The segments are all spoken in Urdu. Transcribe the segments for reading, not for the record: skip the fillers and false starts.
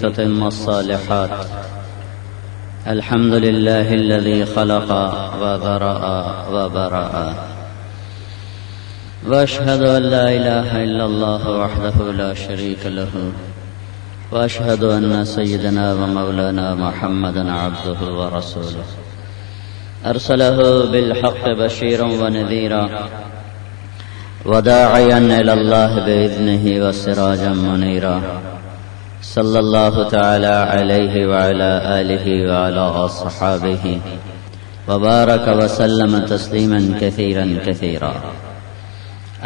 تتم الصالحات. الحمد لله الذي خلق وذرأ وبرأ، وأشهد أن لا إله إلا الله وحده لا شريك له، وأشهد أن سيدنا ومولانا محمدا عبده ورسوله، أرسله بالحق بشيرا ونذيرا وداعيا إلى الله بإذنه وسراجا منيرا. صلى الله تعالى عليه وعلى آله وعلى أصحابه وبارك وسلم تسليما كثيرا كثيرا.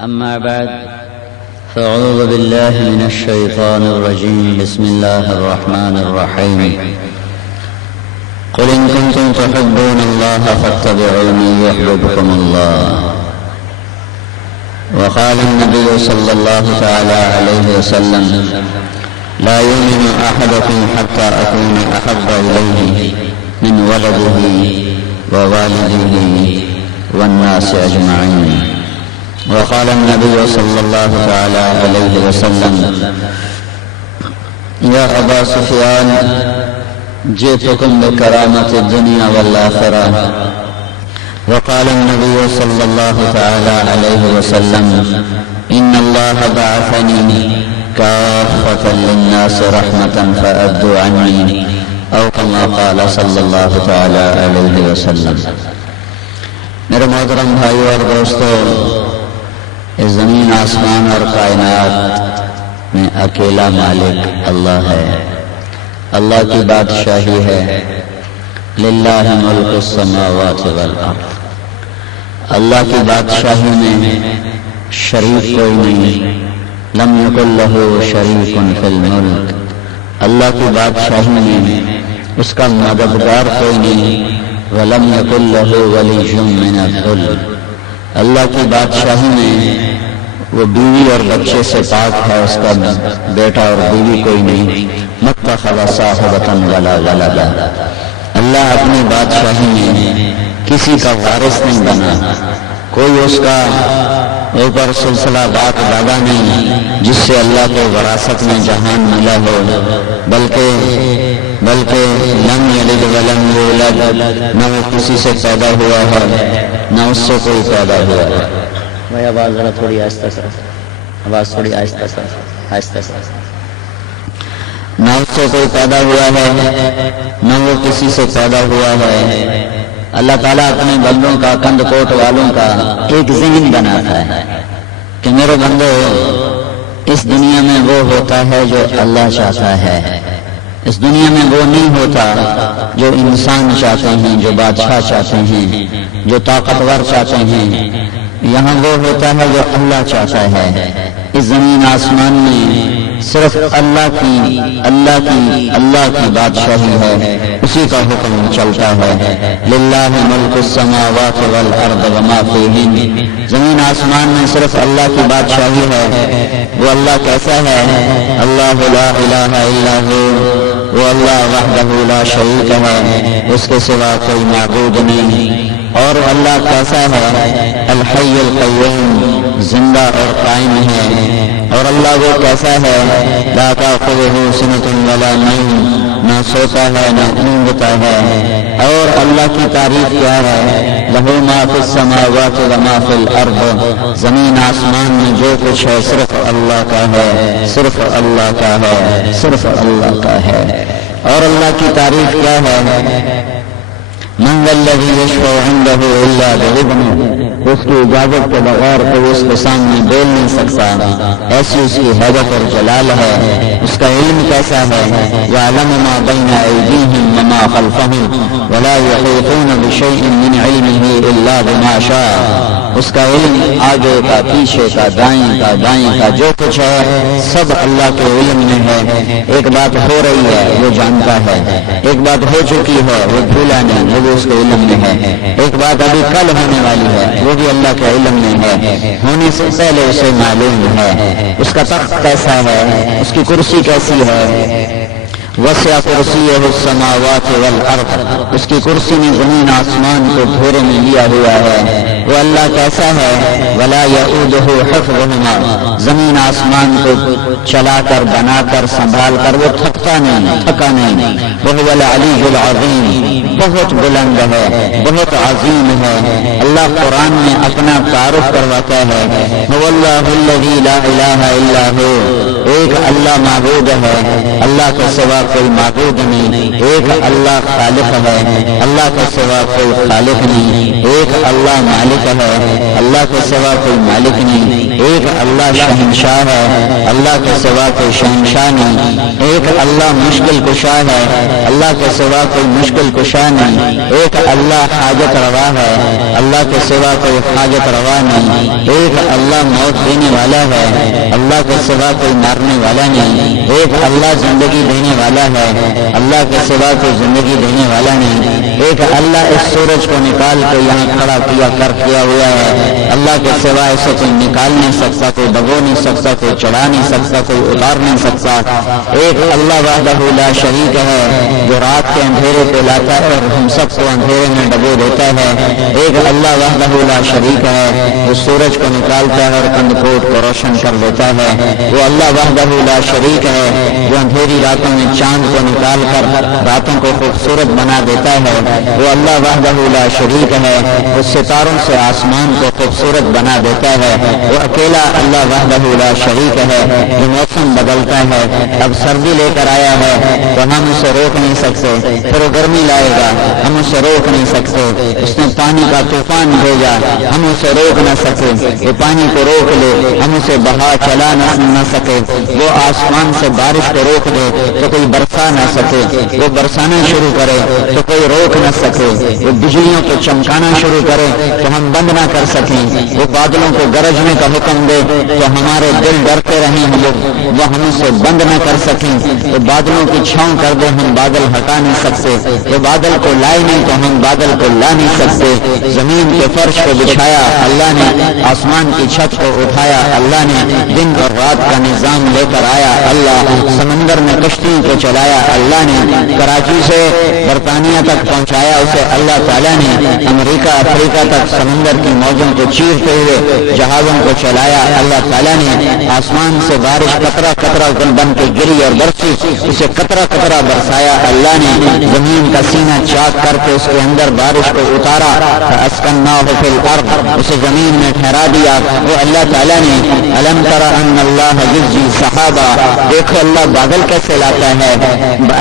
أما بعد، فأعوذ بالله من الشيطان الرجيم. بسم الله الرحمن الرحيم. قل إن كنتم تحبون الله فاتبعوني يحببكم الله. وقال النبي صلى الله تعالى عليه وسلم: لا يؤمن أحدكم حتى أكون أحب إليه من ولده ووالده والناس أجمعين. وقال النبي صلى الله تعالى عليه وسلم: يا أبا سفيان، جئتكم بكرامة الدنيا والآخرة. وقال النبي صلى الله تعالى عليه وسلم: إن الله بعثني كافة للناس رحمة فأدوا عني، أو كما قال صلی اللہ تعالی علیہ وسلم. میرے محترم بھائیو اور دوستو، اس زمین آسمان اور کائنات میں اکیلا مالک اللہ ہے. اللہ کی بادشاہی ہے. للہ ملک السماوات والارض. اللہ کی بادشاہی میں شریک کوئی نہیں. لم یکن لہ شریک فی الملک. اللہ کی بادشاہی میں اس کا مددگار کوئی نہیں. ولم یکن لہ ولی من الذل. اللہ کی بادشاہی میں وہ بیوی اور بچے سے پاک ہے. اس کا بیٹا اور بیوی کوئی نہیں. متخذ صاحبۃ ولا ولدا. اللہ اپنی بادشاہی میں کسی کا وارث نہیں بنا. کوئی اس کا اوپر سلسلہ باپ دادا نہیں جس سے اللہ کو وراثت میں جہان ملا ہو، بلکہ لم یلد ولم یولد. نہ وہ کسی سے پیدا ہوا ہے نہ اس سے کوئی پیدا ہوا ہے. بھائی آواز ذرا تھوڑی آہستہ سا، آواز تھوڑی آہستہ سا. نہ اس سے کوئی پیدا ہوا ہے نہ وہ کسی سے پیدا ہوا ہے. اللہ تعالیٰ اپنے بندوں کا، کند کوٹ والوں کا ایک ذہن بناتا ہے کہ میرے بندو، اس دنیا میں وہ ہوتا ہے جو اللہ چاہتا ہے. اس دنیا میں وہ نہیں ہوتا جو انسان چاہتے ہیں، جو بادشاہ چاہتے ہیں، جو طاقتور چاہتے ہیں. یہاں وہ ہوتا ہے جو اللہ چاہتا ہے. اس زمین آسمان میں صرف اللہ کی بادشاہی ہے. اسی کا حکم چلتا ہے. للہ ملک السماوات والارض وما فیہن. زمین آسمان میں صرف اللہ کی بادشاہی ہے. وہ اللہ کیسا ہے؟ اللہ لا الہ الا ہو. وہ اللہ وحدہ لا شریک ہے، اس کے سوا کوئی معبود نہیں. اور اللہ کیسا ہے؟ الحی القیوم، زندہ اور قائم ہے. اور اللہ وہ کیسا ہے؟ لا تأخذہ سنۃ ولا نوم، نہ سوتا ہے نہ اونگتا ہے. اور اللہ کی تعریف کیا ہے؟ لہ ما فی السماوات وما فی الارض. زمین آسمان میں جو کچھ ہے صرف اللہ کا ہے، صرف اللہ کا ہے، صرف اللہ کا ہے. اور اللہ کی تعریف کیا ہے؟ من ذا الذی یشفع عندہ الا بإذنہ. اس کی اجازت کے بغیر کوئی اس کے سامنے بول نہیں سکتا. ایسی اس کی حیبت اور جلال ہے. اس کا علم کیسا ہے؟ یعلم ما بین ایدیہم وما خلفہم ولا یحیطون بشیء من علمہ الا بما شاء. اس کا علم آگے کا، پیچھے کا، دائیں کا، بائیں کا، جو کچھ ہے سب اللہ کے علم میں ہے. ایک بات ہو رہی ہے وہ جانتا ہے. ایک بات ہو چکی ہے وہ بھولا نہیں، وہ بھی اس کے علم میں ہے. ایک بات ابھی کل ہونے والی ہے وہ بھی اللہ کے علم میں ہے. ہونے سے پہلے اسے معلوم ہے. اس کا تخت کیسا ہے، اس کی کرسی کیسی ہے، وسع کرسیہ السماوات والارض، اس کی کرسی نے زمین آسمان کو گھیرے میں لیا ہوا ہے۔ وہ اللہ کیسا ہے؟ ولا یؤودہ حفظہما، زمین آسمان کو چلا کر بنا کر سنبھال کر وہ تھکا نہیں۔ وہو العلی العظیم، بہت بلند ہے، بہت عظیم ہے۔ اللہ قرآن میں اپنا تعارف کرواتا ہے، هو اللہ الذی لا الہ الا ہو، ایک اللہ معبود ہے، اللہ کے سوا کوئی معبود نہیں۔ ایک اللہ خالق ہے، اللہ کے سوا کوئی خالق نہیں۔ ایک اللہ مالک ہے، اللہ کے سوا کوئی مالک نہیں۔ ایک اللہ شہنشاہ ہے، اللہ کے سوا کوئی شہنشاہ نہیں۔ ایک اللہ مشکل کشا ہے، اللہ کے سوا کوئی مشکل کشا نہیں۔ ایک اللہ حاجت روا ہے، اللہ کے سوا کوئی حاجت روا نہیں۔ ایک اللہ موت دینے والا ہے، اللہ کے سوا کوئی مارنے والا نہیں۔ ایک اللہ زندگی دینے والا ہے، اللہ کے سوا کوئی زندگی دینے والا نہیں۔ ایک اللہ اس سورج کو نکال کے یہاں کھڑا کیا ہوا ہے، اللہ کے سوا اسے کوئی نکال نہیں سکتا، کوئی دبو نہیں سکتا، کوئی چڑھا نہیں سکتا، کوئی اتار نہیں سکتا۔ ایک اللہ وحدہ لا شریک ہے، جو رات کے اندھیرے کو لاتا ہے اور ہم سب کو اندھیرے میں ڈبو دیتا ہے۔ ایک اللہ وحدہ لا شریک ہے، جو سورج کو نکالتا ہے اور کندکوٹ کو روشن کر دیتا ہے۔ وہ اللہ وحدہ لا شریک ہے، جو اندھیری راتوں میں چاند کو نکال کر راتوں کو خوبصورت بنا دیتا ہے۔ وہ اللہ وحدہ لا شریک ہے، وہ ستاروں سے آسمان کو خوبصورت بنا دیتا ہے۔ وہ اکیلا اللہ وحدہ لا شریک ہے، جو موسم بدلتا ہے۔ اب سردی لے کر آیا ہے تو ہم اسے روک نہیں سکتے، پھر وہ گرمی لائے گا، ہم اسے روک نہیں سکتے۔ اس نے پانی کا طوفان بھیجا، ہم اسے روک نہ سکے۔ وہ پانی کو روک لے، ہم اسے بہا چلا نہ سکے۔ وہ آسمان سے بارش کو روک دے تو کوئی برسا نہ سکے، وہ برسانا شروع کرے تو کوئی روک نہ سکے۔ وہ بجلیوں کو چمکانا شروع کرے تو ہم بند نہ کر سکیں۔ وہ بادلوں کو گرجنے کا حکم دے تو ہمارے دل ڈرتے رہیں، وہ ہم اسے بند نہ کر سکیں۔ وہ بادلوں کی چھاؤں کر دے، ہم بادل ہٹا نہیں سکتے۔ وہ بادل کو لائے نہیں تو ہم بادل کو لا نہیں سکتے۔ زمین کے فرش کو بچھایا اللہ نے، آسمان کی چھت کو اٹھایا اللہ نے، دن اور رات کا نظام لے کر آیا اللہ، سمندر میں کشتی کو چلایا اللہ نے، کراچی سے برطانیہ تک پہنچایا اسے اللہ تعالیٰ نے، امریکہ افریقہ تک سمندر کی موجوں کو چیرتے ہوئے جہازوں کو چلایا اللہ تعالیٰ نے، آسمان سے بارش قطرہ قطرہ بن کے گری اور برسی، اسے قطرہ قطرہ برسایا اللہ نے، زمین کا سینہ چاک کر کے اس کے اندر بارش کو اتارا، فَأَسْكَنَّاهُ فِي الْأَرْضِ، اسے زمین میں ٹھہرا دیا وہ اللہ تعالیٰ نے۔ أَلَمْ تَرَ أَنَّ اللَّهَ يُزْجِي سَحَابًا، دیکھو اللہ بادل کیسے لاتا ہے،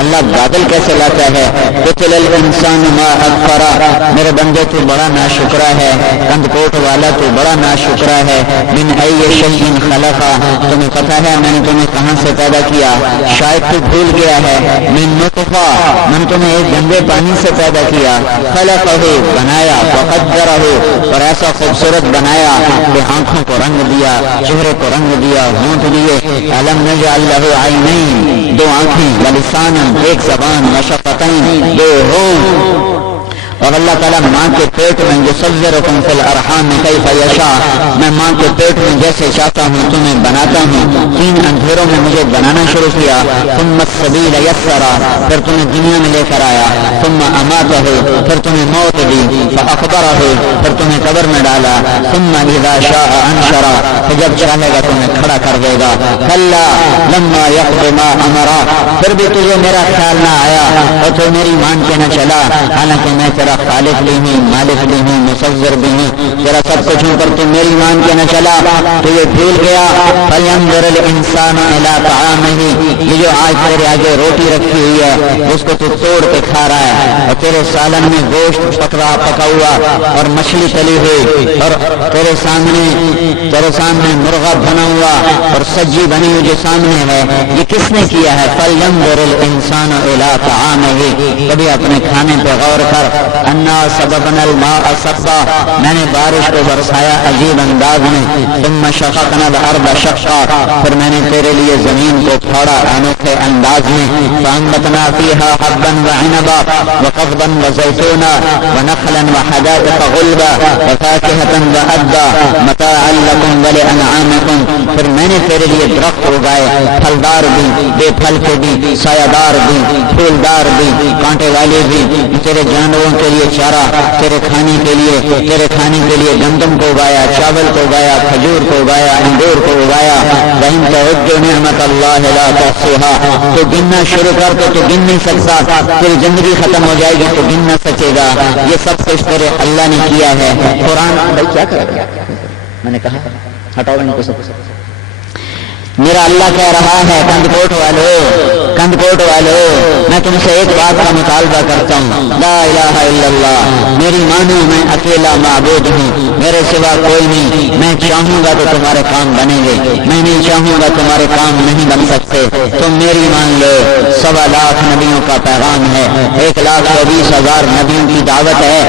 اللہ بادل کیسے لاتا ہے۔ قُتِلَ الْإِنسَانُ مَا أَكْفَرَهُ، میرے بندے تو بڑا ناشکرا ہے، کند کوٹ والا تو بڑا ناشکرا ہے۔ مِنْ أَيِّ شَيْءٍ خَلَقَهُ، تمہیں پتہ ہے میں نے تمہیں کہاں سے پیدا کیا، شاید تو بھول گیا ہے۔ مِنْ نُطْفَةٍ، میں نے تمہیں ایک گندے پانی سے پیدا کیا۔ خَلَقَهُ، بنایا، وَقَدَّرَهُ، اور ایسا خوبصورت بنایا کہ آنکھوں کو رنگ دیا، چہرے کو رنگ دیا، ہونٹ دیے۔ أَلَمْ نَجْعَل لَهُ عَيْنَيْنِ، دو آنکھیں، وَلِسَانًا، ایک زبان، وَشَفَتَيْنِ، دو ہونٹ۔ اور اللہ تعالیٰ ماں کے پیٹ میں یصورکم فی الارحام کیف یشاء، میں ماں کے پیٹ میں جیسے چاہتا ہوں تمہیں بناتا ہوں۔ 3 اندھیروں میں مجھے بنانا شروع کیا، ثم السبیل یسرا، پھر تمہیں دنیا میں لے کر آیا، ثم اماتہ، پھر تمہیں موت دی، فاقبرہ، پھر تمہیں قبر میں ڈالا، ثم اذا شاء انشرا، پھر جب چاہے گا تمہیں کھڑا کر دے گا۔ کلا لما یقض ما امرا، پھر بھی تجھے میرا خیال نہ آیا اور تو میری مان کے نہ چلا، حالانکہ میں تیرا خالق بھی ہوں، مالک بھی ہوں، مصور بھی ہوں، تیرا سب کچھ ہوں، پر تم میری مان کے نہ چلا تو یہ بھول گیا۔ فَلْيَنظُرِ الْإِنسَانُ إِلَىٰ طَعَامِهِ، یہ جو آج تیرے آگے روٹی رکھی ہوئی ہے اس کو تو توڑ کے کھا رہا ہے، اور تیرے سالن میں گوشت پکا ہوا اور مچھلی تلی ہوئی، اور تیرے سامنے مرغا بنا ہوا اور سبزی بنی ہوئی جو سامنے ہے، یہ کس نے کیا ہے؟ فَلْيَنظُرِ الْإِنسَانُ إِلَىٰ طَعَامِهِ، کبھی اپنے کھانے پہ غور کر۔ انا سببنا الماء صبا، میں نے بارش کو برسایا عجیب انداز میں۔ ثم شققنا الارض شقا، پھر میں نے تیرے لیے زمین کو تھوڑا انوکھے انداز میں فَأَنبَتْنَا فِيهَا حَبًّا وَعِنَبًا وَقَضْبًا وَزَيْتُونًا وَنَخْلًا وَحَدَائِقَ غُلْبًا وَفَاكِهَةً وَأَبًّا مَتَاعًا لَكُمْ وَلِأَنْعَامِكُمْ پھر میں نے تیرے لیے درخت اگائے، پھلدار بھی، بے پھل کے بھی، سایہ دار بھی، پھولدار بھی، کانٹے والے بھی، تیرے جانوروں کے لیے چارہ، تیرے کھانے کے لیے گندم کو اگایا، چاول کو اگایا، کھجور کو اگایا، انگور کو اگایا۔ وَإِن تَعُدُّوا نِعْمَتَ اللَّهِ لَا تُحْصُوهَا تو گننا شروع کر تو گن نہیں سکتا، تیری زندگی ختم ہو جائے گی تو گن نہ سکے گا۔ یہ سب کچھ تیرے اللہ نے کیا ہے۔ قرآن بھائی کیا کرے گا؟ میں نے کہا ہٹاؤ ان کو سب۔ میرا اللہ کہہ رہا ہے کند کوٹ والو میں تم سے ایک بات کا مطالبہ کرتا ہوں، لا الہ الا اللہ، میری مانو میں اکیلا معبود ہوں، میرے سوا کوئی نہیں، میں چاہوں گا تو تمہارے کام بنیں گے، میں نہیں چاہوں گا تمہارے کام نہیں بن سکتے، تم میری مان لو۔ 1.25 لاکھ نبیوں کا پیغام ہے، 1,24,000 نبیوں کی دعوت ہے،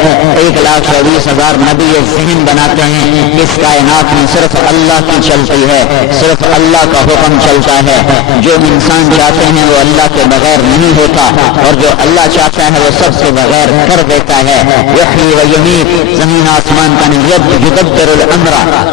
1,24,000 نبی یہ ذہن بناتے ہیں اس کائنات میں صرف اللہ کی چلتی ہے، صرف اللہ کا حکم چلتا ہے، جو انسان چاہتے ہیں وہ اللہ کے بغیر نہیں ہوتا، اور جو اللہ چاہتا ہے وہ سب سے بغیر کر دیتا ہے۔ یحیی و یمیت، زمین آسمان کا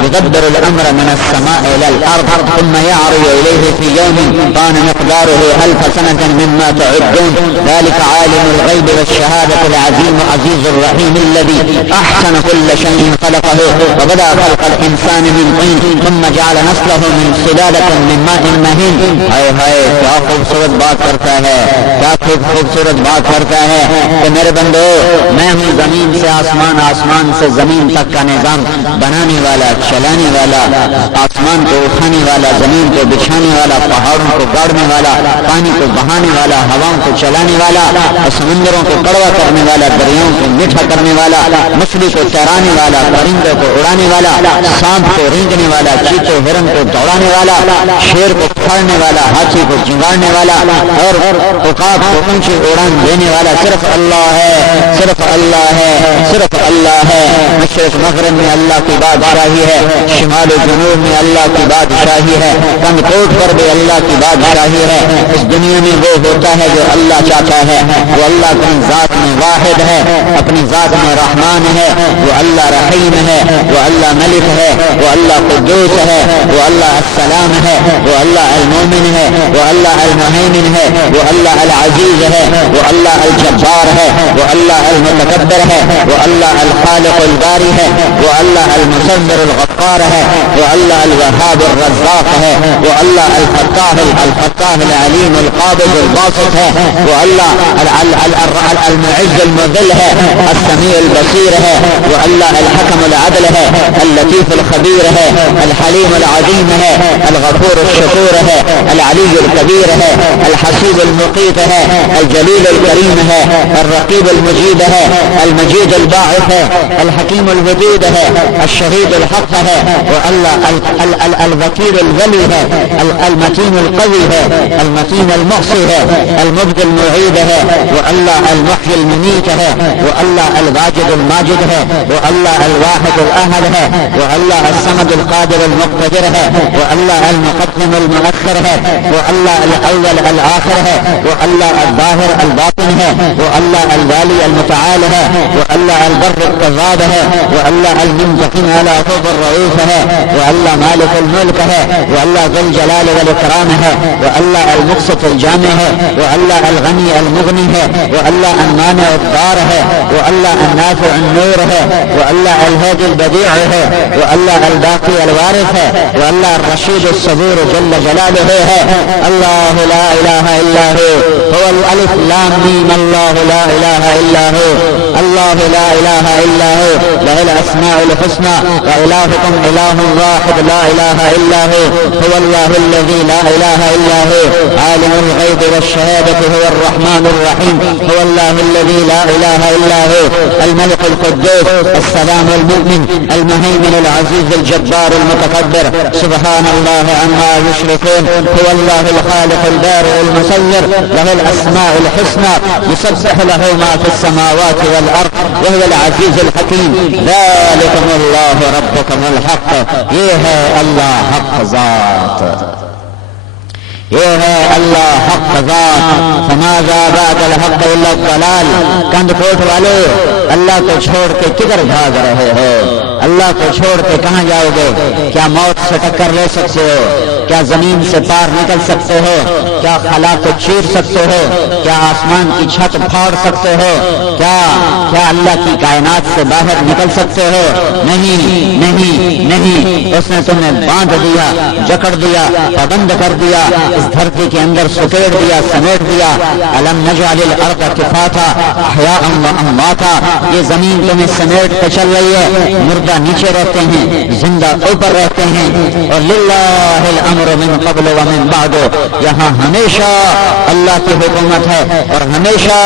یدبر الامر من السماء الى الارض ثم يعرج اليه في يوم كان مقداره 1000 سنة مما تعدون ذلك عالم الغيب والشهادة العزيز الرحيم الذي احسن كل شيء خلقه وبدأ خلق الانسان من طين ثم جعل نسله من سلالة من ماء مهين۔ ہائے ہائے کیا خوبصورت بات کرتا ہے، کیا خوبصورت بات کرتا ہے کہ میرے بندو میں ہوں زمین سے آسمان، آسمان سے زمین تک کا نظام بنانے والا، چلانے والا، آسمان کو اٹھانے والا، زمین کو بچھانے والا، پہاڑوں کو گاڑنے والا، پانی کو بہانے والا، ہواؤں کو چلانے والا، اور سمندروں کو کڑوا کرنے والا، دریاؤں کو میٹھا کرنے والا، مچھلی کو تیرانے والا، پرندوں کو اڑانے والا، سانپ کو رینگنے والا، چیتے ہرن کو دوڑانے والا، شیر کو پھاڑنے والا، ہاتھی کو جنگاڑنے والا، اور عقاب کو اونچی اڑان دینے والا صرف اللہ ہے، صرف اللہ ہے، صرف اللہ ہے۔ مشرق مغرب میں اللہ کی بادشاہی ہے، شمال و جنوب میں اللہ کی بادشاہی ہے، کند کوٹ پر بھی اللہ کی بادشاہی ہے۔ اس دنیا میں وہ ہوتا ہے جو اللہ چاہتا ہے، وہ اللہ اپنی ذات میں واحد ہے، اپنی ذات میں رحمان ہے، وہ اللہ رحیم ہے، وہ اللہ ملک ہے، وہ اللہ قدوس ہے، وہ اللہ السلام ہے، وہ اللہ المومن ہے، وہ اللہ المہیمن ہے، وہ اللہ العزیز ہے، وہ اللہ الجبار ہے، وہ اللہ المتکبر ہے، وہ اللہ الخالق الباری ہے، وہ اللہ المصور الغفار ہے، وہ اللہ الوهاب الرزاق ہے، وہ اللہ الفتاح العلیم القابض الباسط ہے، وہ اللہ المعز المذل ہے، السمیع البصیر ہے، وہ اللہ الحکم العدل ہے، اللطیف الخبیر ہے، الحلیم العظیم ہے، الغفور الشکور ہے، العلی الکبیر ہے، الحسیب المقیت ہے، الجلیل الکریم ہے، الرقیب المجید ہے، المجید الباعث ہے، الحکیم الودود ہے، الشہید الحق ہے، وہ اللہ الوکیل الولی ہے، المتین القوی ہے، المتین المحصی ہے، المبدی المعید ہے، وہ اللہ المحیی الممیت ہے، وہ اللہ الواجد الماجد ہے، وہ اللہ الواحد الاحد ہے، وہ اللہ الصمد القادر المقتدر ہے، وہ اللہ المقدم المؤخر ہے، وہ اللہ الاول الآخر ہے، وہ اللہ الظاہر الباطن ہے، وہ اللہ الوالی المتعال ہے، وہ اللہ البر التواب ہے، وہ اللہ المنتقم علی فوق الرؤوف ہے، وہ اللہ مالک الملک ہے، وہ اللہ ذو الجلال والاکرام ہے، وہ اللہ المقسط الجامع ہے، وہ اللہ الغنی المغنی ہے، وہ اللہ المانع الضار ہے، وہ اللہ النافع النور ہے، وہ اللہ الهادي البديع ہے، وہ اللہ الباقی الوارث ہے، وہ اللہ الرشید الصبور جل جلالہ ہے۔ اللہ لا الہ الا هو الالف لام میم اللہ لا الہ الا هو اللہ لا الہ الا هو له الاسماء الحسنى والہکم الہ واحد لا الہ الا هو الله الذي لا اله الا هو عالم الغیب والشهادة هو الرحمن الرحیم هو الله الذي لا اله الا هو الملك القدوس السلام المؤمن المهيمن العزيز الجبار المتكبر سبحان الله عما يشركون هو الله الخالق البارئ المصور له الاسماء الحسنى يسبح له ما في السماوات والارض وهو العزيز الحكيم ذلكم الله ربكم الحق یہ ہے اللہ حق ذات۔ یہ ہے اللہ حق ذات، فماذا بعد الحق الا الضلال۔ کند کوٹ والے، اللہ کو چھوڑ کے کدھر بھاگ رہے ہو؟ اللہ کو چھوڑ کے کہاں جاؤ گے؟ کیا موت سے ٹکر لے سکتے ہو؟ کیا زمین سے پار نکل سکتے ہو؟ کیا خلا کو چیر سکتے ہو؟ کیا آسمان کی چھت پھاڑ سکتے ہو؟ کیا اللہ کی کائنات سے باہر نکل سکتے ہو؟ نہیں نہیں نہیں، اس نے تمہیں باندھ دیا، جکڑ دیا، پابند کر دیا، اس دھرتی کے اندر سکیڑ دیا، سمیٹ دیا۔ الم نجعل الارض کفاتا احیاء وامواتا، یہ زمین تمہیں سمیٹ کے چل رہی ہے، مردہ نیچے رہتے ہیں، زندہ اوپر رہتے ہیں۔ اور للہ الامر من قبل ومن بعد، یہاں ہمیشہ اللہ کی حکومت ہے اور ہمیشہ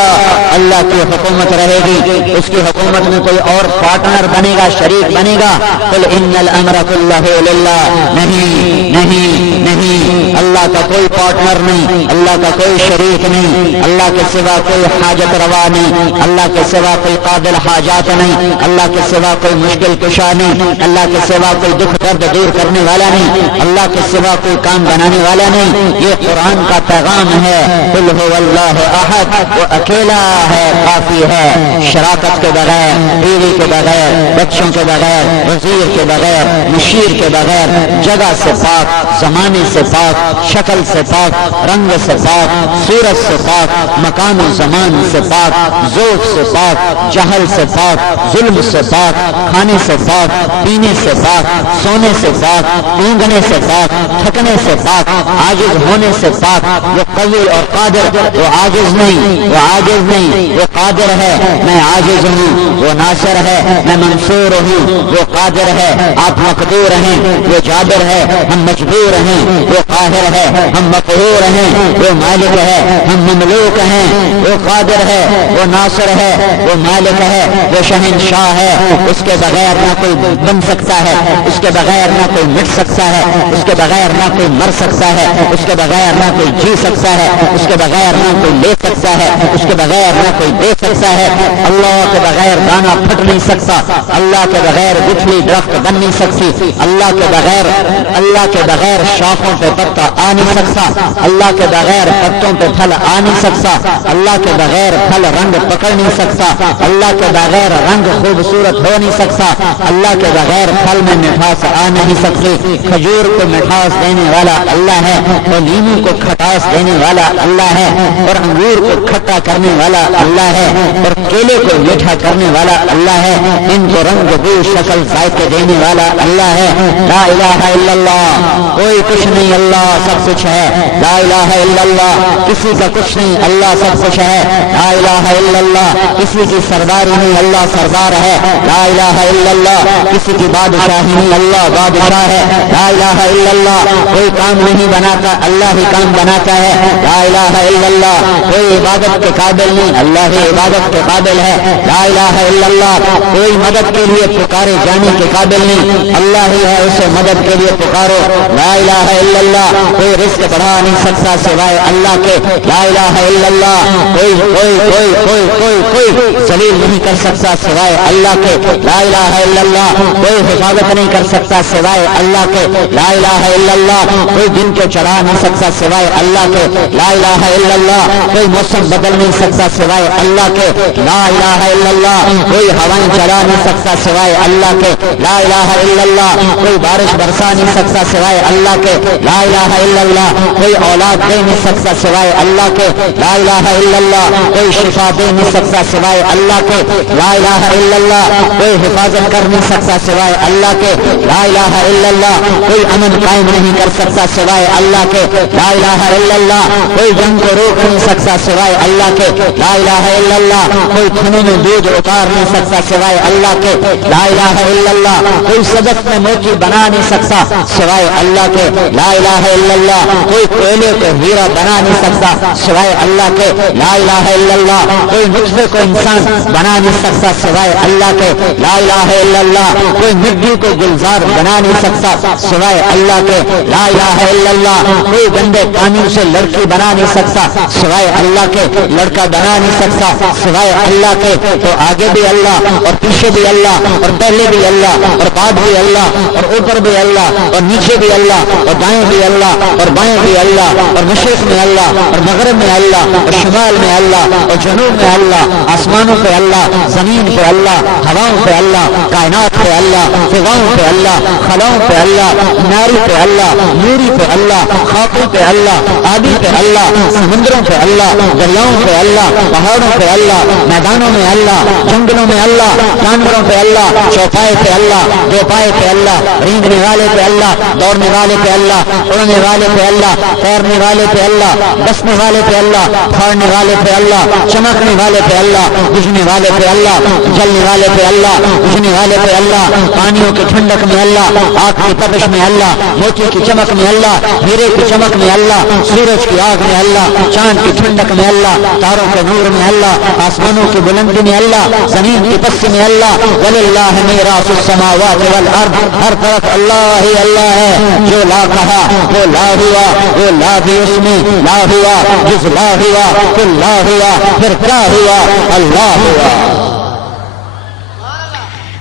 اللہ کی حکومت رہے گی۔ اس کی حکومت میں کوئی اور پارٹنر بنے گا، شریک بنے گا؟ قل ان الامر کلہ للہ، نہیں نہیں نہیں، اللہ کا کوئی پارٹنر نہیں، اللہ کا کوئی شریک نہیں، اللہ کے سوا کوئی حاجت روا نہیں، اللہ کے سوا کوئی قابل حاجات نہیں، اللہ کے سوا کوئی مشکل کشا نہیں، اللہ کے سوا کوئی دکھ درد دور کرنے والا نہیں، اللہ کے سوا کوئی کام بنانے والا نہیں۔ یہ قرآن کا پیغام ہے، قل هو اللہ احد، وہ اکیلا ہے، کافی ہے، شراکت کے بغیر، بیوی کے بغیر، بچوں کے بغیر، وزیر کے بغیر، مشیر کے بغیر، جگہ سے پاک، زمانے سے پاک، شکل سے پاک، رنگ سے پاک، صورت سے پاک، مکان و زمان سے پاک، ذوق سے پاک، جہل سے پاک، ظلم سے پاک، کھانے سے پاک، پینے سے پاک، سونے سے پاک، اونگنے سے پاک، تھکنے سے پاک، عاجز ہونے سے پاک۔ وہ قوی اور قادر، وہ عاجز نہیں، وہ عاجز نہیں، وہ قادر ہے، میں عاجز ہوں، وہ ناصر ہے، میں منصور ہوں، وہ قادر ہے، آپ مقدور ہیں، وہ جابر ہے، ہم مجبور ہیں، وہ قاہر ہے، ہم مقہور ہیں، وہ مالک ہے، ہم مملوک ہیں، وہ قادر ہے، وہ ناصر ہے، وہ مالک ہے، وہ شہنشاہ ہے، اس کے بغیر نہ کوئی بن سکتا ہے، اس کے بغیر نہ کوئی مٹ سکتا ہے، اس کے بغیر نہ کوئی مر سکتا ہے، اس کے بغیر نہ کوئی جی سکتا ہے، اس کے بغیر نہ کوئی لے سکتا ہے، اس کے بغیر نہ کوئی دے سکتا ہے۔ اللہ کے بغیر دانا پھٹ نہیں سکتا، اللہ کے بغیر گٹھلی درخت بن نہیں سکتی، اللہ کے بغیر شاخوں پہ پتا آ نہیں سکتا، اللہ کے بغیر پتوں پہ پھل آ نہیں سکتا، اللہ کے بغیر پھل رنگ پکڑ نہیں سکتا، اللہ کے بغیر رنگ خوبصورت ہو نہیں سکتا، اللہ کے بغیر پھل میں مٹھاس آ نہیں سکتی۔ کھجور کو مٹھاس دینے والا اللہ ہے، اور لیمو کو کھٹاس دینے والا اللہ ہے، اور انگور کو کھٹا کرنے والا اللہ ہے، اور کیلے کو میٹھا کرنے والا اللہ ہے، ان کو رنگ بو شکل ذائقے دینے والا اللہ ہے۔ لا الہ الا اللہ، کوئی کچھ نہیں، اللہ سب کچھ ہے۔ لا الہ الا اللہ، کسی کا کچھ نہیں، اللہ سب کچھ ہے۔ لا الہ الا اللہ، کسی کی سرداری نہیں، اللہ سردار ہے۔ لا الہ الا اللہ، کسی کی بادشاہی نہیں، اللہ بادشاہ ہے۔ لا الہ الا اللہ، کوئی کام نہیں بناتا، اللہ ہی کام بناتا ہے۔ لا الہ الا اللہ، کوئی عبادت کے قابل نہیں، اللہ ہی عبادت کے قابل ہے۔ لا الہ الا اللہ، کوئی مدد کے لیے پکارے جانے کے قابل نہیں، اللہ ہی ہے، اسے مدد کے لیے پکارو۔ لا الہ الا اللہ، کوئی رزق بڑھا نہیں سکتا سوائے اللہ کے۔ لا الہ الا اللہ، کوئی کوئی کوئی کوئی کوئی کوئی ذلیل نہیں کر سکتا سوائے اللہ کے۔ لا الہ الا اللہ، کوئی حفاظت نہیں کر سکتا سوائے اللہ کے۔ لا الہ الا اللہ، کوئی دن کو چڑھا نہیں سکتا سوائے اللہ کے۔ لا الہ الا اللہ، کوئی موسم بدل نہیں سکتا سوائے اللہ کے۔ لا الہ الا اللہ، کوئی ہوائیں چلا نہیں سکتا سوائے اللہ کے۔ لا الہ الا اللہ، کوئی بارش برسا نہیں سکتا سوائے اللہ کے۔ لا الہ الا اللہ، کوئی اولاد دے نہیں سکتا سوائے اللہ کے۔ لا الہ الا اللہ، کوئی شفا دے نہیں سکتا سوائے اللہ کے۔ لا الہ الا اللہ، کوئی حفاظت کر نہیں سکتا سوائے اللہ کے۔ لا الہ الا اللہ، کوئی امن قائم نہیں کر سکتا سوائے اللہ کے۔ لا الہ الا اللہ، کوئی جنگ کو روک نہیں سکتا سوائے اللہ کے۔ لا الہ الا اللہ، کوئی کھنے میں دودھ اتار نہیں سکتا سوائے اللہ کے۔ لا الہ الا اللہ، کوئی صدف میں موتی بنا نہیں سکتا سوائے اللہ کے۔ لا الہ الا اللہ، کوئی کوئلے کو ہیرا بنا نہیں سکتا سوائے اللہ کے۔ لا الہ الا اللہ، کوئی نطفے کو انسان بنا نہیں سکتا سوائے اللہ کے۔ لا الہ الا الا اللہ، کوئی مٹی کو گلزار بنا نہیں سکتا سوائے اللہ کے، لا الہ الا اللہ، کوئی گندے پانی سے لڑکی بنا نہیں سکتا سوائے اللہ کے، لڑکا بنا نہیں سکتا سوائے اللہ کے، تو آگے بھی اللہ اور پیچھے بھی اللہ اور پہلے بھی اللہ اور بعد بھی اللہ اور اوپر بھی اللہ اور نیچے بھی اللہ اور دائیں بھی اللہ اور بائیں بھی اللہ اور مشرق میں اللہ اور مغرب میں اللہ اور شمال میں اللہ اور جنوب میں اللہ، آسمانوں پہ اللہ، زمین پہ اللہ، ہواؤں پہ اللہ، کائنات پہ اللہ، فضاؤں پہ اللہ، خلاؤں پہ اللہ، ناری پہ اللہ، نوری پہ اللہ، خاکوں پہ اللہ، آبی پہ اللہ، سمندروں پہ اللہ، دریاؤں پہ اللہ، پہاڑوں پہ اللہ، میدانوں میں اللہ، جنگلوں میں اللہ، جانوروں پہ اللہ، چوپائے پہ اللہ، دو پائے پہ اللہ، رینگنے والے پہ اللہ، دوڑنے والے پہ اللہ، اڑنے والے پہ اللہ، تیرنے والے پہ اللہ، بسنے والے پہ اللہ، پھاڑنے والے پہ اللہ، چمکنے والے پہ اللہ، بجھنے والے پہ اللہ، جلنے والے پہ اللہ، بجھنے والے پہ اللہ، پانیوں کی ٹھنڈک میں اللہ، آگ کی تپش میں اللہ، موتی کی چمک میں اللہ، ہیرے کی چمک میں اللہ، سورج کی آگ میں اللہ، چاند کی ٹھنڈک میں اللہ، تاروں کے نور میں اللہ، آسمانوں کی بلندی میں اللہ، زمین کی پستی میں اللہ، وَلِلَّهِ مِيرَاثُ السَّمَاوَاتِ وَالْأَرْضِ، ہر طرف اللہ ہی اللہ ہے، جو لا کہا وہ لا ہوا، وہ لا بھی اس میں لا ہوا، جس لا ہوا پھر لا ہوا، پھر کیا ہوا؟ اللہ ہوا۔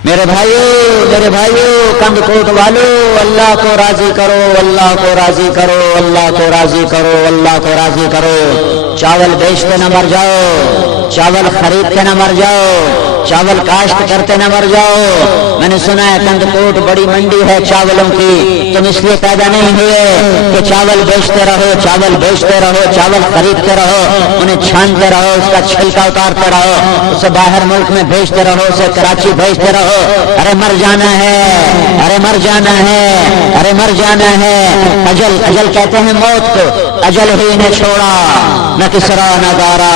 میرے بھائیو کند کوٹ والو، اللہ کو راضی کرو، اللہ کو راضی کرو، اللہ کو راضی کرو، اللہ کو راضی کرو۔ چاول بیچتے نہ مر جاؤ، چاول خریدتے نہ مر جاؤ، چاول کاشت کرتے نہ مر جاؤ۔ میں نے سنا ہے کند کوٹ بڑی منڈی ہے چاولوں کی، تم اس لیے پیدا نہیں ہوئے کہ چاول بیچتے رہو، چاول بیچتے رہو، چاول خریدتے رہو، انہیں چھانتے رہو، اس کا چھلکا اتارتے رہو، اسے باہر ملک میں بھیجتے رہو، اسے کراچی بھیجتے رہو۔ ارے مر جانا ہے، ارے مر جانا ہے، ارے مر جانا ہے۔ اجل، اجل کہتے ہیں موت کو، اجل ہی نے چھوڑا نہ کسرا نہ دارا۔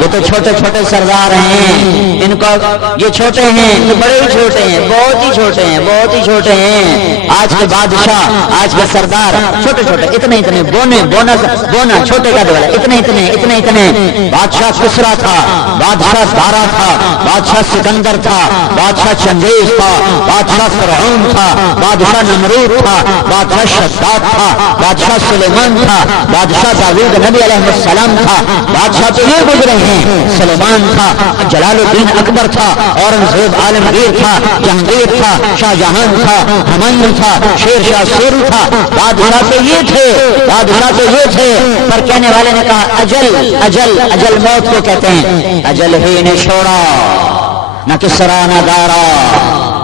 یہ تو چھوٹے چھوٹے سردار ہیں، ان کو یہ چھوٹے ہیں، یہ بڑے ہی چھوٹے ہیں، بہت ہی چھوٹے ہیں، بہت ہی چھوٹے ہیں۔ آج کے بادشاہ، آج کے سردار چھوٹے چھوٹے، اتنے اتنے، بونا چھوٹے کا دولا، اتنے اتنے اتنے اتنے۔ بادشاہ کسرا تھا، بادشاہ دارا تھا، بادشاہ سکندر تھا، بادشاہ چنگیز تھا، بادشاہ فرعون تھا، بادشاہ نمرود تھا، بادشاہ شداد تھا، بادشاہ سلیمان تھا، بادشاہ داؤد نبی علیہ السلام تھا۔ بادشاہ تو یہ گزرے ہیں، سلیمان تھا، جلال الدین اکبر تھا، اورنگزیب عالمگیر تھا، جہانگیر تھا، شاہ جہاں تھا، ہمایوں تھا، شیر شاہ سوری تھا۔ بادشاہ تو یہ تھے، بادشاہ تو یہ تھے، پر کہنے والے نے کہا اجل، اجل، اجل موت کو کہتے ہیں، اجل ہی نے چھوڑا نہ کسرا نہ دارا۔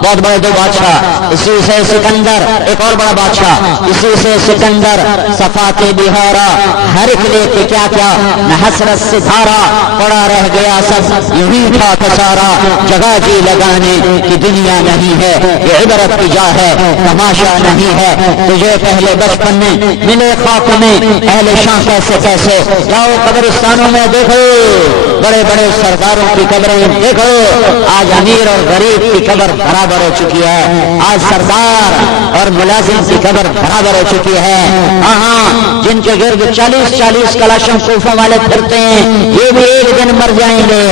بہت بڑے دو بادشاہ، اسی سے سکندر، ایک اور بڑا بادشاہ، اسی سے سکندر، صفات بہارا، ہر ایک لے کے کیا کیا، نہ حسرت ستارہ، پڑا رہ گیا سب یوں تھا کسارا۔ جگہ جی لگانے کی دنیا نہیں ہے، یہ عبرت کی جا ہے، تماشا نہیں ہے۔ تجھے پہلے بچپن میں ملے خاک میں اہل شاہ کیسے کیسے، جاؤ قبرستانوں میں دیکھو، بڑے بڑے سرداروں کی قبریں دیکھو، آج امیر اور غریب کی قبر برابر ہو چکی ہے، آج سردار اور ملازم کی قبر برابر ہو چکی ہے۔ ہاں، جن کے گرد 40 کلاشن کوفوں والے پھرتے ہیں، یہ بھی ایک دن مر جائیں گے،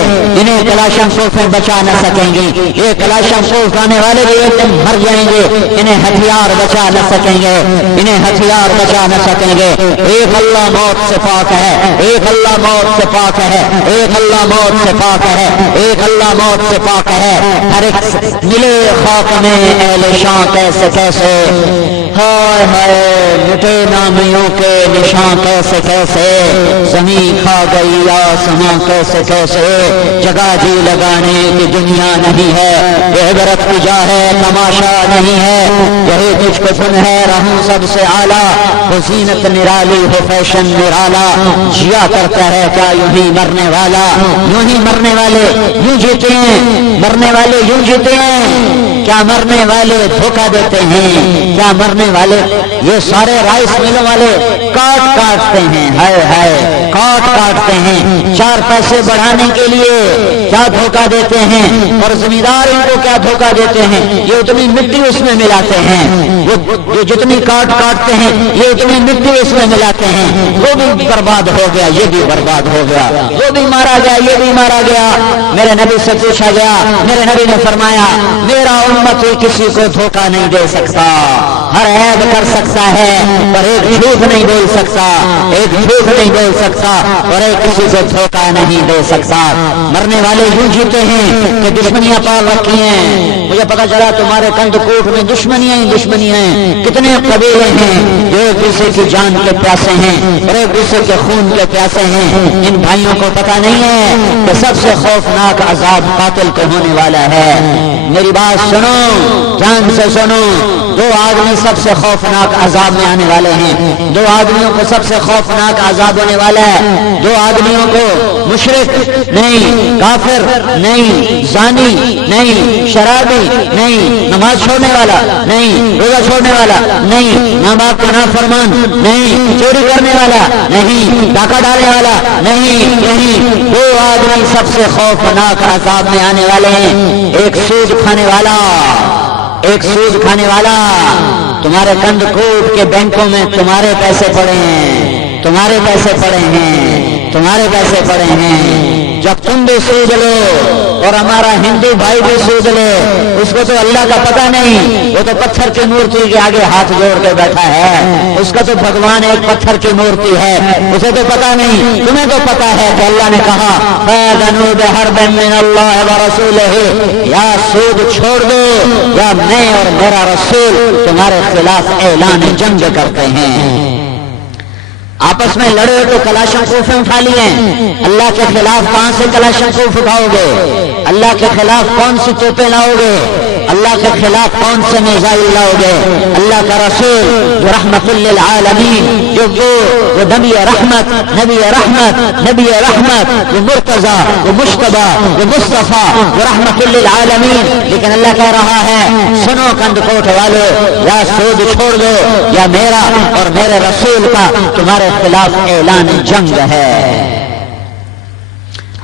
انہیں کلاشن کوفیں بچا نہ سکیں گے۔ یہ کلاشن کوف لانے والے بھی ایک دن مر جائیں گے، انہیں ہتھیار بچا نہ سکیں گے، انہیں ہتھیار بچا نہ سکیں گے۔ ایک اللہ موت سے پاک ہے، ایک اللہ موت سے پاک ہے، ایک اللہ موت سے پاک ہے، ایک اللہ موت سے پاک ہے۔ ہر ایک ملے خاک میں اہل شاہ کیسے کیسے، ہائے ہائے مٹے نامیوں کے نشاں کیسے کیسے، زمین کھا گئی آسماں کیسے کیسے۔ جگہ جی لگانے کی دنیا نہیں ہے، یہ عبرت کی جا ہے، تماشا نہیں ہے۔ یہی تجھ کو سن ہے رہوں سب سے اعلیٰ، ہو زینت نرالی ہو فیشن نرالا، جیا کرتا ہے کیا یوں ہی مرنے والا۔ یوں ہی مرنے والے یوں جیتے ہیں، مرنے والے یوں جیتے ہیں، کیا مرنے والے دھوکہ دیتے ہیں، کیا مرنے کرنے والے یہ سارے رائس ملوں والے کاٹتے ہیں، ہائے ہائے کاٹتے ہیں، 4 پیسے بڑھانے کے لیے کیا دھوکہ دیتے ہیں، اور زمیندار ان کو کیا دھوکہ دیتے ہیں، یہ اتنی مٹی اس میں ملاتے ہیں، وہ جتنی کاٹتے ہیں یہ اتنی مٹی اس میں ملاتے ہیں، وہ بھی برباد ہو گیا، یہ بھی برباد ہو گیا، وہ بھی مارا گیا، یہ بھی مارا گیا۔ میرے نبی سے پوچھا گیا، میرے نبی نے فرمایا میرا امتی کسی کو دھوکہ نہیں دے سکتا، ہر عیب کر سکتا ہے پر ایک جھوٹ نہیں بول سکتا، ایک جھوٹ نہیں بول سکتا اور ایک کسی کو دھوکہ نہیں دے سکتا۔ مرنے والے یوں جیتے ہیں کہ دشمنیاں پال رکھی ہیں، مجھے پتا چلا تمہارے کند کوٹ میں دشمنیاں ہی دشمنیاں ہیں، کتنے قبیلے ہیں جو ایک دوسرے کی جان کے پیاسے ہیں اور ایک دوسرے کے خون کے پیاسے ہیں۔ ان بھائیوں کو پتا نہیں ہے کہ سب سے خوفناک عذاب قاتل کو ہونے والا ہے۔ میری بات سنو، جان سے سنو، 2 آدمی سب سے خوفناک عذاب میں آنے والے ہیں، 2 آدمیوں کو سب سے خوفناک عذاب ہونے والا ہے۔ 2 آدمیوں کو مشرک نہیں، کافر نہیں، زانی نہیں، شرابی نہیں، نماز چھوڑنے والا نہیں، روزہ چھوڑنے والا نہیں، ماں باپ کا نافرمان نہیں، چوری کرنے والا نہیں، ڈاکہ ڈالنے والا نہیں، 2 آدمی سب سے خوفناک عذاب میں آنے والے ہیں۔ ایک سود کھانے والا، ایک سود کھانے والا، تمہارے کند کوٹ کے بینکوں میں تمہارے پیسے پڑے ہیں، تمہارے پیسے پڑے ہیں، تمہارے پیسے پڑے ہیں۔ جب تم بھی سود لو اور ہمارا ہندو بھائی بھی سود لے، اس کو تو اللہ کا پتہ نہیں، وہ تو پتھر کی مورتی کے آگے ہاتھ جوڑ کے بیٹھا ہے، اس کا تو بھگوان ایک پتھر کی مورتی ہے، اسے تو پتہ نہیں، تمہیں تو پتہ ہے کہ اللہ نے کہا فَأَذَنُوا بِحَرْبٍ مِّنَ اللَّهِ وَرَسُولِهِ، یا سود چھوڑ دو یا میں اور میرا رسول تمہارے خلاف اعلان جنگ کرتے ہیں۔ آپس میں لڑے تو کلاشن کوفیں اٹھا لیے، اللہ کے خلاف کہاں سے کلاشن کوف اٹھاؤ گے؟ اللہ کے خلاف کون سی توپیں لاؤ گے؟ اللہ کے خلاف کون سے میزائل لاؤ گے؟ اللہ کا رسول جو رحمت للعالمین، جو وہ نبی رحمت، نبی رحمت، نبی رحمت، وہ مرتضی، وہ مجتبی، وہ مصطفیٰ، وہ رحمت للعالمین، لیکن اللہ کہہ رہا ہے سنو کند کوٹ والو، یا سود چھوڑ دو یا میرا اور میرے رسول کا تمہارے خلاف اعلان جنگ ہے۔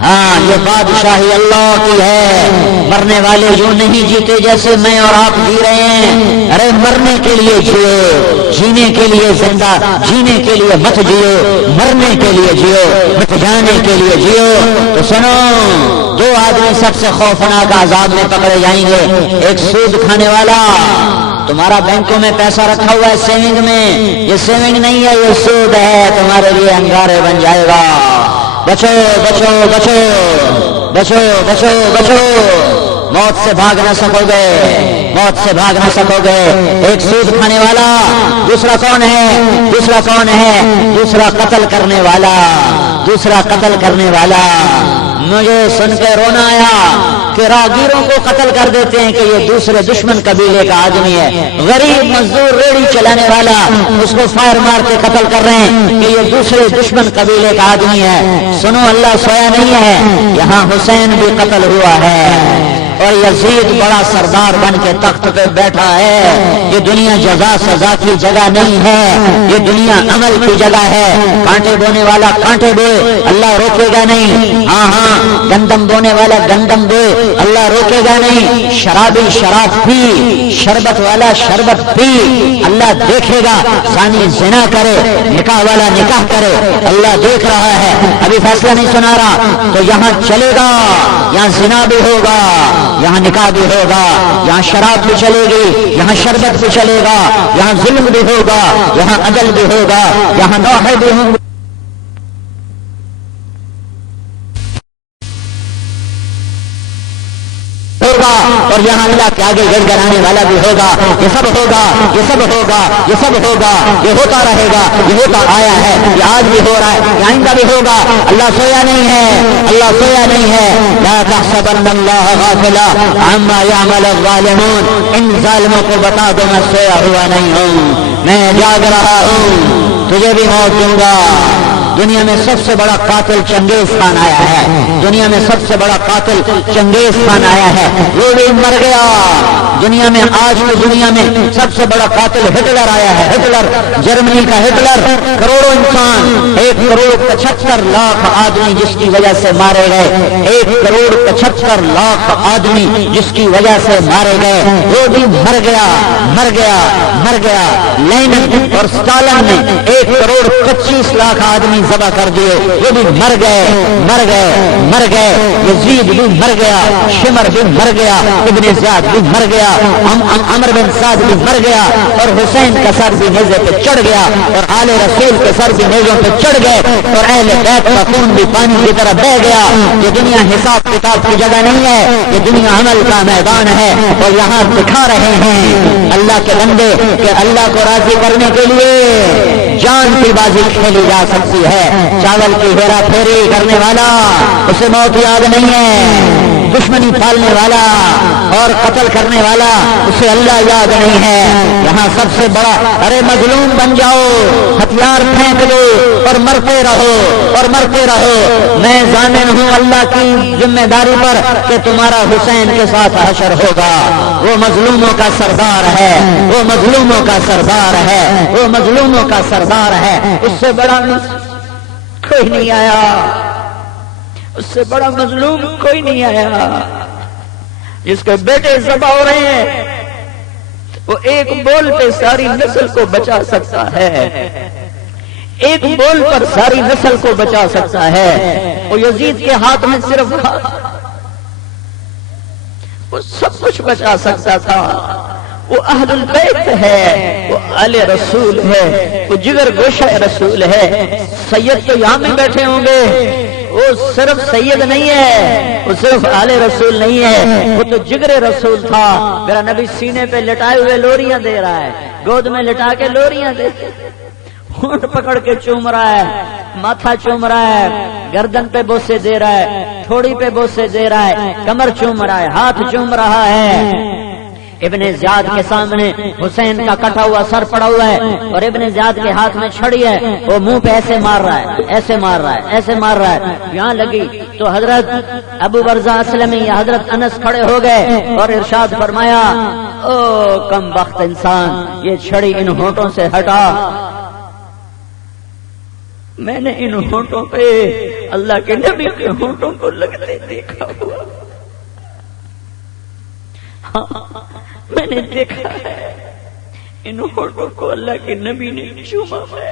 ہاں یہ بادشاہی اللہ کی ہے، مرنے والے یوں نہیں جیتے جیسے میں اور آپ جی رہے ہیں، ارے مرنے کے لیے جیو، جینے کے لیے زندہ، جینے کے لیے مت جیو، مرنے کے لیے جیو، مٹ جانے کے لیے جیو۔ تو سنو، 2 آدمی سب سے خوفناک عذاب میں پکڑے جائیں گے، ایک سود کھانے والا، تمہارا بینکوں میں پیسہ رکھا ہوا ہے سیونگ میں، یہ سیونگ نہیں ہے، یہ سود ہے، تمہارے لیے انگارے بن جائے گا۔ بچو بچو بچو بچو بچو بچو، موت سے بھاگ نہ سکو گے، موت سے بھاگ نہ سکو گے۔ ایک سود کھانے والا، دوسرا کون ہے؟ دوسرا کون ہے؟ دوسرا قتل کرنے والا، دوسرا قتل کرنے والا۔ مجھے سن کے رونا آیا کہ راہگیروں کو قتل کر دیتے ہیں کہ یہ دوسرے دشمن قبیلے کا آدمی ہے، غریب مزدور ریڑھی چلانے والا، اس کو فائر مار کے قتل کر رہے ہیں کہ یہ دوسرے دشمن قبیلے کا آدمی ہے۔ سنو، اللہ سویا نہیں ہے، یہاں حسین بھی قتل ہوا ہے اور یزید بڑا سردار بن کے تخت پہ بیٹھا ہے۔ یہ دنیا جزا سزا کی جگہ نہیں ہے، یہ دنیا عمل کی جگہ ہے۔ کانٹے بونے والا کانٹے بوئے، اللہ روکے گا نہیں۔ ہاں ہاں، گندم بونے والا گندم بوئے، اللہ روکے گا نہیں۔ شرابی شراب پی، شربت والا شربت پی، اللہ دیکھے گا۔ زانی زنا کرے، نکاح والا نکاح کرے، اللہ دیکھ رہا ہے۔ ابھی فیصلہ نہیں سنا رہا تو یہاں چلے گا، یہاں زنا بھی ہوگا، یہاں نکاح بھی ہوگا، یہاں شراب بھی چلے گی، یہاں شربت بھی چلے گا، یہاں ظلم بھی ہوگا، یہاں عدل بھی ہوگا، یہاں نوحے بھی ہوں گے، اور یہاں اللہ کے آگے گڑ گڑانے والا بھی ہوگا۔ یہ سب ہوگا، یہ سب ہوگا، یہ سب ہوگا، یہ ہوتا رہے گا، یہ ہوتا آیا ہے، یہ آج بھی ہو رہا ہے، یہ آئندہ بھی ہوگا۔ اللہ سویا نہیں ہے، اللہ سویا نہیں ہے۔ لا تحسبن اللہ غافلا عما يعمل الظالمون، ان ظالموں کو بتا دو میں سویا ہوا نہیں ہوں، میں جاگ رہا ہوں، تجھے بھی موت دوں گا۔ دنیا میں سب سے بڑا قاتل چنگیز خان آیا ہے، دنیا میں سب سے بڑا قاتل چنگیز خان آیا ہے، وہ بھی مر گیا۔ دنیا میں آج کی دنیا میں سب سے بڑا قاتل ہٹلر آیا ہے، ہٹلر، جرمنی کا ہٹلر، کروڑوں انسان، 1,75,00,000 آدمی جس کی وجہ سے مارے گئے، 1,75,00,000 آدمی جس کی وجہ سے مارے گئے، وہ بھی مر گیا مر گیا مر گیا۔ لینن اور اسٹالن نے 1,25,00,000 آدمی ذبح کر دیے، وہ بھی مر گئے مر گئے مر گئے۔ یزید بھی مر گیا، شمر بھی مر گیا، ابن زیاد بھی مر گیا، عمر بن سعد بھی مر گیا، اور حسین کا سر بھی نیزے پہ چڑھ گیا، اور آل رسول کے سر بھی نیزوں پہ چڑھ گئے، اور اہل بیت کا خون بھی پانی کی طرح بہہ گیا۔ یہ دنیا حساب کتاب کی جگہ نہیں ہے، یہ دنیا عمل کا میدان ہے، اور یہاں دکھا رہے ہیں اللہ کے بندے کہ اللہ کو راضی کرنے کے لیے جان کی بازی کھیلی جا سکتی ہے۔ چاول کی ہیرا پھیری کرنے والا اسے موت یاد نہیں ہے، دشمنی پالنے والا اور قتل کرنے والا اسے اللہ یاد نہیں ہے۔ یہاں سب سے بڑا ارے مظلوم بن جاؤ، ہتھیار پھینک دو اور مرتے رہو اور مرتے رہو۔ میں ضامن ہوں اللہ کی ذمہ داری پر کہ تمہارا حسین کے ساتھ حشر ہوگا۔ وہ مظلوموں کا سردار ہے، وہ مظلوموں کا سردار ہے، وہ مظلوموں کا سردار ہے۔ اس سے بڑا کوئی نہیں آیا، اس سے بڑا مظلوم کوئی نہیں آیا۔ جس کے بیٹے ذبح ہو رہے ہیں، وہ ایک بول پہ ساری نسل کو بچا سکتا ہے، ایک بول پر ساری نسل کو بچا سکتا ہے۔ وہ یزید کے ہاتھ میں صرف وہ سب کچھ بچا سکتا تھا۔ وہ اہل البیت ہے، وہ آل رسول ہے، وہ جگر گوشہ رسول ہے۔ سید تو یہاں میں بیٹھے ہوں گے، وہ صرف سید نہیں ہے، وہ صرف آل رسول نہیں ہے، وہ تو جگر رسول تھا۔ میرا نبی سینے پہ لٹائے ہوئے لوریاں دے رہا ہے، گود میں لٹا کے لوریاں دے، ہونٹ پکڑ کے چوم رہا ہے، ماتھا چوم رہا ہے، گردن پہ بوسے دے رہا ہے، تھوڑی پہ بوسے دے رہا ہے، کمر چوم رہا ہے، ہاتھ چوم رہا ہے۔ ابن زیاد کے سامنے حسین کا کٹا ہوا سر پڑا ہوا ہے، اور ابن زیاد کے ہاتھ میں چھڑی ہے، وہ منہ پہ ایسے مار رہا ہے، ایسے مار رہا ہے، ایسے مار رہا ہے۔ یہاں لگی تو حضرت ابو برزہ اسلمی یا حضرت انس کھڑے ہو گئے اور ارشاد فرمایا، او کم بخت انسان، یہ چھڑی ان ہونٹوں سے ہٹا۔ میں نے ان ہونٹوں پہ اللہ کے نبی کے ہونٹوں کو لگتے دیکھا ہوا، میں نے دیکھا ہے ان ہونٹوں کو اللہ کے نبی نے چوما ہے۔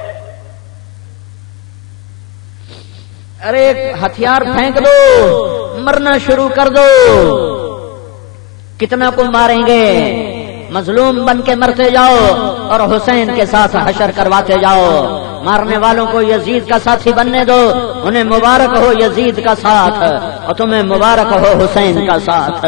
ارے ہتھیار پھینک دو، مرنا شروع کر دو، کتنا کو ماریں گے؟ مظلوم بن کے مرتے جاؤ اور حسین کے ساتھ حشر کرواتے جاؤ۔ مارنے والوں کو یزید کا ساتھی بننے دو، انہیں مبارک ہو یزید کا ساتھ اور تمہیں مبارک ہو حسین کا ساتھ۔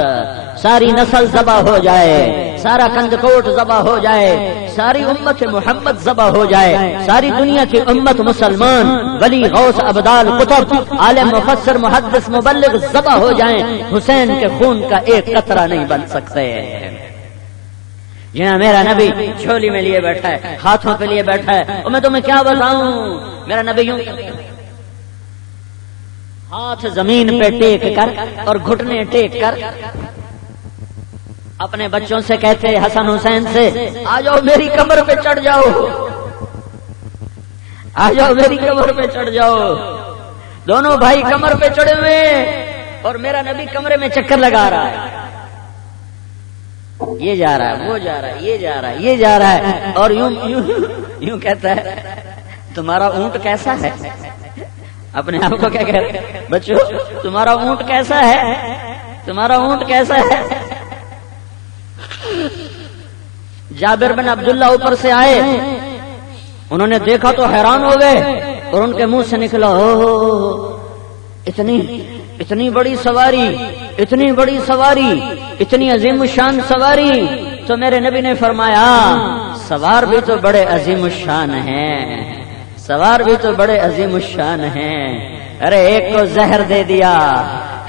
ساری نسل ذبح ہو جائے، سارا کندکوٹ ذبح ہو جائے، ساری امت محمد ذبح ہو جائے، ساری دنیا کی امت مسلمان ولی غوث ابدال قطب عالم مفسر محدث مبلغ ذبح ہو جائیں، حسین کے خون کا ایک قطرہ نہیں بن سکتے۔ جہاں میرا نبی جھولی میں لیے بیٹھا ہے، ہاتھوں پہ لیے بیٹھا ہے، اور میں تمہیں کیا بتاؤں، میرا نبی یوں ہاتھ زمین پہ ٹیک کر اور گھٹنے ٹیک کر اپنے بچوں سے کہتے حسن حسین سے، آ جاؤ میری کمر پہ چڑھ جاؤ، آ جاؤ میری کمر پہ چڑھ جاؤ۔ دونوں بھائی کمر پہ چڑھے ہوئے اور میرا نبی کمرے میں چکر لگا رہا ہے، یہ جا رہا ہے، وہ جا رہا ہے، یہ جا رہا ہے، یہ جا رہا ہے، اور یوں یوں یوں کہتا ہے، تمہارا اونٹ کیسا ہے؟ اپنے آپ کو کیا کہتے ہیں بچوں، تمہارا اونٹ کیسا ہے؟ تمہارا اونٹ کیسا ہے؟ جابر بن عبداللہ اوپر سے آئے، انہوں نے دیکھا تو حیران ہو گئے، اور ان کے منہ سے نکلا، اتنی بڑی سواری، اتنی بڑی سواری، اتنی عظیم الشان سواری۔ تو میرے نبی نے فرمایا، سوار بھی تو بڑے عظیم الشان ہیں، سوار بھی تو بڑے عظیم الشان ہیں۔ ارے ایک کو زہر دے دیا،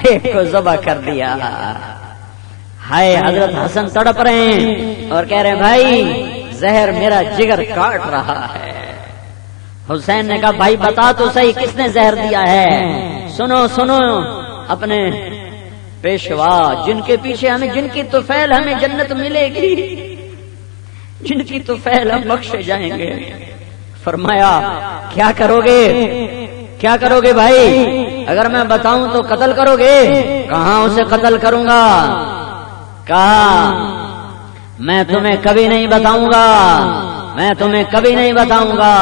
ایک کو ذبح کر دیا۔ ہائے حضرت حسن تڑپ رہے ہیں اور کہہ رہے ہیں، بھائی زہر میرا جگر کاٹ رہا ہے۔ حسین نے کہا، بھائی بتا تو صحیح کس نے زہر دیا ہے؟ سنو سنو، اپنے پیشوا جن کے پیچھے ہمیں، جن کی طفیل ہمیں جنت ملے گی، جن کی طفیل ہم بخشے جائیں گے۔ فرمایا کیا کرو گے، کیا کرو گے بھائی؟ اگر میں بتاؤں تو قتل کرو گے؟ کہاں اسے قتل کروں گا؟ کہا میں تمہیں کبھی نہیں بتاؤں گا، میں تمہیں کبھی نہیں بتاؤں گا،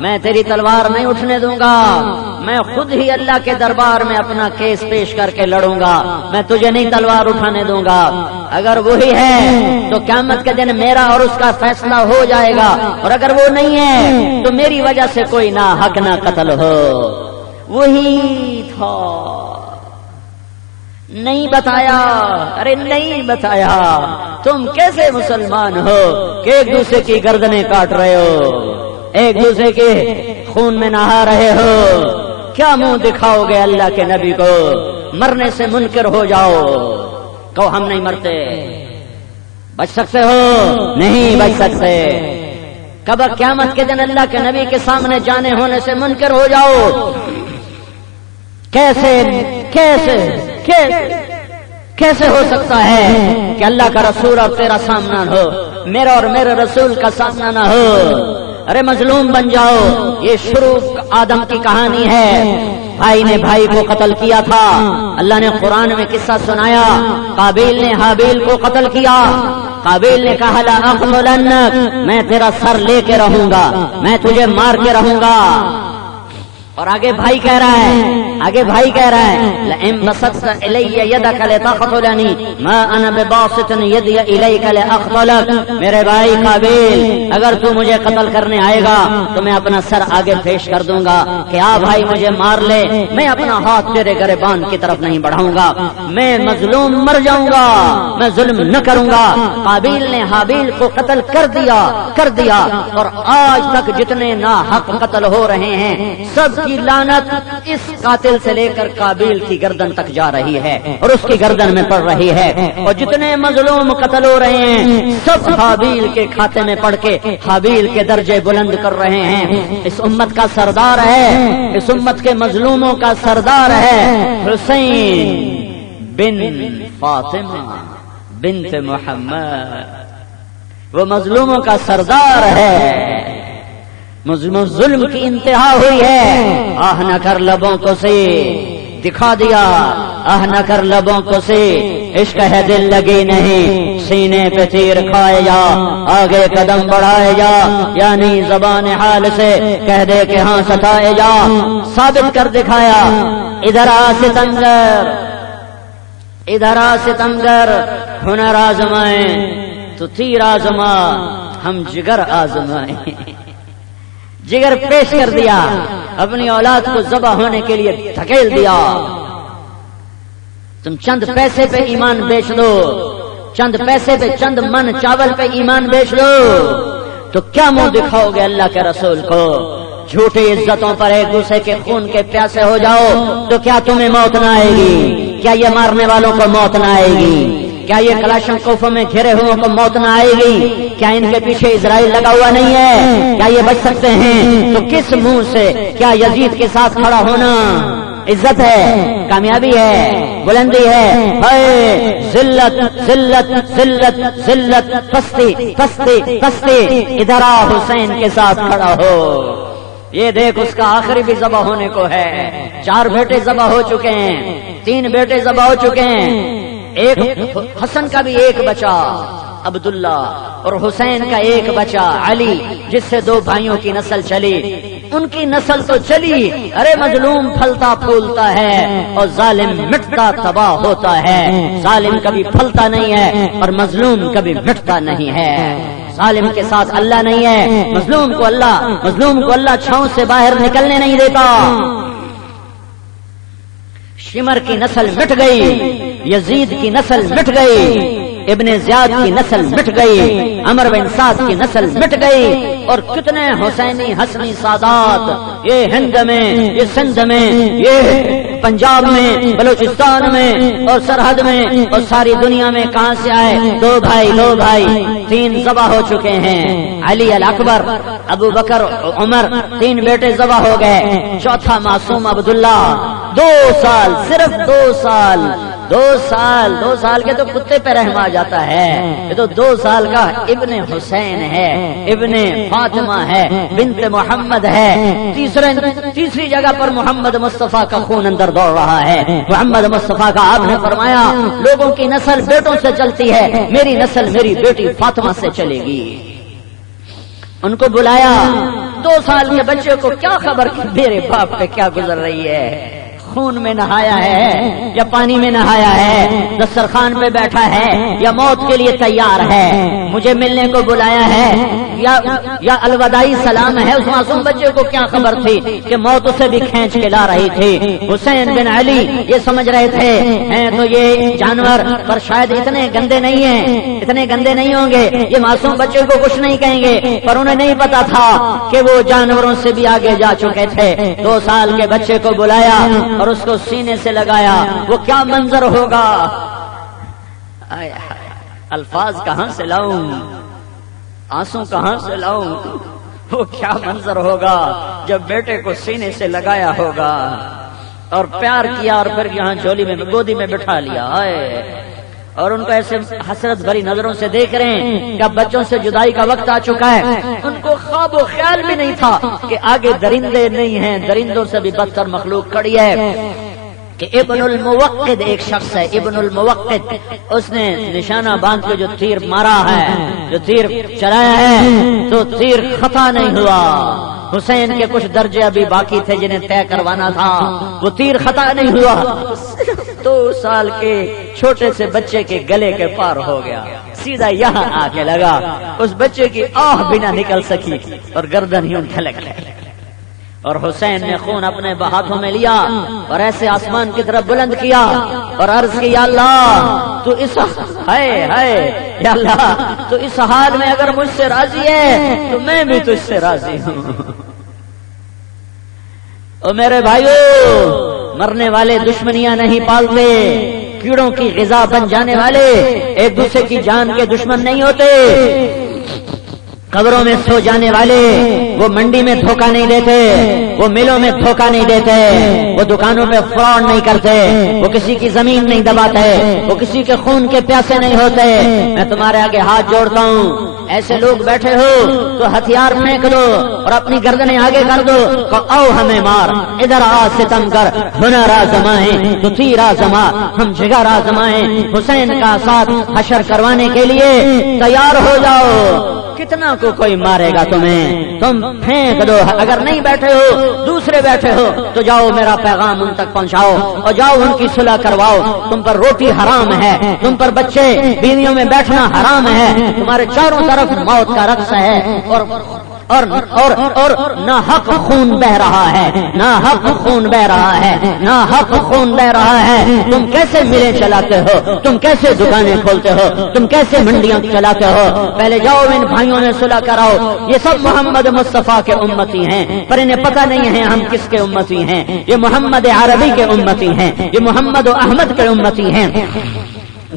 میں تیری تلوار نہیں اٹھنے دوں گا، میں خود ہی اللہ کے دربار میں اپنا کیس پیش کر کے لڑوں گا، میں تجھے نہیں تلوار اٹھانے دوں گا۔ اگر وہی ہے تو قیامت کے دن میرا اور اس کا فیصلہ ہو جائے گا، اور اگر وہ نہیں ہے تو میری وجہ سے کوئی نہ حق نہ قتل ہو۔ وہی تھا، نہیں بتایا، ارے نہیں بتایا۔ تم کیسے مسلمان ہو کہ ایک دوسرے کی گردنیں کاٹ رہے ہو، ایک دوسرے کے خون میں نہا رہے ہو؟ کیا منہ دکھاؤ گے اللہ کے نبی کو؟ مرنے سے منکر ہو جاؤ، کہو ہم نہیں مرتے۔ بچ سکتے ہو؟ نہیں بچ سکتے۔ کب قیامت کے دن اللہ کے نبی کے سامنے جانے ہونے سے منکر ہو جاؤ؟ کیسے کیسے کیسے کیسے ہو سکتا ہے کہ اللہ کا رسول اور تیرا سامنا ہو، میرا اور میرے رسول کا سامنا نہ ہو؟ ارے مظلوم بن جاؤ۔ یہ شروع آدم کی کہانی ہے، بھائی نے بھائی کو قتل کیا تھا۔ اللہ نے قرآن میں قصہ سنایا، قابیل نے حابیل کو قتل کیا۔ قابیل نے کہا لا اقتلنک، میں تیرا سر لے کے رہوں گا، میں تجھے مار کے رہوں گا۔ اور آگے بھائی کہہ رہا ہے، آگے بھائی کہہ رہا ہے لئن بسطت الی یدک لتقتلنی ما انا بباسط یدی الیک لاقتلک۔ میرے بھائی قابیل، اگر تو مجھے قتل کرنے آئے گا تو میں اپنا سر آگے پیش کر دوں گا کہ آ بھائی مجھے مار لے، میں اپنا ہاتھ تیرے گریبان کی طرف نہیں بڑھاؤں گا، میں مظلوم مر جاؤں گا، میں ظلم نہ کروں گا۔ قابیل نے حابیل کو قتل کر دیا، اور آج تک جتنے ناحق قتل ہو رہے ہیں سب کی لعنت اس قاتل سے لے کر قابیل کی گردن تک جا رہی ہے اور اس کی گردن میں پڑ رہی ہے، اور جتنے مظلوم قتل ہو رہے ہیں سب حابیل کے کھاتے میں پڑ کے حابیل کے درجے بلند کر رہے ہیں۔ اس امت کا سردار ہے، اس امت کے مظلوموں کا سردار ہے حسین بن فاطمہ بنت محمد، وہ مظلوموں کا سردار ہے۔ ظلم کی انتہا ہوئی ہے، آہ نہ کر لبوں کو سے دکھا دیا، آہ نہ کر لبوں کو سے عشق ہے دل لگی نہیں، سینے پہ تیر کھائے جا، آگے قدم بڑھائے جا، یعنی زبان حال سے کہہ دے کہ ہاں ستائے جا، ثابت کر دکھایا۔ ادھر آ ستمگر، ادھر آ ستمگر، ہنر آزمائیں تو تیر آزما، ہم جگر آزمائیں۔ جگر پیش کر دیا، اپنی اولاد کو ذبح ہونے کے لیے دھکیل دیا۔ تم چند پیسے پہ ایمان بیچ دو، چند پیسے پہ، چند من چاول پہ ایمان بیچ دو تو کیا منہ دکھاؤ گے اللہ کے رسول کو؟ جھوٹی عزتوں پر ایک دوسرے کے خون کے پیاسے ہو جاؤ تو کیا تمہیں موت نہ آئے گی؟ کیا یہ مارنے والوں کو موت نہ آئے گی؟ کیا یہ کلاشنکوفوں میں گھرے ہوئے کو موت نہ آئے گی؟ کیا ان کے پیچھے اسرائیل لگا ہوا نہیں ہے؟ کیا یہ بچ سکتے ہیں؟ تو کس منہ سے؟ کیا یزید کے ساتھ کھڑا ہونا عزت ہے، کامیابی ہے، بلندی ہے؟ ذلت ذلت ذلت ذلت، پستی پستی پستی۔ ادھر آ حسین کے ساتھ کھڑا ہو، یہ دیکھ اس کا آخری بھی ذبح ہونے کو ہے۔ 4 بیٹے ذبح ہو چکے ہیں، 3 بیٹے ذبح ہو چکے ہیں، ایک حسن کا بھی ایک بچا عبداللہ، اور حسین کا ایک بچا علی، جس سے 2 بھائیوں کی نسل چلی۔ ان کی نسل تو چلی، ارے مظلوم پھلتا پھولتا ہے اور ظالم مٹتا تباہ ہوتا ہے۔ ظالم کبھی پھلتا نہیں ہے اور مظلوم کبھی مٹتا نہیں ہے۔ ظالم کے ساتھ اللہ نہیں ہے، مظلوم کو اللہ چھاؤں سے باہر نکلنے نہیں دیتا۔ شمر کی نسل مٹ گئی، یزید کی نسل مٹ گئی، ابن زیاد کی نسل مٹ گئی، عمر بن سعد کی نسل مٹ گئی، اور کتنے حسینی حسنی سادات یہ ہند میں، یہ سندھ میں، یہ پنجاب میں، بلوچستان میں اور سرحد میں اور ساری دنیا میں کہاں سے آئے؟ 2 بھائی 3 ذبح ہو چکے ہیں، علی الاکبر، ابو بکر، عمر، 3 بیٹے ذبح ہو گئے، 4تھا معصوم عبداللہ، 2 سال، صرف 2 سال 2 سال کے تو کتے پہ رحم آ جاتا ہے، یہ تو 2 سال کا ابن حسین ہے، ابن فاطمہ ہے، بنت محمد ہے۔ تیسری جگہ پر محمد مصطفیٰ کا خون اندر دوڑ رہا ہے۔ محمد مصطفیٰ کا آپ نے فرمایا لوگوں کی نسل بیٹوں سے چلتی ہے، میری نسل میری بیٹی فاطمہ سے چلے گی۔ ان کو بلایا، 2 سال کے بچے کو کیا خبر کہ میرے باپ پہ کیا گزر رہی ہے، خون میں نہایا ہے یا پانی میں نہایا ہے، دسترخوان پہ بیٹھا ہے یا موت کے لیے تیار ہے، مجھے ملنے کو بلایا ہے یا الوداعی سلام ہے۔ اس معصوم بچے کو کیا خبر تھی کہ موت اسے بھی کھینچ کے لا رہی تھی۔ حسین بن علی یہ سمجھ رہے تھے ہیں تو یہ جانور پر شاید اتنے گندے نہیں ہیں، اتنے گندے نہیں ہوں گے، یہ معصوم بچے کو کچھ نہیں کہیں گے، پر انہیں نہیں پتا تھا کہ وہ جانوروں سے بھی آگے جا چکے تھے۔ 2 سال کے بچے کو بلایا اور اس کو سینے سے لگایا، وہ کیا منظر ہوگا، الفاظ کہاں سے لاؤں، آنسو کہاں سے لاؤں، وہ کیا منظر ہوگا جب بیٹے کو سینے سے لگایا ہوگا اور پیار کیا اور پھر یہاں جھولی میں گودی میں بٹھا لیا اور ان کو ایسے حسرت بھری نظروں سے دیکھ رہے ہیں کہ اب بچوں سے جدائی کا وقت آ چکا ہے۔ ان کو خواب و خیال بھی نہیں تھا کہ آگے درندے نہیں ہیں، درندوں سے بھی بدتر مخلوق کھڑی ہے کہ ابن الموقد ایک شخص ہے، ابن الموقد، اس نے نشانہ باندھ کے جو تیر مارا ہے، جو تیر چلایا ہے تو تیر خطا نہیں ہوا۔ حسین کے کچھ درجے ابھی باقی تھے جنہیں طے کروانا تھا، وہ تیر خطا نہیں ہوا، 2 سال کے چھوٹے سے بچے کے گلے کے پار ہو گیا، سیدھا یہاں آ کے لگا۔ اس بچے کی آہ بھی نہ نکل سکی اور گردن ہی ڈھلک گئی، اور حسین نے خون اپنے ہاتھوں میں لیا اور ایسے آسمان کی طرف بلند کیا اور عرض کی یا اللہ تو اس یا اللہ تو اس حال میں اگر مجھ سے راضی ہے تو میں بھی تجھ سے راضی ہوں۔ اور میرے بھائیو، مرنے والے دشمنیاں نہیں پالتے، کیڑوں کی غذا بن جانے والے ایک دوسرے کی جان کے دشمن نہیں ہوتے۔ قبروں میں سو جانے والے وہ منڈی میں دھوکہ نہیں دیتے، وہ ملوں میں دھوکہ نہیں دیتے، وہ دکانوں پہ فراڈ نہیں کرتے، وہ کسی کی زمین نہیں دباتے، وہ کسی کے خون کے پیاسے نہیں ہوتے۔ میں تمہارے آگے ہاتھ جوڑتا ہوں، ایسے لوگ بیٹھے ہو تو ہتھیار پھینک دو اور اپنی گردنیں آگے کر دو، آؤ ہمیں مار، ادھر آ ستم کر، ہنر آزمائیں تو تیر آزما، ہم جگر آزمائیں، حسین کا ساتھ حشر کروانے کے لیے تیار ہو جاؤ۔ کتنا کو کوئی مارے گا تمہیں، تم پھینک دو، اگر نہیں بیٹھے ہو دوسرے بیٹھے ہو تو جاؤ میرا پیغام ان تک پہنچاؤ اور جاؤ ان کی صلح کرواؤ۔ تم پر روٹی حرام ہے، تم پر بچے بیویوں میں بیٹھنا حرام ہے، تمہارے چاروں طرف موت کا رقص ہے اور ناحق خون بہ رہا ہے، ناحق خون بہ رہا ہے، ناحق خون بہ رہا ہے۔ تم کیسے ملیں چلاتے ہو، تم کیسے دکانیں کھولتے ہو، تم کیسے منڈیاں چلاتے ہو؟ پہلے جاؤ ان بھائیوں نے صلح کراؤ۔ یہ سب محمد مصطفیٰ کے امتی ہیں، پر انہیں پتہ نہیں ہے ہم کس کے امتی ہیں۔ یہ محمد عربی کے امتی ہیں، یہ محمد و احمد کے امتی ہیں۔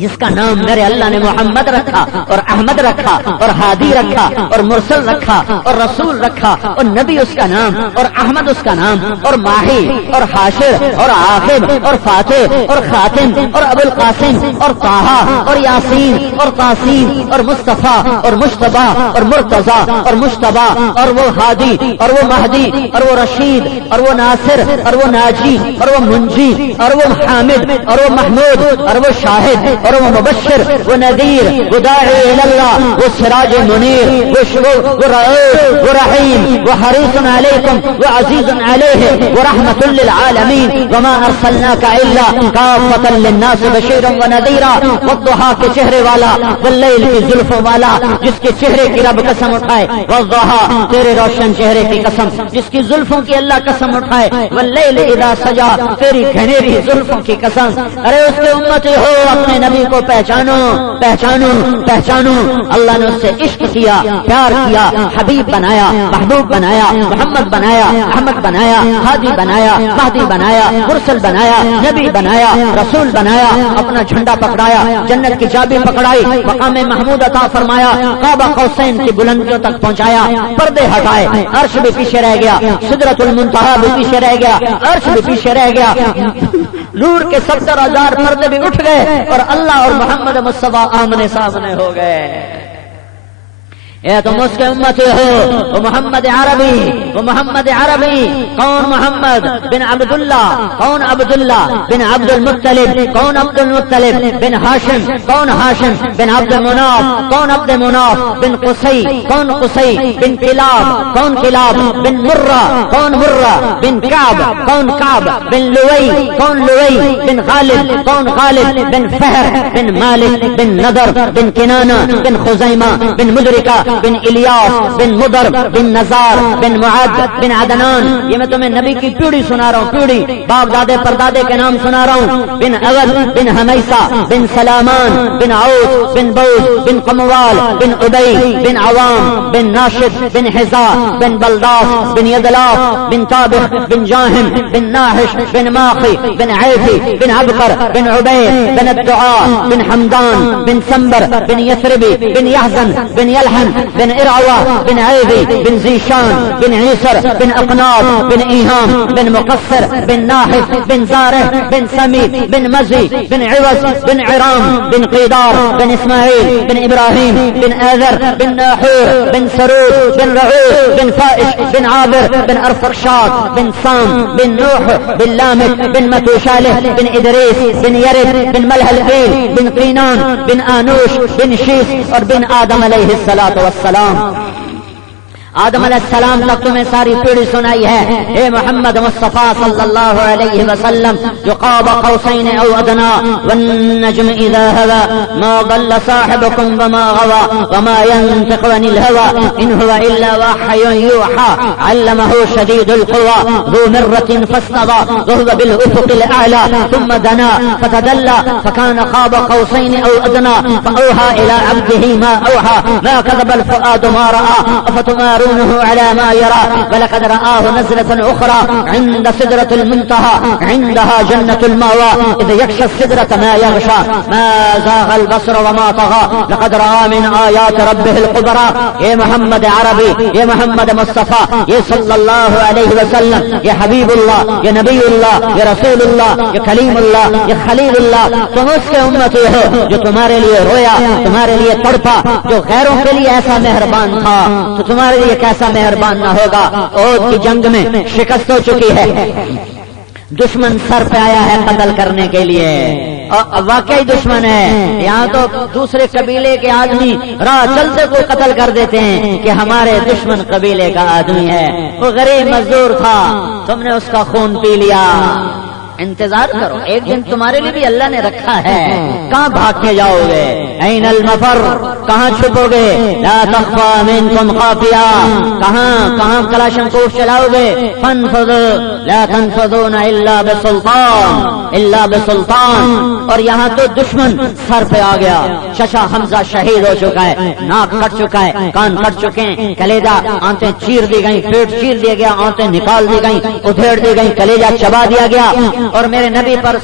جس کا نام میرے اللہ نے محمد رکھا اور احمد رکھا اور ہادی رکھا اور مرسل رکھا اور رسول رکھا اور نبی اس کا نام اور احمد اس کا نام اور ماہی اور حاشر اور عاقب اور فاتح اور خاتم اور ابو القاسم اور طٰہٰ اور یاسین اور تاسین اور مصطفیٰ اور مجتبیٰ اور مرتضیٰ اور مجتبیٰ اور وہ ہادی اور وہ مہدی اور وہ رشید اور وہ ناصر اور وہ ناجی اور وہ منجی اور وہ حامد اور وہ محمود اور وہ شاہد اور وہ مبشر، وہ نذیر، وہ داعی اللہ، وہ سراج منیر، وہ رؤوف، وہ رحیم، وہ حریص علیکم، وہ عزیز علیہ، وہ رحمت للعالمین، وما ارسلناک الا کافۃ للناس بشیرا ونذیرا، والضحیٰ کے چہرے والا، واللیل کی زلفوں والا، جس کے چہرے کی رب قسم اٹھائے، والضحیٰ تیرے روشن چہرے کی قسم، جس کی زلفوں کی اللہ قسم اٹھائے، واللیل اذا سجا تیری گھنیری زلفوں کی قسم۔ ارے اس کے امتی ہو، اپنے نبی نبی کو پہچانو پہچانو پہچانو. اللہ نے اس سے عشق کیا، پیار کیا، حبیب بنایا، محبوب بنایا، محمد بنایا، احمد بنایا، ہادی بنایا، مہدی بنایا، مرسل بنایا، نبی بنایا، رسول بنایا، اپنا جھنڈا پکڑایا، جنت کی چابی پکڑائی، مقام محمود عطا فرمایا، قاب قوسین کی بلندیوں تک پہنچایا، پردے ہٹائے، عرش بھی پیچھے رہ گیا، سدرۃ المنتہا بھی پیچھے رہ گیا، عرش بھی پیچھے رہ گیا، نور کے 70,000 پردے بھی اٹھ گئے اور اللہ اور محمد مصطفیٰ آمنے سامنے ہو گئے. اے تم اس کے امتی ہو، وہ محمد عربی، وہ محمد عربی. کون محمد بن عبداللہ، کون عبداللہ بن عبد المطلب، کون عبد المطلب بن ہاشم، کون ہاشم بن عبد المناف، کون عبد مناف بن قصی، کون قصی بن کلاب، کون کلاب بن مرہ، کون مرہ بن کعب، کون کعب بن لوئی، کون لوئی بن غالب، کون غالب بن فہر بن مالک بن نضر بن کنانہ بن خزیمہ بن مدرکہ بن الیاس بن مدر بن نزار بن معد بن عدنان. یہ میں تمہیں نبی کی پیڑھی سنا رہا ہوں، پیڑھی، باپ دادے پردادے کے نام سنا رہا ہوں. بن اغد بن حمیسہ بن سلامان بن عوف بن بوز بن قموال بن ابی بن عوام بن ناشد بن حزا بن بلداس بن یدلاف بن طابخ بن جاہم بن ناحش بن ماخی بن عیفی بن عبقر بن عبید بن الدعاء بن حمدان بن سنبر بن یثربی بن یحزن بن یلحن بن ارعوہ بن عیبی بن زیشان بن عیسر بن اقناط بن ایہام بن مقصر بن ناحف بن زارح بن سمی بن مزی بن عوض بن عرام بن قیدار بن اسماعیل بن ابراہیم بن آذر بن ناحور بن سرود بن رعوف بن فائش بن عابر بن ارفقشاد بن سام بن نوح بن لامک بن متوشالح بن ادریس بن یرد بن ملح الفیل بن قینان بن آنوش بن شیس اور بن آدم علیہ السلام. آدم علیہ السلام تک تمہیں ساری پیڑھی سنائی ہے. اے محمد مصطفیٰ صلی اللہ علیہ وسلم جو قاب قوسین او ادنا والنجم اذا هوى ما ضل صاحبكم وما غوى وما ينطق عن الهوى ان هو الا وحي يوحى علمه شديد القوى ذو مرة فاستوى وهو بالافق الاعلى ثم دنا فتدلى فكان قاب قوسين او ادنى فاوحى الى عبده ما اوحى ما كذب الفؤاد ما راى افتمارونه على ما يرى ولقد رآه نزلة أخرى عند سدرة المنتهى عندها جنة المأوى إذ يغشى السدرة ما يغشى ما زاغ البصر وما طغى لقد رأى من آيات ربه الكبرى. یہ محمد عربی، یہ محمد مصطفیٰ، یہ صلی اللہ علیہ وسلم، یہ حبیب اللہ، یہ نبی اللہ، یہ رسول اللہ، یہ کلیم اللہ، یہ خلیل اللہ. تم اس کے امتی ہو جو تمہارے لیے رویا، تمہارے لیے تڑپا، جو غیروں کے لیے ایسا مہربان تھا تو تمہارے لیے کیسا مہربان نہ ہوگا. احد کی جنگ میں شکست ہو چکی ہے، دشمن سر پہ آیا ہے قتل کرنے کے لیے، اور واقعی دشمن ہے. یہاں تو دوسرے قبیلے کے آدمی راہ چلتے کو قتل کر دیتے ہیں کہ ہمارے دشمن قبیلے کا آدمی ہے. وہ غریب مزدور تھا، تم نے اس کا خون پی لیا. انتظار کرو، ایک دن تمہارے لیے بھی اللہ نے رکھا ہے. کہاں بھاگ کے جاؤ گے؟ این المفر، کہاں چھپو گے؟ لا تخفى منکم خافیہ، کہاں کلاشن کوف چلاؤ گے؟ فانفذوا لا تنفذون الا بسلطان. اور یہاں تو دشمن سر پہ آ گیا. چچا حمزہ شہید ہو چکا ہے، ناک کٹ چکا ہے، کان کٹ چکے ہیں، کلیجہ آنتیں چیر دی گئیں، پیٹ چیر دیا گیا، آنتیں نکال دی گئیں، ادھیڑ دی گئیں، کلیجہ چبا دیا گیا. اور میرے نبی پر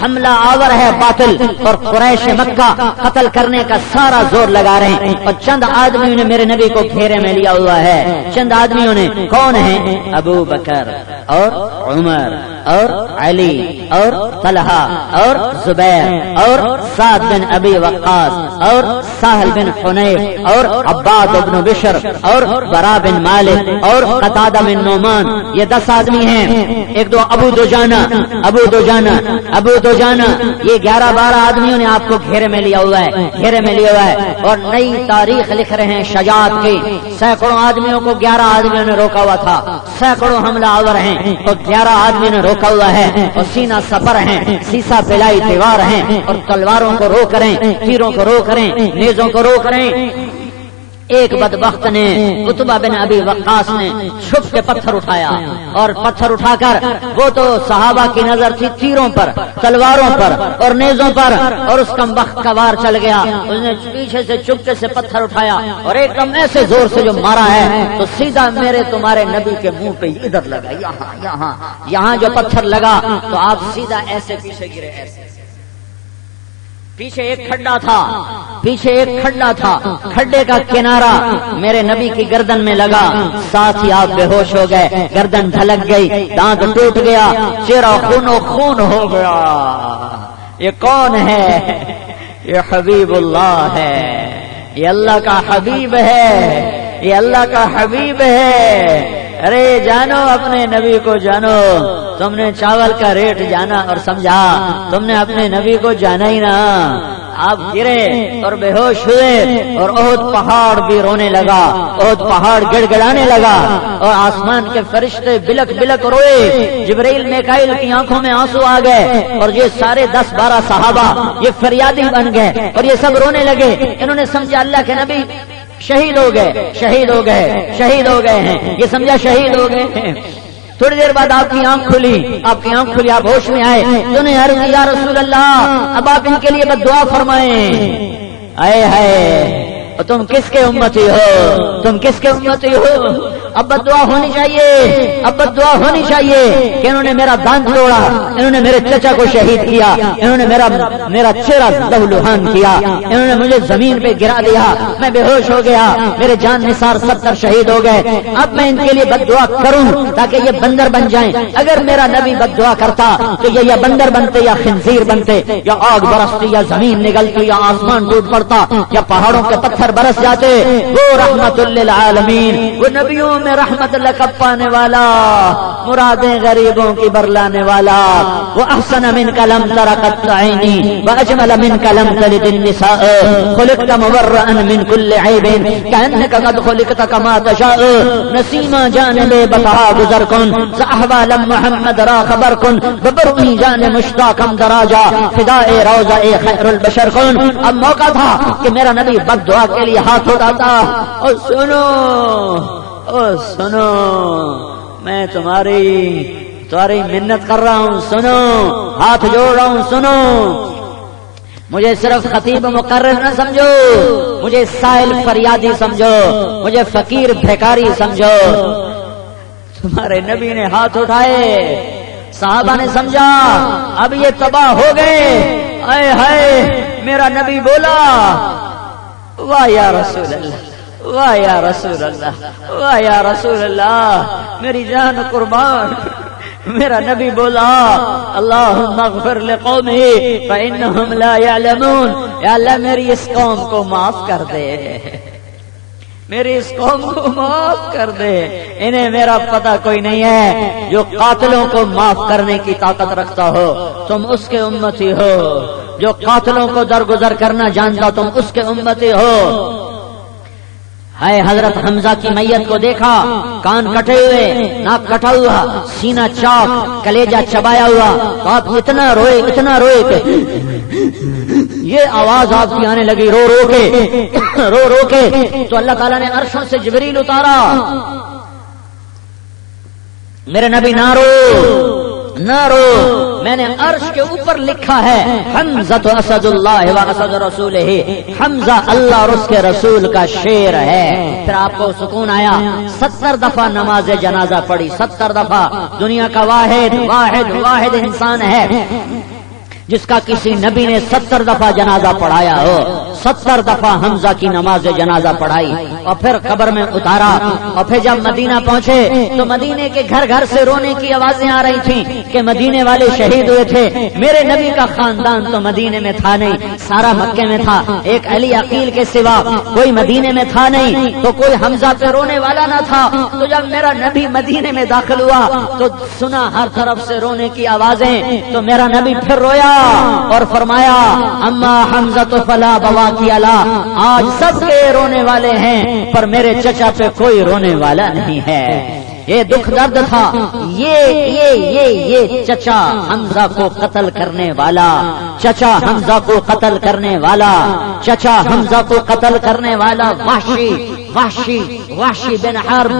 حملہ آور ہے باطل، اور قریش مکہ قتل کرنے کا سارا زور لگا رہے ہیں. اور چند آدمیوں نے میرے نبی کو گھیرے میں لیا ہوا ہے. چند آدمیوں نے، کون ہیں؟ ابو بکر اور عمر اور علی اور طلحہ اور زبیر اور سعد بن ابی وقاص اور سہل بن حنیف اور عباد بن بشر اور برا بن مالک اور قتادہ بن نعمان. یہ 10 آدمی ہیں. ایک دو ابو دوجانہ، یہ 11-12 آدمیوں نے آپ کو گھیرے میں لیا ہوا ہے. اور نئی تاریخ لکھ رہے ہیں شجاعت کی. سینکڑوں آدمیوں کو 11 آدمیوں نے روکا ہوا تھا. سینکڑوں حملہ آور ہیں اور 11 آدمیوں نے روکا ہوا ہے. اور سینہ سپر ہیں، سیسا پلائی دیوار ہیں، اور تلواروں کو روک رہے ہیں، تیروں کو روک رہے ہیں، نیزوں کو روک رہے ہیں. ایک بدبخت نے عتبہ بن ابی وقاص نے چھپ کے پتھر اٹھایا اور پتھر اٹھا کر وہ تو صحابہ کی نظر تھی تیروں پر تلواروں پر اور نیزوں پر اور اس کم بخت کا وار چل گیا. اس نے پیچھے سے چپکے سے پتھر اٹھایا اور ایک دم ایسے زور سے جو مارا ہے تو سیدھا میرے تمہارے نبی کے منہ پہ ادھر لگا. یہاں جو پتھر لگا تو آپ سیدھا ایسے پیچھے گرے. ایسے پیچھے ایک کھڈا تھا کھڈے کا کنارہ میرے نبی کی گردن میں لگا. ساتھ ہی آپ بے ہوش ہو گئے, گردن ڈھلک گئی, دانت ٹوٹ گیا, چہرہ خون ہو گیا. یہ کون ہے؟ یہ حبیب اللہ ہے, یہ اللہ کا حبیب ہے, یہ اللہ کا حبیب ہے. ارے جانو اپنے نبی کو جانو. تم نے چاول کا ریٹ جانا اور سمجھا, تم نے اپنے نبی کو جانا ہی نہ. آپ گرے اور بے ہوش ہوئے اور احد پہاڑ بھی رونے لگا, احد پہاڑ گڑ گڑانے لگا اور آسمان کے فرشتے بلک بلک روئے. جبرائیل میکائیل کی آنکھوں میں آنسو آ گئے اور یہ سارے 10-12 صحابہ یہ فریادی بن گئے اور یہ سب رونے لگے. انہوں نے سمجھا اللہ کے نبی شہید ہو گئے ہیں, یہ سمجھا شہید ہو گئے ہیں. تھوڑی دیر بعد آپ کی آنکھ کھلی, آپ ہوش میں آئے. تو نے عرض کی یا رسول اللہ اب آپ ان کے لیے بد دعا فرمائیں. تم کس کے امتی ہو؟ اب بد دعا ہونی چاہیے کہ انہوں نے میرا دانت توڑا, انہوں نے میرے چچا کو شہید کیا, انہوں نے میرا چہرہ لہولہان کیا, انہوں نے مجھے زمین پہ گرا دیا, میں بے ہوش ہو گیا, میرے جان نثار 70 شہید ہو گئے. اب میں ان کے لیے بد دعا کروں تاکہ یہ بندر بن جائیں. اگر میرا نبی بد دعا کرتا تو یہ یا بندر بنتے یا خنزیر بنتے, یا آگ برستی یا زمین نگلتی یا آسمان ٹوٹ پڑتا یا پہاڑوں کے پتھر برس جاتے. وہ رحمت للعالمین, وہ نبیوں میں رحمت لقب پانے والا, مرادیں غریبوں کی برلانے والا. وہ احسن من کلم ترقت عینی واجمل من کلم تلد النساء خلقت مبرئا من كل عیب کانک قد خلقت کما تشاء. نسیما جانب بطحا گزر کن احوال محمد را خبر کن ببرئی جان مشتاقم دراجا فدائے روضہ خیر البشر کن. اب موقع تھا کہ میرا نبی بد دعا کے لیے ہاتھ اٹھاتا. اور سنو میں تمہاری منت کر رہا ہوں, سنو ہاتھ جوڑ رہا ہوں, سنو. مجھے صرف خطیب مقرر نہ سمجھو, مجھے سائل فریادی سمجھو, مجھے فقیر بھیکاری سمجھو. تمہارے نبی نے ہاتھ اٹھائے, صحابہ نے سمجھا اب یہ تباہ ہو گئے. اے ہائے میرا نبی بولا واہ یا رسول اللہ, واہ یا رسول اللہ, واہ یا رسول اللہ, میری جان قربان. میرا نبی بولا اللہم اغفر لقومی فإنہم لا یعلمون. یا اللہ میری اس قوم کو معاف کر دے, میری اس قوم کو معاف کر دے, انہیں میرا پتہ کوئی نہیں ہے. جو قاتلوں کو معاف کرنے کی طاقت رکھتا ہو تم اس کے امتی ہو, جو قاتلوں کو درگزر کرنا جانتا تم اس کے امتی ہو. ہے حضرت حمزہ کی میت کو دیکھا, کان کٹے ہوئے, ناک کٹا ہوا, سینہ چاک, کلیجہ چبایا ہوا. تو آپ اتنا روئے کہ یہ آواز آپ کی آنے لگی رو رو کے. تو اللہ تعالیٰ نے عرشوں سے جبریل اتارا. میرے نبی نہ رو, میں نے عرش کے اوپر لکھا ہے حمزہ اسد اللہ و اسد رسولہ, حمزہ اللہ اور اس کے رسول کا شیر ہے. پھر آپ کو سکون آیا. 70 دفعہ نماز جنازہ پڑھی, 70 دفعہ. دنیا کا واحد انسان ہے جس کا کسی نبی نے 70 دفعہ جنازہ پڑھایا ہو. 70 دفعہ حمزہ کی نماز جنازہ پڑھائی اور پھر قبر میں اتارا. اور پھر جب مدینہ پہنچے تو مدینے کے گھر گھر سے رونے کی آوازیں آ رہی تھیں کہ مدینے والے شہید ہوئے تھے. میرے نبی کا خاندان تو مدینے میں تھا نہیں, سارا مکے میں تھا. ایک علی عقیل کے سوا کوئی مدینے میں تھا نہیں, تو کوئی حمزہ پہ رونے والا نہ تھا. تو جب میرا نبی مدینے میں داخل ہوا تو سنا ہر طرف سے رونے کی آوازیں. تو میرا نبی پھر رویا اور فرمایا اما حمزہ فلا بواکی علی, آج سب کے رونے والے ہیں پر میرے چچا پہ کوئی رونے والا نہیں ہے. یہ دکھ درد تھا، یہ چچا حمزہ کو قتل کرنے والا، چچا حمزہ کو قتل کرنے والا، چچا حمزہ کو قتل کرنے والا وحشی بن حرب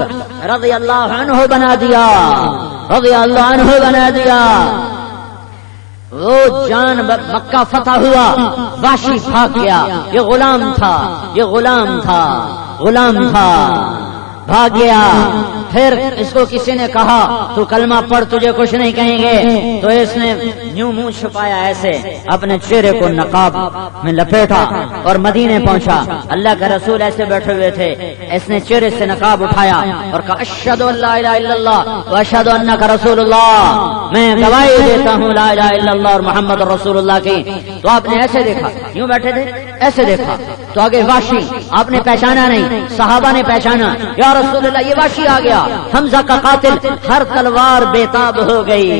رضی اللہ عنہ بنا دیا، رضی اللہ عنہ بنا دیا۔ وہ جان مکہ فتح ہوا، وحشی بھاگ گیا، یہ غلام تھا، یہ غلام تھا، غلام تھا، بھاگ گیا۔ پھر اس کو کسی نے کہا تو کلمہ پڑھ، تجھے کچھ نہیں کہیں گے، تو اس نے یوں منہ چھپایا، ایسے اپنے چہرے کو نقاب میں لپیٹا اور مدینے پہنچا۔ اللہ کا رسول ایسے بیٹھے ہوئے تھے، اس نے چہرے سے نقاب اٹھایا اور کہا اشہد ان لا الہ الا اللہ واشہد انک رسول اللہ، میں گواہی دیتا ہوں لا الہ الا اللہ اور محمد رسول اللہ کی۔ تو آپ نے ایسے دیکھا، یوں بیٹھے تھے، ایسے دیکھا تو آگے وحشی، آپ نے پہچانا نہیں، صحابہ نے پہچانا، یا رسول اللہ یہ وحشی آ گیا، حمزہ کا قاتل۔ ہر تلوار بےتاب ہو گئی،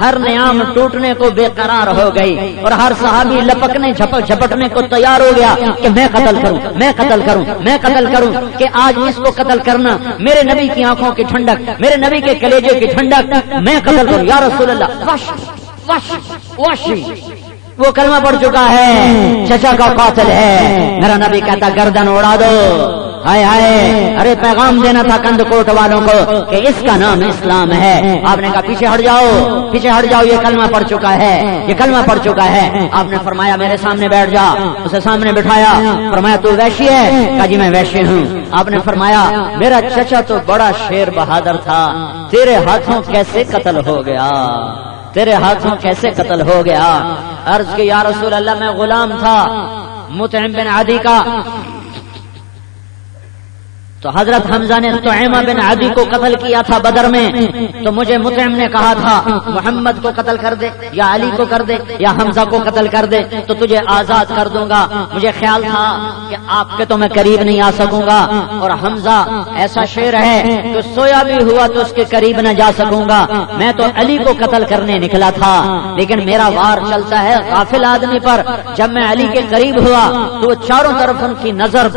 ہر نیام ٹوٹنے کو بے قرار ہو گئی، اور ہر صحابی لپکنے جھپٹنے کو تیار ہو گیا کہ میں قتل کروں، میں قتل کروں، میں قتل کروں، کہ آج اس کو قتل کرنا میرے نبی کی آنکھوں کی ٹھنڈک، میرے نبی کے کلیجے کی ٹھنڈک، میں قتل کروں یا رسول اللہ۔ وحشی وہ کلمہ پڑھ چکا ہے، چچا کا قاتل ہے۔ میرا نبی کہتا گردن اڑا دو، ہائے ہائے، ارے پیغام دینا تھا کند کوٹ والوں کو کہ اس کا نام اسلام ہے۔ آپ نے کہا پیچھے ہٹ جاؤ، پیچھے ہٹ جاؤ، یہ کلمہ پڑھ چکا ہے، یہ کلمہ پڑھ چکا ہے۔ آپ نے فرمایا میرے سامنے بیٹھ جا، اسے سامنے بٹھایا، فرمایا تو وحشی ہے؟ کہا جی میں وحشی ہوں۔ آپ نے فرمایا میرا چچا تو بڑا شیر بہادر تھا، تیرے ہاتھوں کیسے قتل ہو گیا، تیرے ہاتھوں کیسے قتل ہو گیا؟ عرض کی یا رسول اللہ میں غلام تھا مطعم بن عدی کا، تو حضرت حمزہ نے طعیمہ بن عدی کو قتل کیا تھا بدر میں، تو مجھے مطعم نے کہا تھا محمد کو قتل کر دے یا علی کو کر دے یا حمزہ کو قتل کر دے تو تجھے آزاد کر دوں گا۔ مجھے خیال تھا کہ آپ کے تو میں قریب نہیں آ سکوں گا، اور حمزہ ایسا شیر ہے کہ سویا بھی ہوا تو اس کے قریب نہ جا سکوں گا، میں تو علی کو قتل کرنے نکلا تھا، لیکن میرا وار چلتا ہے غافل آدمی پر۔ جب میں علی کے قریب ہوا تو وہ چاروں طرف ان کی نظر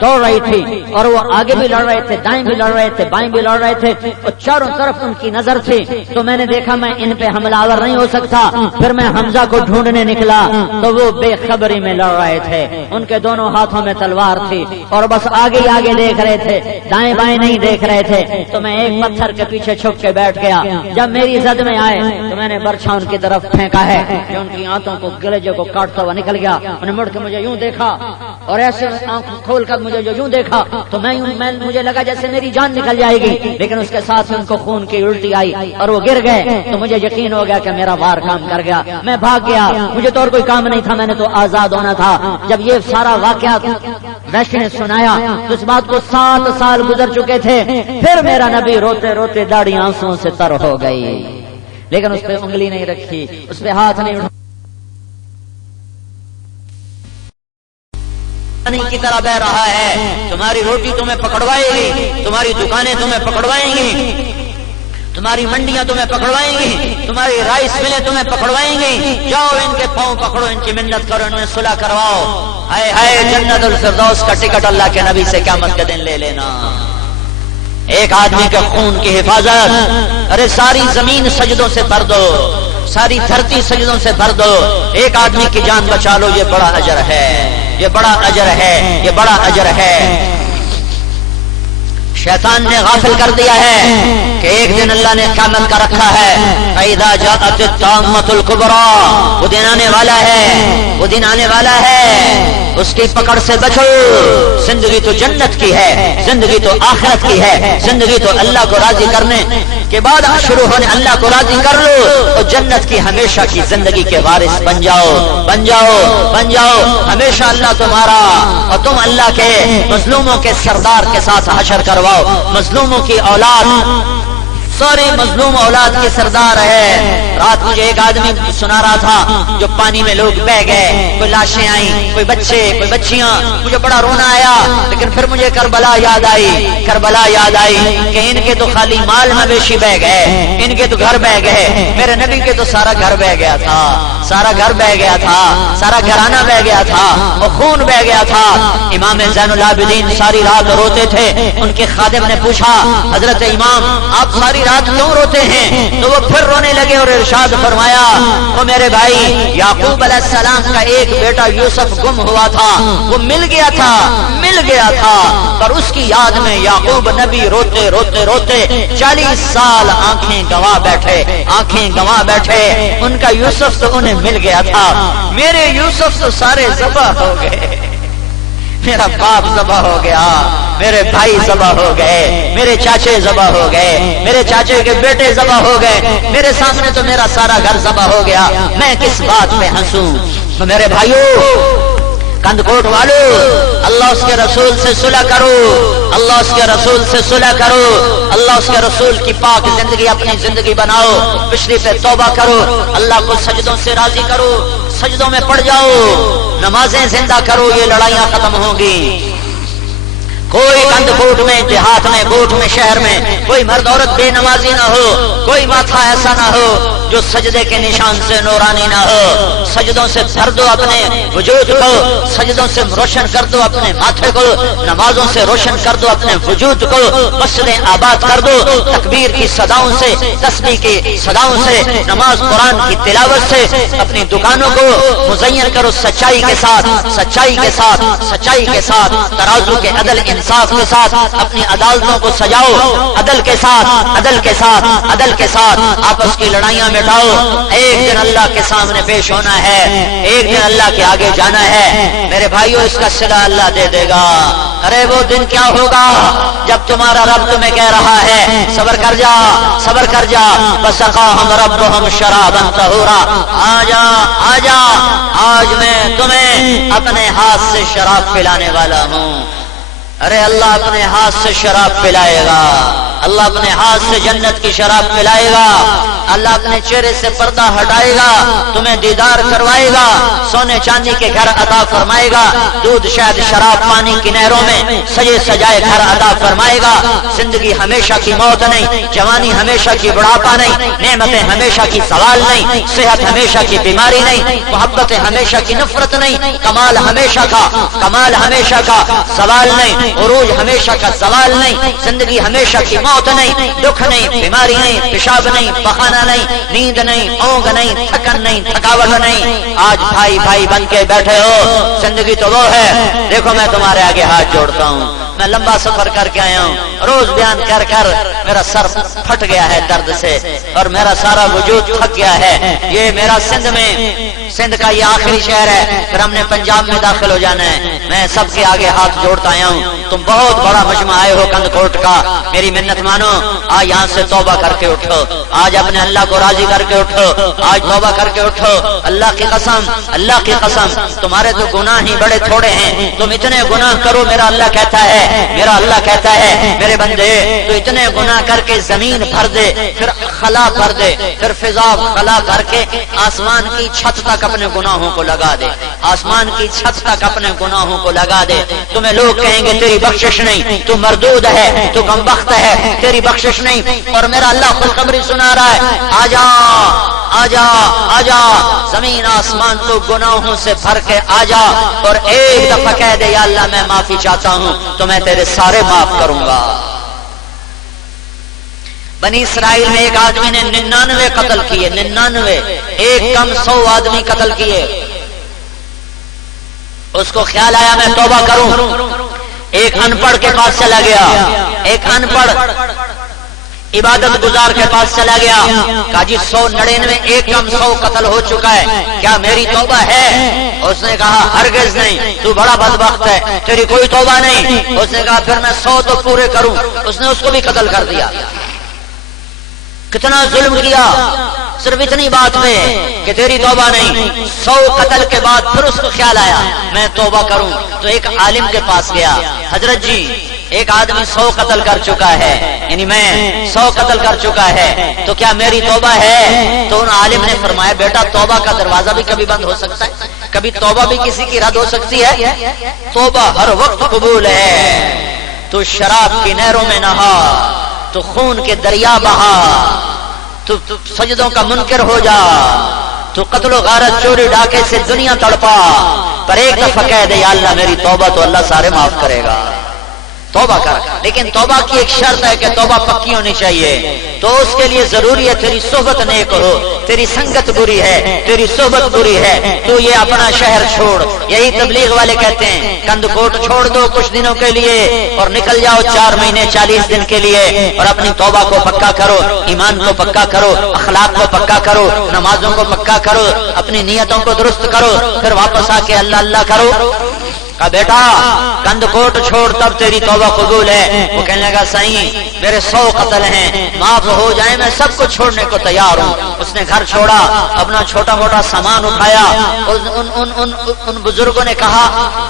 دوڑ رہی تھی، اور وہ آگے بھی لڑ رہے تھے، دائیں بھی لڑ رہے تھے، بائیں بھی لڑ رہے تھے، اور چاروں طرف ان کی نظر تھی۔ تو میں نے دیکھا میں ان پہ حملہ آور نہیں ہو سکتا، پھر میں حمزہ کو ڈھونڈنے نکلا تو وہ بے خبری میں لڑ رہے تھے، ان کے دونوں ہاتھوں میں تلوار تھی اور بس آگے ہی آگے دیکھ رہے تھے، دائیں بائیں نہیں دیکھ رہے تھے۔ تو میں ایک پتھر کے پیچھے چھپ کے بیٹھ گیا، جب میری زد میں آئے تو میں نے برچھا ان کی طرف پھینکا ہے کہ ان کی آنتوں کو گلیجے کو کاٹتا ہوا نکل گیا۔ انہوں نے مڑ کے مجھے یوں دیکھا اور ایسے آنکھ کھول کر مجھے یوں دیکھا تو مجھے لگا جیسے میری جان نکل جائے گی، لیکن اس کے ساتھ ہی ان کو خون کی الٹی آئی اور وہ گر گئے، تو مجھے یقین ہو گیا کہ میرا وار کام کر گیا۔ میں بھاگ گیا، مجھے تو اور کوئی کام نہیں تھا، میں نے تو آزاد ہونا تھا۔ جب یہ سارا واقعہ وحشی نے سنایا تو اس بات کو 7 سال گزر چکے تھے، پھر میرا نبی روتے روتے داڑھی آنسوؤں سے تر ہو گئی، لیکن اس پہ انگلی نہیں رکھی، اس پہ ہاتھ نہیں اٹھا، کی طرح بہ رہا ہے۔ تمہاری روٹی تمہیں پکڑوائے گی، تمہاری دکانیں تمہیں پکڑوائیں گی، تمہاری منڈیاں تمہیں پکڑوائیں گی، تمہاری رائس ملیں تمہیں پکڑوائیں گی۔ جاؤ ان کے پاؤں پکڑو، ان کی منت کرو، ان میں صلح کرواؤ۔ ہائے ہائے، جنت الفردوس کا ٹکٹ اللہ کے نبی سے قیامت کے دن لے لینا۔ ایک آدمی کے خون کی حفاظت، ارے ساری زمین سجدوں سے بھر دو، ساری دھرتی سجدوں سے بھر دو، ایک آدمی کی جان بچا لو، یہ بڑا اجر ہے، یہ بڑا اجر ہے، یہ بڑا اجر ہے۔ شیطان نے غافل کر دیا ہے کہ ایک دن اللہ نے قیامت کا رکھا ہے، فَإِذَا جَاءَتِ الطَّامَّةُ الْكُبْرَى، وہ دن آنے والا ہے، وہ دن آنے والا ہے، اس کی پکڑ سے بچو۔ زندگی تو جنت کی ہے، زندگی تو آخرت کی ہے، زندگی تو اللہ کو راضی کرنے کے بعد شروع ہونے، اللہ کو راضی کر لو تو جنت کی ہمیشہ کی زندگی کے وارث بن جاؤ، بن جاؤ، بن جاؤ۔ ہمیشہ اللہ تمہارا اور تم اللہ کے مظلوموں کے سردار کے ساتھ حشر کرواؤ، مظلوموں کی اولاد ساری مظلوم اولاد کی سردار ہے۔ رات مجھے ایک آدمی سنا رہا تھا جو پانی میں لوگ بہ گئے، کوئی لاشیں آئیں، کوئی بچے، کوئی بچیاں، مجھے بڑا رونا آیا، لیکن پھر مجھے کربلا یاد آئی، کربلا یاد آئی کہ ان کے تو خالی مال مویشی بہ گئے، ان کے تو گھر بہ گئے، میرے نبی کے تو سارا گھر بہ گیا تھا، سارا گھر بہ گیا تھا، سارا گھرانہ بہ گیا تھا، وہ خون بہ گیا تھا۔ امام زین العابدین ساری رات روتے تھے۔ ان کے خادم نے پوچھا حضرت امام آپ ساری رات کیوں روتے ہیں؟ تو وہ پھر رونے لگے اور ارشاد فرمایا وہ میرے بھائی یعقوب علیہ السلام کا ایک بیٹا یوسف گم ہوا تھا، وہ مل گیا تھا پر اس کی یاد میں یعقوب نبی روتے روتے روتے 40 سال آنکھیں گنوا بیٹھے، ان کا یوسف تو انہیں مل گیا تھا، میرے یوسف تو سارے ذبح ہو گئے، میرا باپ ذبح ہو گیا، میرے بھائی ذبح ہو گئے، میرے چاچے ذبح ہو گئے، میرے چاچے کے بیٹے ذبح ہو گئے، میرے سامنے تو میرا سارا گھر ذبح ہو گیا، میں کس بات پہ ہنسوں؟ تو میرے بھائیوں کندکوٹ والو، اللہ اس کے رسول سے صلح کرو، اللہ اس کے رسول سے صلح کرو، اللہ اس کے رسول کی پاک زندگی اپنی زندگی بناؤ، پچھلی پہ توبہ کرو، اللہ کو سجدوں سے راضی کرو، سجدوں میں پڑ جاؤ، نمازیں زندہ کرو، یہ لڑائیاں ختم ہوں گی۔ کوئی کند کوٹ میں، دیہات میں، کوٹ میں، شہر میں کوئی مرد عورت بے نمازی نہ ہو، کوئی ماتھا ایسا نہ ہو جو سجدے کے نشان سے نورانی نہ ہو۔ سجدوں سے بھر دو اپنے وجود کو، سجدوں سے روشن کر دو اپنے ماتھے کو، نمازوں سے روشن کر دو اپنے وجود کو، مسجدیں آباد کر دو تکبیر کی صداؤں سے، تسبیح کی صداؤں سے، نماز قرآن کی تلاوت سے، اپنی دکانوں کو مزین کرو سچائی کے ساتھ، سچائی کے ساتھ، سچائی کے ساتھ، ترازو کے عدل انصاف کے ساتھ، اپنی عدالتوں کو سجاؤ عدل کے ساتھ، عدل کے ساتھ، عدل کے ساتھ، آپس کی لڑائیاں مٹاؤ۔ ایک دن اللہ کے سامنے پیش ہونا ہے، ایک دن اللہ کے آگے جانا ہے میرے بھائیوں، اس کا صلہ اللہ دے دے گا۔ ارے وہ دن کیا ہوگا جب تمہارا رب تمہیں کہہ رہا ہے صبر کر جا، صبر کر جا، وسقاہم ربہم شرابا طہورا، آجا آجا آج میں تمہیں اپنے ہاتھ سے شراب پلانے والا ہوں۔ ارے اللہ اپنے ہاتھ سے شراب پلائے گا، اللہ اپنے ہاتھ سے جنت کی شراب پلائے گا، اللہ اپنے چہرے سے پردہ ہٹائے گا، تمہیں دیدار کروائے گا، سونے چاندی کے گھر عطا فرمائے گا، دودھ شہد شراب پانی کی نہروں میں سجے سجائے گھر عطا فرمائے گا۔ زندگی ہمیشہ کی موت نہیں، جوانی ہمیشہ کی بڑھاپا نہیں، نعمتیں ہمیشہ کی زوال نہیں، صحت ہمیشہ کی بیماری نہیں، محبتیں ہمیشہ کی نفرت نہیں، کمال ہمیشہ کا، کمال ہمیشہ کا زوال نہیں، عروج ہمیشہ کا زوال نہیں، زندگی ہمیشہ کی موت نہیں، دکھ نہیں، بیماری نہیں، پیشاب نہیں، پخانہ نہیں، نیند نہیں، اونگ نہیں، تھکن نہیں، تھکاوٹ نہیں۔ آج بھائی بھائی بن کے بیٹھے ہو، زندگی تو وہ ہے، دیکھو میں تمہارے آگے ہاتھ جوڑتا ہوں، میں لمبا سفر کر کے آیا ہوں، روز بیان کر کر میرا سر پھٹ گیا ہے درد سے اور میرا سارا وجود تھک گیا ہے۔ یہ میرا سندھ کا یہ آخری شہر ہے، پھر ہم نے پنجاب میں داخل ہو جانا ہے۔ میں سب کے آگے ہاتھ جوڑتا آیا ہوں، تم بہت بڑا مجمع آئے ہو کند کوٹ کا، میری منت مانو، آج یہاں سے توبہ کر کے اٹھو، آج اپنے اللہ کو راضی کر کے اٹھو، آج توبہ کر کے اٹھو۔ اللہ کی قسم، اللہ کی قسم، تمہارے تو گناہ ہی بڑے تھوڑے ہیں، تم اتنے گناہ کرو، میرا اللہ کہتا ہے، میرا اللہ کہتا ہے میرے بندے تو اتنے گناہ کر کے زمین بھر دے، پھر خلا بھر دے، پھر فضا خلا کر کے آسمان کی چھت تک اپنے گناہوں کو لگا دے، آسمان کی چھت تک اپنے گناہوں کو لگا دے۔ تمہیں لوگ کہیں گے تیری بخشش نہیں، تو مردود ہے، تو کم بخت ہے، تیری بخشش نہیں، اور میرا اللہ خوشخبری سنا رہا ہے، آجا آجا آجا، زمین آسمان کو گناہوں سے بھر کے آجا اور ایک دفعہ کہہ دے یا اللہ میں معافی چاہتا ہوں تو میں تیرے سارے معاف کروں گا۔ بنی اسرائیل میں ایک آدمی نے 99 قتل کیے، 99، ایک کم 100 آدمی قتل کیے۔ اس کو خیال آیا میں توبہ کروں، ایک ان پڑھ کے پاس چلا گیا، ایک ان پڑھ عبادت گزار کے پاس چلا گیا، کہا جی 199 ایک کم 100 قتل ہو چکا ہے، کیا میری توبہ ہے؟ اس نے کہا ہرگز نہیں، تو بڑا بدبخت ہے، تیری کوئی توبہ نہیں۔ اس نے کہا پھر میں 100 تو پورے کروں، اس نے اس کو بھی قتل کر دیا۔ کتنا ظلم کیا صرف اتنی بات میں کہ تیری توبہ نہیں۔ 100 قتل کے بعد پھر اس کو خیال آیا میں توبہ کروں، تو ایک عالم کے پاس گیا، حضرت جی ایک آدمی 100 قتل کر چکا ہے، یعنی میں 100 قتل کر چکا ہے تو کیا میری توبہ ہے؟ تو ان عالم نے فرمایا بیٹا توبہ کا دروازہ بھی کبھی بند ہو سکتا ہے، کبھی توبہ بھی کسی کی رد ہو سکتی ہے، توبہ ہر وقت قبول ہے۔ تو شراب کی نہروں میں نہا، تو خون کے دریا بہا، تو سجدوں کا منکر ہو جا، تو قتل و غارت چوری ڈاکے سے دنیا تڑپا، پر ایک دفعہ کہہ دے یا اللہ میری توبہ، تو اللہ سارے معاف کرے گا۔ توبہ کر، لیکن توبہ کی ایک شرط ہے کہ توبہ پکی ہونی چاہیے، تو اس کے لیے ضروری ہے تیری صحبت نیک ہو، تیری سنگت بری ہے، تیری صحبت بری ہے، تو یہ اپنا شہر چھوڑ۔ یہی تبلیغ والے کہتے ہیں کند کوٹ چھوڑ دو کچھ دنوں کے لیے اور نکل جاؤ 4 مہینے 40 دن کے لیے، اور اپنی توبہ کو پکا کرو، ایمان کو پکا کرو، اخلاق کو پکا کرو، نمازوں کو پکا کرو، اپنی نیتوں کو درست کرو، پھر واپس آ کے اللہ اللہ کرو۔ کہا بیٹا کند کوٹ چھوڑ تب تیری توبہ قبول ہے۔ وہ کہنے لگا سائیں میرے 100 قتل ہیں، معاف ہو جائیں، میں سب کو چھوڑنے کو تیار ہوں۔ اس نے گھر چھوڑا، اپنا چھوٹا موٹا سامان اٹھایا، ان بزرگوں نے کہا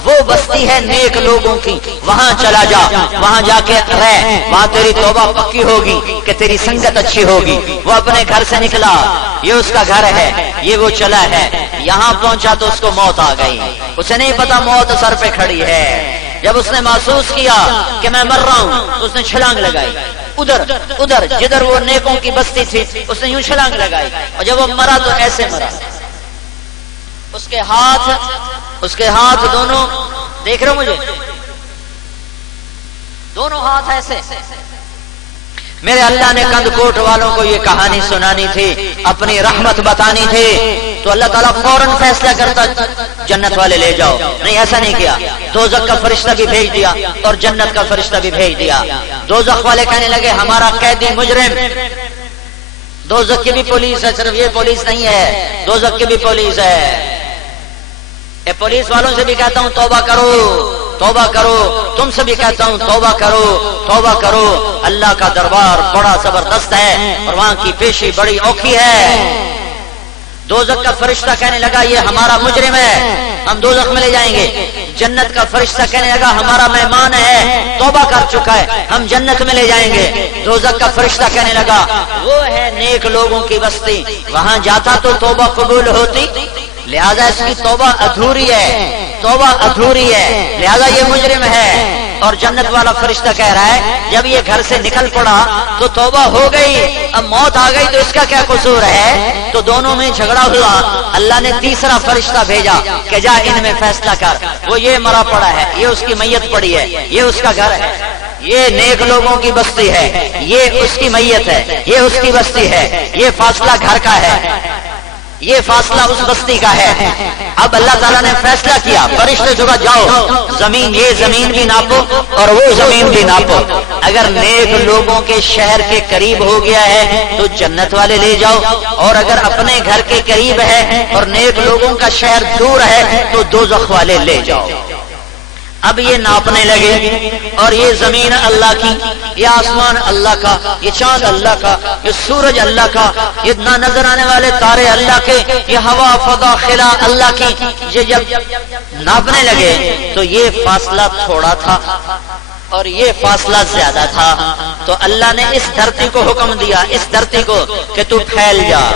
وہ بستی ہے نیک لوگوں کی، وہاں چلا جا، وہاں جا کے رہ، وہاں تیری توبہ پکی ہوگی کہ تیری سنگت اچھی ہوگی۔ وہ اپنے گھر سے نکلا، یہ اس کا گھر ہے، یہ وہ چلا ہے، یہاں پہنچا تو اس کو موت آ گئی۔ اسے نہیں پتا موت سر پہ کھڑی ہے۔ جب اس نے محسوس کیا کہ میں مر رہا ہوں تو اس نے چھلانگ لگائی، ادھر جدھر وہ نیکوں کی بستی تھی اس نے یوں چھلانگ لگائی، اور جب وہ مرا تو ایسے مرا، اس کے ہاتھ دونوں، دیکھ رہے ہو مجھے، دونوں ہاتھ ایسے۔ میرے اللہ نے کند کوٹ والوں کو یہ کہانی سنانی تھی، اپنی رحمت بتانی تھی، تو اللہ تعالیٰ فوراً فیصلہ کرتا جنت والے لے جاؤ، نہیں ایسا نہیں کیا، دوزخ کا فرشتہ بھی بھیج دیا اور جنت کا فرشتہ بھی بھیج دیا۔ دوزخ والے کہنے لگے ہمارا قیدی مجرم، دوزخ کی بھی پولیس ہے، صرف یہ پولیس نہیں ہے، دوزخ کی بھی پولیس ہے۔ اے پولیس والوں سے بھی کہتا ہوں توبہ کرو، توبہ کرو، تم سے بھی کہتا ہوں توبہ کرو، توبہ کرو۔ اللہ کا دربار بڑا زبردست ہے اور وہاں کی پیشی بڑی اوکھی ہے۔ دوزخ کا فرشتہ کہنے لگا یہ ہمارا مجرم ہے، ہم دوزخ میں لے جائیں گے۔ جنت کا فرشتہ کہنے لگا ہمارا مہمان ہے، توبہ کر چکا ہے، ہم جنت میں لے جائیں گے۔ دوزخ کا فرشتہ کہنے لگا وہ ہے نیک لوگوں کی بستی، وہاں جاتا تو توبہ قبول ہوتی، لہذا اس کی توبہ ادھوری ہے، توبہ ادھوری ہے، لہذا یہ مجرم ہے۔ اور جنت والا فرشتہ کہہ رہا ہے جب یہ گھر سے نکل پڑا تو توبہ ہو گئی، اب موت آ گئی تو اس کا کیا قصور ہے؟ تو دونوں میں جھگڑا ہوا، اللہ نے تیسرا فرشتہ بھیجا کہ جا ان میں فیصلہ کر، وہ یہ مرا پڑا ہے، یہ اس کی میت پڑی ہے، یہ اس کا گھر ہے، یہ نیک لوگوں کی بستی ہے، یہ اس کی میت ہے، یہ اس کی بستی ہے، یہ فاصلہ گھر کا ہے، یہ فاصلہ اس بستی کا ہے۔ اب اللہ تعالیٰ نے فیصلہ کیا، فرشتے جو جاؤ زمین، یہ زمین بھی ناپو اور وہ زمین بھی ناپو، اگر نیک لوگوں کے شہر کے قریب ہو گیا ہے تو جنت والے لے جاؤ، اور اگر اپنے گھر کے قریب ہے اور نیک لوگوں کا شہر دور ہے تو دوزخ والے لے جاؤ۔ اب یہ ناپنے لگے، اور یہ زمین اللہ کی، یہ آسمان اللہ کا، یہ چاند اللہ کا، یہ سورج اللہ کا، یہ نہ نظر آنے والے تارے اللہ کے، یہ ہوا فضا خلا اللہ کی۔ یہ جب ناپنے لگے تو یہ فاصلہ تھوڑا تھا اور یہ فاصلہ زیادہ تھا، تو اللہ نے اس دھرتی کو حکم دیا، اس دھرتی کو کہ تو پھیل جا،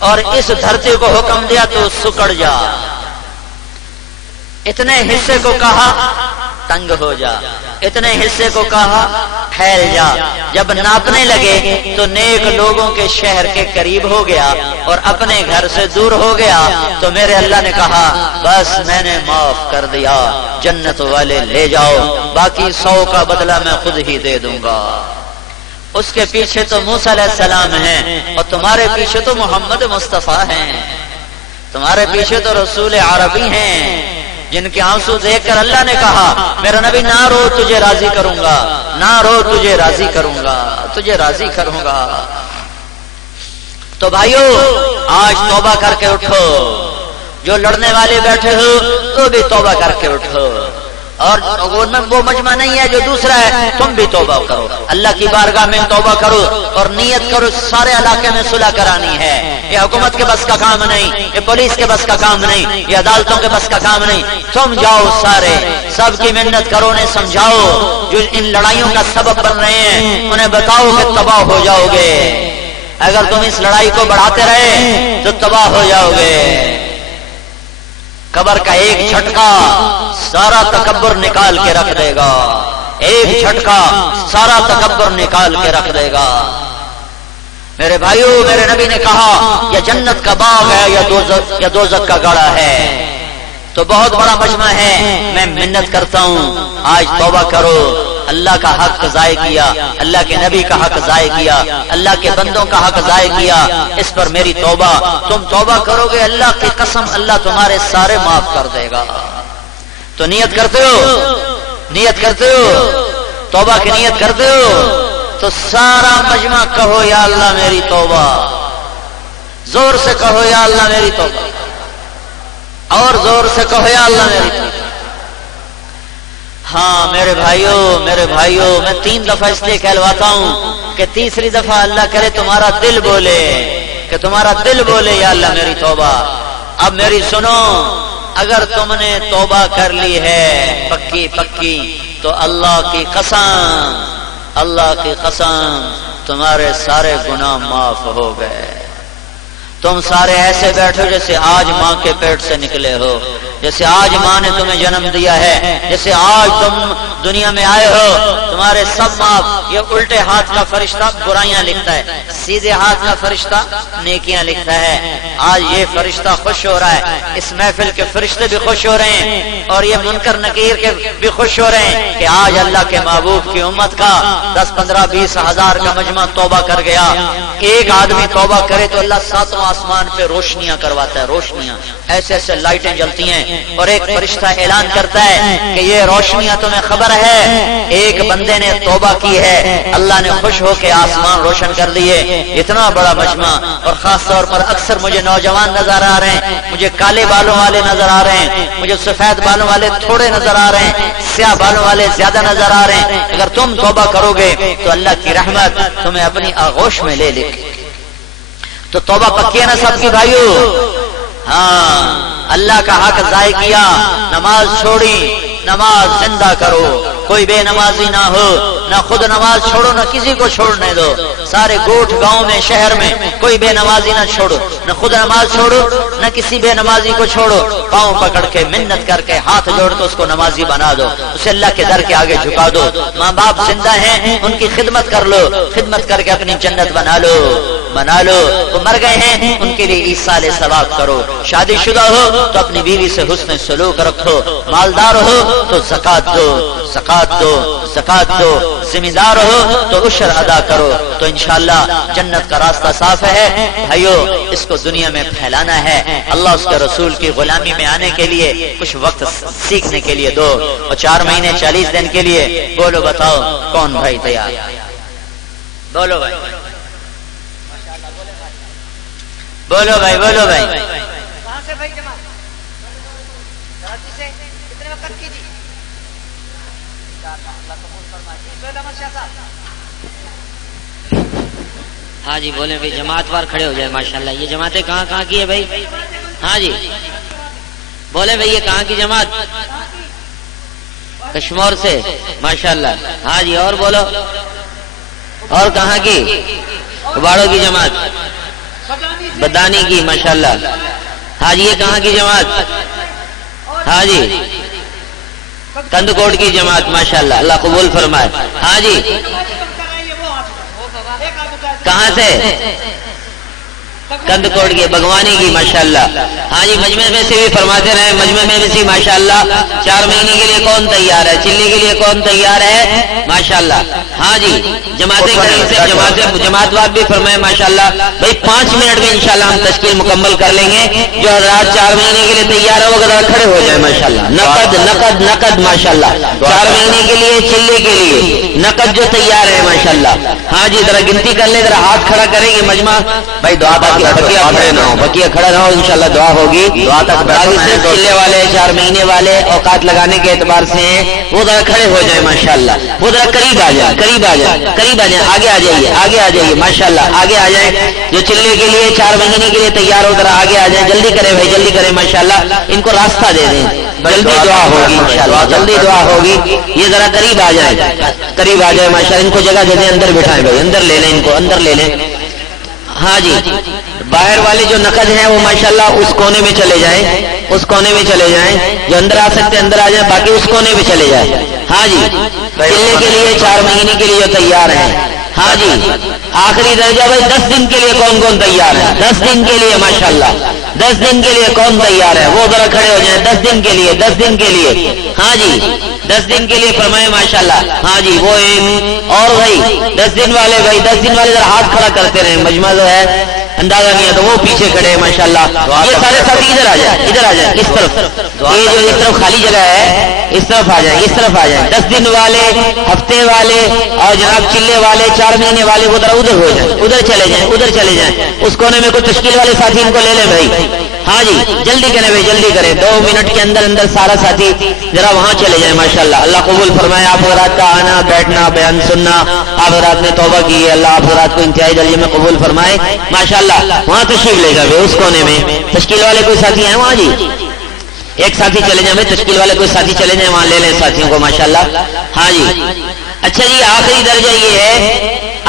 اور اس دھرتی کو حکم دیا تو سکڑ جا، اتنے حصے کو کہا تنگ ہو جا، اتنے حصے کو کہا پھیل جا۔ جب ناپنے لگے تو نیک لوگوں کے شہر کے قریب ہو گیا اور اپنے گھر سے دور ہو گیا، تو میرے اللہ نے کہا بس میں نے معاف کر دیا، جنت والے لے جاؤ، باقی 100 کا بدلہ میں خود ہی دے دوں گا۔ اس کے پیچھے تو موسیٰ علیہ السلام ہیں اور تمہارے پیچھے تو محمد مصطفیٰ ہیں، تمہارے پیچھے تو رسول عربی ہیں، جن کے آنسو دیکھ کر اللہ نے کہا میرا نبی نہ رو تجھے راضی کروں گا، نہ رو تجھے راضی کروں گا، تجھے راضی کروں گا۔ تو بھائیو آج توبہ کر کے اٹھو، جو لڑنے والے بیٹھے ہو تو بھی توبہ کر کے اٹھو، اور وہ مجمع نہیں ہے جو دوسرا ہے. تم بھی توبہ کرو, اللہ کی بارگاہ میں توبہ کرو اور نیت کرو سارے علاقے میں صلح کرانی ہے. یہ حکومت کے بس کا کام نہیں, یہ پولیس کے بس کا کام نہیں, یہ عدالتوں کے بس کا کام نہیں. تم جاؤ سارے, سب کی محنت کرو, انہیں سمجھاؤ جو ان لڑائیوں کا سبب بن رہے ہیں, انہیں بتاؤ کہ تباہ ہو جاؤ گے. اگر تم اس لڑائی کو بڑھاتے رہے تو تباہ ہو جاؤ گے. قبر کا ایک جھٹکا سارا تکبر نکال کے رکھ دے گا, ایک جھٹکا سارا تکبر نکال کے رکھ دے گا. میرے بھائیو, میرے نبی نے کہا یہ جنت کا باغ ہے یا دوزخ کا گڑھا ہے. تو بہت بڑا مجمع ہے, میں منت کرتا ہوں آج توبہ کرو. اللہ کا حق ضائع کیا, اللہ کے نبی کا حق ضائع کیا, اللہ کے بندوں کا حق ضائع کیا, اس پر میری توبہ. تم توبہ کرو گے اللہ کی قسم اللہ تمہارے سارے معاف کر دے گا. تو نیت کرتے ہو, نیت کرتے ہو, توبہ کی نیت کرتے ہو تو سارا مجمع کہو یا اللہ میری توبہ. زور سے کہو یا اللہ میری توبہ, اور زور سے کہو یا اللہ میری توبہ. ہاں میرے بھائیوں میں 3 دفعہ اس لیے کہلواتا ہوں کہ تیسری دفعہ اللہ کرے تمہارا دل بولے, کہ تمہارا دل بولے یا اللہ میری توبہ. اب میری سنو, اگر تم نے توبہ کر لی ہے پکی تو اللہ کی قسم تمہارے سارے گناہ معاف ہو گئے. تم سارے ایسے بیٹھو جیسے آج ماں کے پیٹ سے نکلے ہو, جیسے آج ماں نے تمہیں جنم دیا ہے, جیسے آج تم دنیا میں آئے ہو. تمہارے سب معاف. یہ الٹے ہاتھ کا فرشتہ برائیاں لکھتا ہے, سیدھے ہاتھ کا فرشتہ نیکیاں لکھتا ہے. آج یہ فرشتہ خوش ہو رہا ہے, اس محفل کے فرشتے بھی خوش ہو رہے ہیں, اور یہ منکر نکیر کے بھی خوش ہو رہے ہیں کہ آج اللہ کے محبوب کی امت کا 10, 15, 20 ہزار کا مجمع توبہ کر گیا. ایک آدمی توبہ کرے تو اللہ 7واں آسمان پہ روشنیاں کرواتا ہے, روشنیاں ایسے ایسے لائٹیں جلتی ہیں, اور ایک فرشتہ اعلان کرتا ہے کہ یہ روشنیاں تمہیں خبر ہے ایک بندے نے توبہ کی ہے, اللہ نے خوش ہو کے آسمان روشن کر دیے. اتنا بڑا مجمع, اور خاص طور پر اکثر مجھے نوجوان نظر آ رہے ہیں, مجھے کالے بالوں والے نظر آ رہے ہیں, مجھے سفید بالوں والے تھوڑے نظر آ رہے ہیں, سیاہ بالوں والے زیادہ نظر آ رہے ہیں. اگر تم توبہ کرو گے تو اللہ کی رحمت تمہیں اپنی آغوش میں لے لے. تو توبہ پکی ہے نا سب کی بھائیو؟ ہاں, اللہ کا حق ضائع کیا, نماز چھوڑی, نماز زندہ کرو. کوئی بے نمازی نہ ہو, نہ خود نماز چھوڑو نہ کسی کو چھوڑنے دو. سارے گوٹھ گاؤں میں شہر میں کوئی بے نمازی نہ چھوڑو, نہ خود نماز چھوڑو نہ کسی بے نمازی کو چھوڑو. پاؤں پکڑ کے منت کر کے ہاتھ جوڑ کے اس کو نمازی بنا دو, اسے اللہ کے در کے آگے جھکا دو. ماں باپ زندہ ہیں ان کی خدمت کر لو, خدمت کر کے اپنی جنت بنا لو. وہ مر گئے ہیں ان کے لیے ایصال ثواب کرو. شادی شدہ ہو تو اپنی بیوی سے حسن سلوک رکھو. مالدار ہو تو زکات دو, ذمہ دار ہو تو عشر ادا کرو. تو انشاءاللہ جنت کا راستہ صاف ہے. بھائیو, اس کو دنیا میں پھیلانا ہے. اللہ اس کے رسول کی غلامی میں آنے کے لیے کچھ وقت سیکھنے کے لیے دو, اور 4 مہینے 40 دن کے لیے. بولو بتاؤ کون بھائی تیار؟ بولو بھائی, بولو بھائی, بولو بھائی. کہاں سے بھائی جماعت؟ کراچی سے. کتنے وقت کی جی؟ اللہ قبول فرمائے. احمد شاہ صاحب. ہاں جی بولیں بھائی, جماعت وار کھڑے ہو جائے. ماشاءاللہ یہ جماعتیں کہاں کی ہے بھائی؟ ہاں جی بولیں بھائی, یہ کہاں کی جماعت؟ کشمور سے. ماشاءاللہ. ہاں جی, اور بولو, اور کہاں کی؟ کباڑوں کی جماعت, بدانی کی. ماشاءاللہ. ہاں جی, یہ کہاں کی جماعت؟ ہاں جی, کندکوٹ کی جماعت. ماشاءاللہ, اللہ قبول فرمائے. ہاں جی, کہاں سے؟ کندکوٹ کی, بگوانی کی. ماشاءاللہ. ہاں جی, مجمع میں سے بھی فرماتے رہے, مجمع میں بھی ماشاءاللہ 4 مہینے کے لیے کون تیار ہے؟ چلی کے لیے کون تیار ہے؟ ماشاءاللہ. ہاں جی, جماعت وار بھی فرمائے. ماشاءاللہ بھائی 5 منٹ میں انشاءاللہ ہم تشکیل مکمل کر لیں گے. جو حضرات 4 مہینے کے لیے تیار ہے وہ ذرا کھڑے ہو جائے. ماشاءاللہ, نقد. ماشاءاللہ 4 مہینے کے لیے, چلے کے لیے نقد جو تیار ہے. ماشاءاللہ. ہاں جی, ذرا گنتی کر لیں, ذرا ہاتھ کھڑا کریں گے. مجمع بھائی دعا بکیا کھڑے نہ ہو، بکیا کھڑا نہ ہو، انشاءاللہ دعا ہوگی. دعا تک باقی صرف چلے والے 4 مہینے والے اوقات لگانے کے اعتبار سے ہیں، وہ ذرا کھڑے ہو جائیں ماشاءاللہ، وہ ذرا قریب آ جائیں، قریب آ جائیں، قریب آ جائیں، آگے آ جائیے، آگے آ جائیے ماشاءاللہ، آگے آ جائیں. جو چلنے کے لیے 4 مہینے کے لیے تیار ہو ذرا آگے آ جائیں، جلدی کریں بھائی، جلدی کریں ماشاءاللہ، ان کو راستہ دے دیں، جلدی دعا ہوگی انشاءاللہ، جلدی دعا ہوگی. یہ ذرا قریب آ جائیں، قریب آ جائیں ماشاءاللہ، ان کو جگہ دے دیں، اندر بٹھائیں بھائی، اندر لے لیں ان کو، اندر لے لیں. ہاں جی، باہر والے جو نقد ہیں وہ ماشاءاللہ اس کونے میں چلے جائیں، اس کونے میں چلے جائیں، جو اندر آ سکتے اندر آ جائیں، باقی اس کونے میں چلے جائیں. ہاں جی، چلنے کے لیے 4 مہینے کے لیے جو تیار ہیں. ہاں جی، آخری درجہ بھائی 10 دن کے لیے کون کون تیار ہے؟ 10 دن کے لیے ماشاءاللہ، 10 دن کے لیے کون تیار ہے؟ وہ ذرا کھڑے ہو جائیں 10 دن کے لیے، 10 دن کے لیے. ہاں جی، 10 دن کے لیے فرمائے ماشاءاللہ. ہاں جی، وہ ایک اور بھائی 10 دن والے، بھائی 10 دن والے ذرا ہاتھ کھڑا کرتے رہے، مجمع جو ہے اندازہ نہیں ہے تو وہ پیچھے کھڑے ہیں ماشاءاللہ. یہ سارے ساتھی ادھر آ جائیں، ادھر آ جائیں، اس طرف، یہ جو اس طرف خالی جگہ ہے اس طرف آ جائیں، اس طرف آ جائیں. 10 دن والے، ہفتے والے اور جناب چلے والے 4 مہینے والے وہ ذرا ادھر ہو جائیں، ادھر چلے جائیں، ادھر چلے جائیں. اس کونے میں کوئی تشکیل والے ساتھی ان کو لے لیں بھائی. ہاں جی، جلدی کریں بھائی، جلدی کریں، 2 منٹ کے اندر اندر سارا ساتھی ذرا وہاں چلے جائیں ماشاءاللہ. اللہ قبول فرمائے آپ حضرات کا آنا، بیٹھنا، بیان سننا. آپ حضرات نے توبہ کی ہے، اللہ آپ حضرات کو انتہائی درجے میں قبول فرمائے ماشاءاللہ. وہاں تشریف لے جائے اس کونے میں. تشکیل والے کوئی ساتھی ہیں وہاں؟ جی ایک ساتھی چلے جائیں بھائی، تشکیل والے کوئی ساتھی چلے جائیں وہاں، لے لیں ساتھیوں کو ماشاءاللہ. ہاں جی، اچھا جی، آخری درجہ یہ ہے،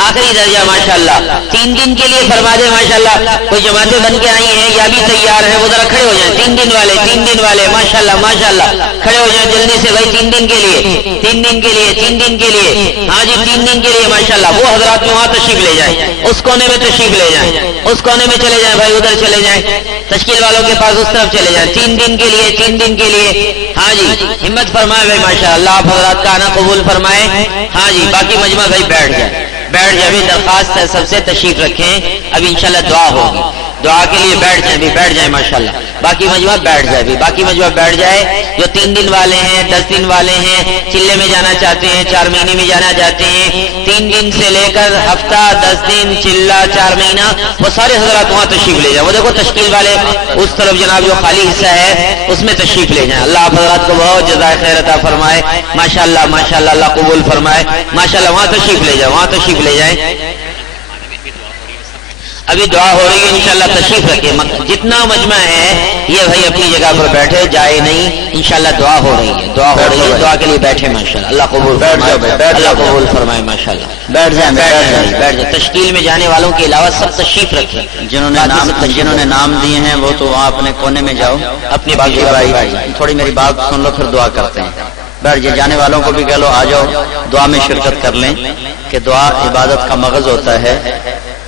آخری درجہ ماشاءاللہ 3 دن کے لیے فرما دیں ماشاءاللہ. کوئی جماعتیں بن کے آئی ہیں یا بھی تیار ہیں وہ ذرا کھڑے ہو جائیں. 3 دن والے، 3 دن والے ماشاءاللہ، ماشاءاللہ کھڑے ہو جائیں جلدی سے بھائی. 3 دن کے لیے، 3 دن کے لیے، 3 دن کے لیے. ہاں جی، 3 دن کے لیے ماشاءاللہ. وہ حضرات وہاں تشریف لے جائیں، اس کونے میں تشریف لے جائیں، اس کونے میں چلے جائیں بھائی، ادھر چلے جائیں. تشکیل والوں کے پاس اس طرف چلے جائیں. 3 دن کے لیے، 3 دن کے لیے. ہاں جی، ہمت فرمائے بھائی ماشاءاللہ، آپ حضرات کا آنا قبول فرمائے. ہاں جی، باقی مجمع بھائی بیٹھ جائیں، بیٹھ جائیں. درخواست ہے سب سے تشریف رکھیں، ابھی انشاءاللہ دعا ہوگی. دعا کے لیے بیٹھ جائیں بھی، بیٹھ جائیں ماشاءاللہ. باقی مجمع بیٹھ جائے بھی، باقی مجمع بیٹھ جائے. جو 3 دن والے ہیں، 10 دن والے ہیں، چلے میں جانا چاہتے ہیں، 4 مہینے میں جانا چاہتے ہیں، 3 دن سے لے کر ہفتہ، 10 دن، چلہ، 4 مہینہ، وہ سارے حضرات وہاں تشریف لے جائیں. وہ دیکھو تشکیل والے اس طرف جناب جو خالی حصہ ہے اس میں تشریف لے جائیں. اللہ آپ حضرات کو بہت جزائے خیر عطا فرمائے ماشاءاللہ، ماشاءاللہ، اللہ قبول فرمائے ماشاءاللہ. وہاں تشریف لے جائیں، وہاں تشریف لے جائیں. ابھی دعا ہو رہی ہے انشاءاللہ، تشریف رکھیں. جتنا مجمع ہے یہ بھائی اپنی جگہ پر بیٹھے، جائے نہیں. انشاءاللہ دعا ہو رہی ہے، دعا ہو رہی ہے، دعا کے لیے بیٹھے ماشاءاللہ. اللہ قبول فرمائے، اللہ قبول فرمائے ماشاءاللہ. بیٹھ جائیں، بیٹھ جائیں. تشکیل میں جانے والوں کے علاوہ سب تشریف رکھیں. جنہوں نے نام دیے ہیں وہ تو وہاں اپنے کونے میں جاؤ. اپنی باقی بھائی تھوڑی میری بات سن لو، پھر دعا کرتے ہیں. بیٹھ جائے. جانے والوں کو بھی کہہ لو آ جاؤ، دعا میں شرکت کر لیں کہ دعا عبادت کا مغز ہوتا ہے،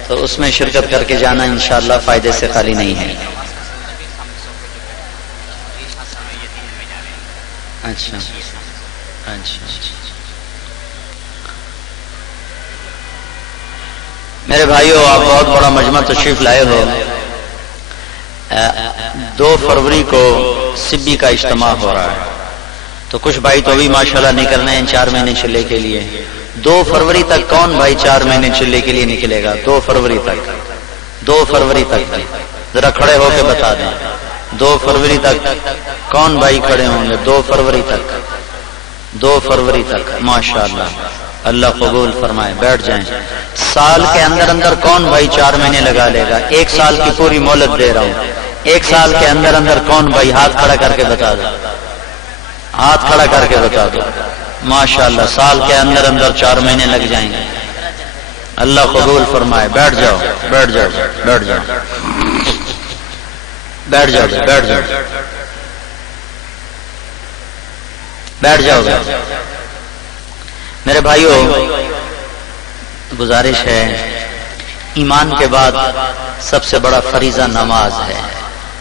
تو اس میں شرکت کر کے جانا انشاءاللہ فائدے سے خالی نہیں ہے. اچھا اچھا، میرے بھائیو آپ بہت بڑا مجمع تشریف لائے ہو. 2 فروری کو سبی کا اجتماع ہو رہا ہے، تو کچھ بھائی تو بھی ماشاءاللہ نکل رہے ہیں 4 مہینے چلے کے لیے. 2 فروری تک کون بھائی 4 مہینے چلے کے لیے نکلے گا؟ 2 فروری تک، 2 فروری تک ذرا کھڑے ہو کے بتا دیں. 2 فروری تک کون بھائی کھڑے ہوں گے؟ 2 فروری تک، 2 فروری تک ماشاءاللہ. اللہ قبول فرمائے. بیٹھ جائیں. سال کے اندر اندر کون بھائی 4 مہینے لگا لے گا؟ 1 سال کی پوری مہلت دے رہا ہوں. 1 سال کے اندر اندر کون بھائی ہاتھ کھڑا کر کے بتا دو، ہاتھ کھڑا کر کے بتا دو ماشاءاللہ. سال کے اندر اندر 4 مہینے لگ جائیں گے. اللہ قبول فرمائے. بیٹھ جاؤ، بیٹھ جاؤ، بیٹھ جاؤ، بیٹھ جاؤ، بیٹھ جاؤ، بیٹھ جاؤ. میرے بھائیو گزارش ہے، ایمان کے بعد سب سے بڑا فریضہ نماز ہے.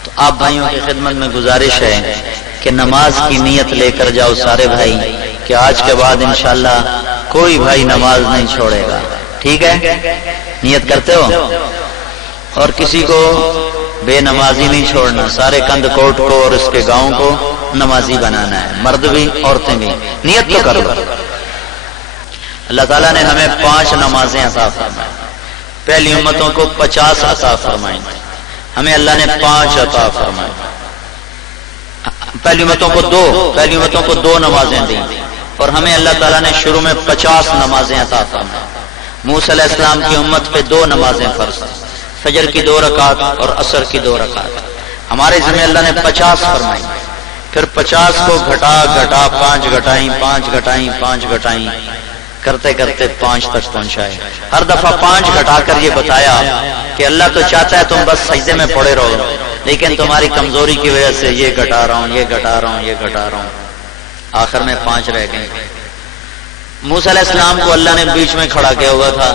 تو آپ بھائیوں کی خدمت میں گزارش ہے کہ نماز کی نیت لے کر جاؤ سارے بھائی، کہ آج کے بعد انشاءاللہ کوئی بھائی نماز نہیں چھوڑے گا. ٹھیک ہے؟ نیت کرتے ہو؟ اور کسی کو بے نمازی نہیں چھوڑنا. سارے کند کوٹ کو اور اس کے گاؤں کو نمازی بنانا ہے، مرد بھی عورتیں بھی. نیت تو کرو. اللہ تعالیٰ نے ہمیں 5 نمازیں عطا فرمائیں. پہلی امتوں کو 50 عطا فرمائیں، ہمیں اللہ نے 5 عطا فرمائیں۔ پہلی امتوں کو 2 نمازیں دیں اور ہمیں اللہ تعالیٰ نے شروع میں 50 نمازیں عطا فرمائیں۔ موسیٰ علیہ السلام کی امت پہ 2 نمازیں فرض، فجر کی 2 رکعت اور عصر کی 2 رکعت۔ ہمارے ذمہ اللہ نے 50 فرمائی، پھر 50 کو گھٹا 5 گھٹائیں 5 گھٹائیں 5 گھٹائیں کرتے کرتے 5 تک پہنچائے۔ ہر دفعہ 5 گھٹا کر یہ بتایا کہ اللہ تو چاہتا ہے تم بس سجدے میں پڑے رہو، لیکن تمہاری کمزوری کی وجہ سے یہ گھٹا رہا ہوں یہ گھٹا رہا ہوں یہ گھٹا رہا ہوں، آخر میں 5 رہ گئے۔ موسیٰ علیہ السلام کو اللہ نے بیچ میں کھڑا کیا ہوا تھا،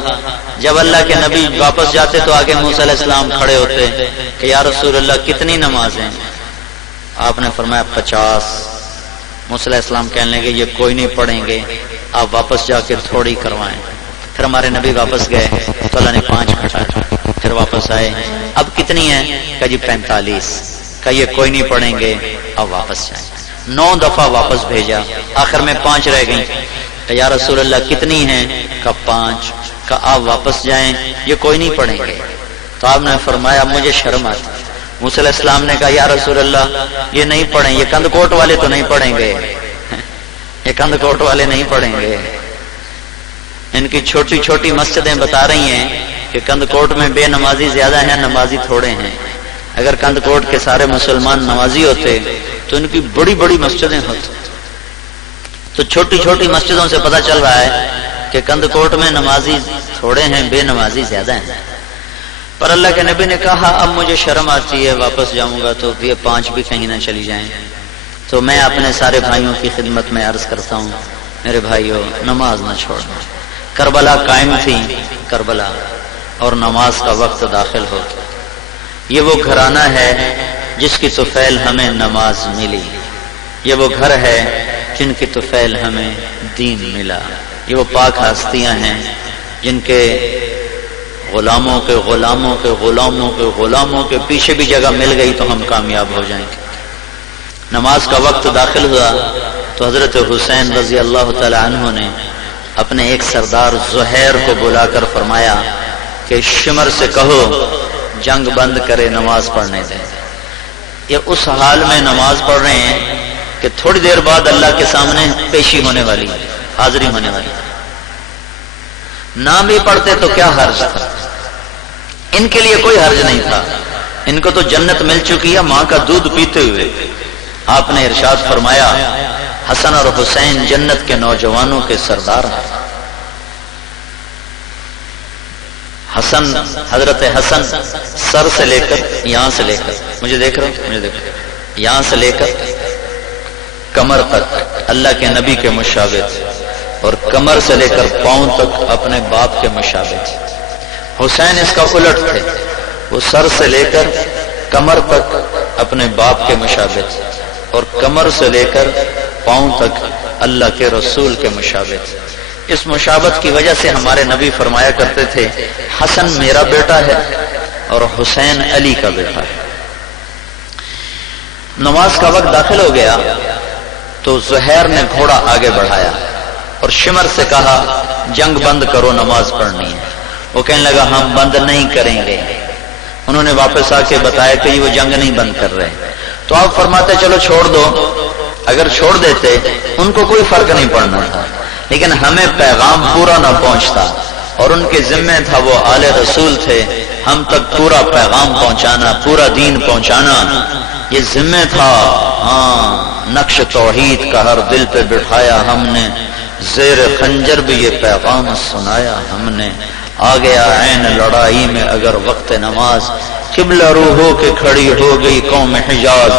جب اللہ کے نبی واپس جاتے تو آگے موسیٰ علیہ السلام کھڑے ہوتے کہ یا رسول اللہ کتنی نمازیں؟ آپ نے فرمایا 50۔ موسیٰ علیہ السلام کہنے لگے یہ کوئی نہیں پڑھیں گے، آپ واپس جا کے تھوڑی کروائیں۔ پھر ہمارے نبی واپس گئے تو اللہ نے 5 گھٹایا، پھر واپس آئے، اب کتنی ہیں؟ کہا جی 45۔ کہا یہ کوئی نہیں پڑھیں گے، اب واپس جائیں۔ 9 دفعہ واپس بھیجا، آخر میں 5 رہ گئیں۔ کہ یا رسول اللہ کتنی ہیں؟ کہا 5۔ کہا آپ واپس جائیں، یہ کوئی نہیں پڑھیں گے۔ تو آپ نے فرمایا مجھے شرم آتی۔ موسیٰ علیہ السلام نے کہا یا رسول اللہ یہ نہیں پڑھیں، یہ کند کوٹ والے تو نہیں پڑھیں گے، یہ کند کوٹ والے نہیں پڑھیں گے۔ ان کی چھوٹی چھوٹی مسجدیں بتا رہی ہیں کہ کند کوٹ میں بے نمازی زیادہ ہیں، نمازی تھوڑے ہیں۔ اگر کند کوٹ کے سارے مسلمان نمازی ہوتے تو ان کی بڑی بڑی مسجدیں ہوتی۔ تو چھوٹی چھوٹی مسجدوں سے پتہ چل رہا ہے کہ کند کوٹ میں نمازی تھوڑے ہیں، بے نمازی زیادہ ہیں۔ پر اللہ کے نبی نے کہا اب مجھے شرم آتی ہے، واپس جاؤں گا تو یہ 5 بھی کہیں نہ چلی جائیں۔ تو میں اپنے سارے بھائیوں کی خدمت میں عرض کرتا ہوں میرے بھائیوں نماز نہ چھوڑنا۔ کربلا قائم تھی، کربلا، اور نماز کا وقت داخل ہو گیا۔ یہ وہ گھرانہ ہے جس کی طفیل ہمیں نماز ملی، یہ وہ گھر ہے جن کی طفیل ہمیں دین ملا، یہ وہ پاک ہستیاں ہیں جن کے غلاموں کے غلاموں کے غلاموں کے غلاموں کے پیچھے بھی جگہ مل گئی تو ہم کامیاب ہو جائیں گے۔ نماز کا وقت داخل ہوا تو حضرت حسین رضی اللہ تعالی عنہ نے اپنے ایک سردار زہیر کو بلا کر فرمایا کہ شمر سے کہو جنگ بند کرے، نماز پڑھنے دیں۔ یہ اس حال میں نماز پڑھ رہے ہیں کہ تھوڑی دیر بعد اللہ کے سامنے پیشی ہونے والی، حاضری ہونے والی۔ نہ بھی پڑھتے تو کیا حرج تھا، ان کے لیے کوئی حرج نہیں تھا، ان کو تو جنت مل چکی ہے ماں کا دودھ پیتے ہوئے۔ آپ نے ارشاد فرمایا حسن اور حسین جنت کے نوجوانوں کے سردار ہیں۔ حسن، حضرت حسن سر سے لے کر یہاں سے لے کر، مجھے دیکھ رہا ہوں، مجھے دیکھ رہا ہوں، یہاں سے لے کر کمر تک اللہ کے نبی کے مشابہ تھے، اور کمر سے لے کر پاؤں تک اپنے باپ کے مشابہ تھے۔ حسین اس کا الٹ تھے، وہ سر سے لے کر کمر تک اپنے باپ کے مشابہ تھے، اور کمر سے لے کر پاؤں تک اللہ کے رسول کے مشابہ تھے۔ اس مشابہت کی وجہ سے ہمارے نبی فرمایا کرتے تھے حسن میرا بیٹا ہے اور حسین علی کا بیٹا ہے۔ نماز کا وقت داخل ہو گیا تو زہیر نے گھوڑا آگے بڑھایا اور شمر سے کہا جنگ بند کرو، نماز پڑھنی ہے۔ وہ کہنے لگا ہم بند نہیں کریں گے۔ انہوں نے واپس آ کے بتایا کہ وہ جنگ نہیں بند کر رہے، تو آپ فرماتے چلو چھوڑ دو۔ اگر چھوڑ دیتے ان کو کوئی فرق نہیں پڑنا تھا، لیکن ہمیں پیغام پورا نہ پہنچتا، اور ان کے ذمہ تھا، وہ آل رسول تھے، ہم تک پورا پیغام پہنچانا، پورا دین پہنچانا، یہ ذمہ تھا۔ ہاں، نقش توحید کا ہر دل پہ بٹھایا ہم نے، زیر خنجر بھی یہ پیغام سنایا ہم نے۔ آ گیا عین لڑائی میں اگر وقت نماز، قبلہ رو ہو کے کھڑی ہو گئی قوم حجاز،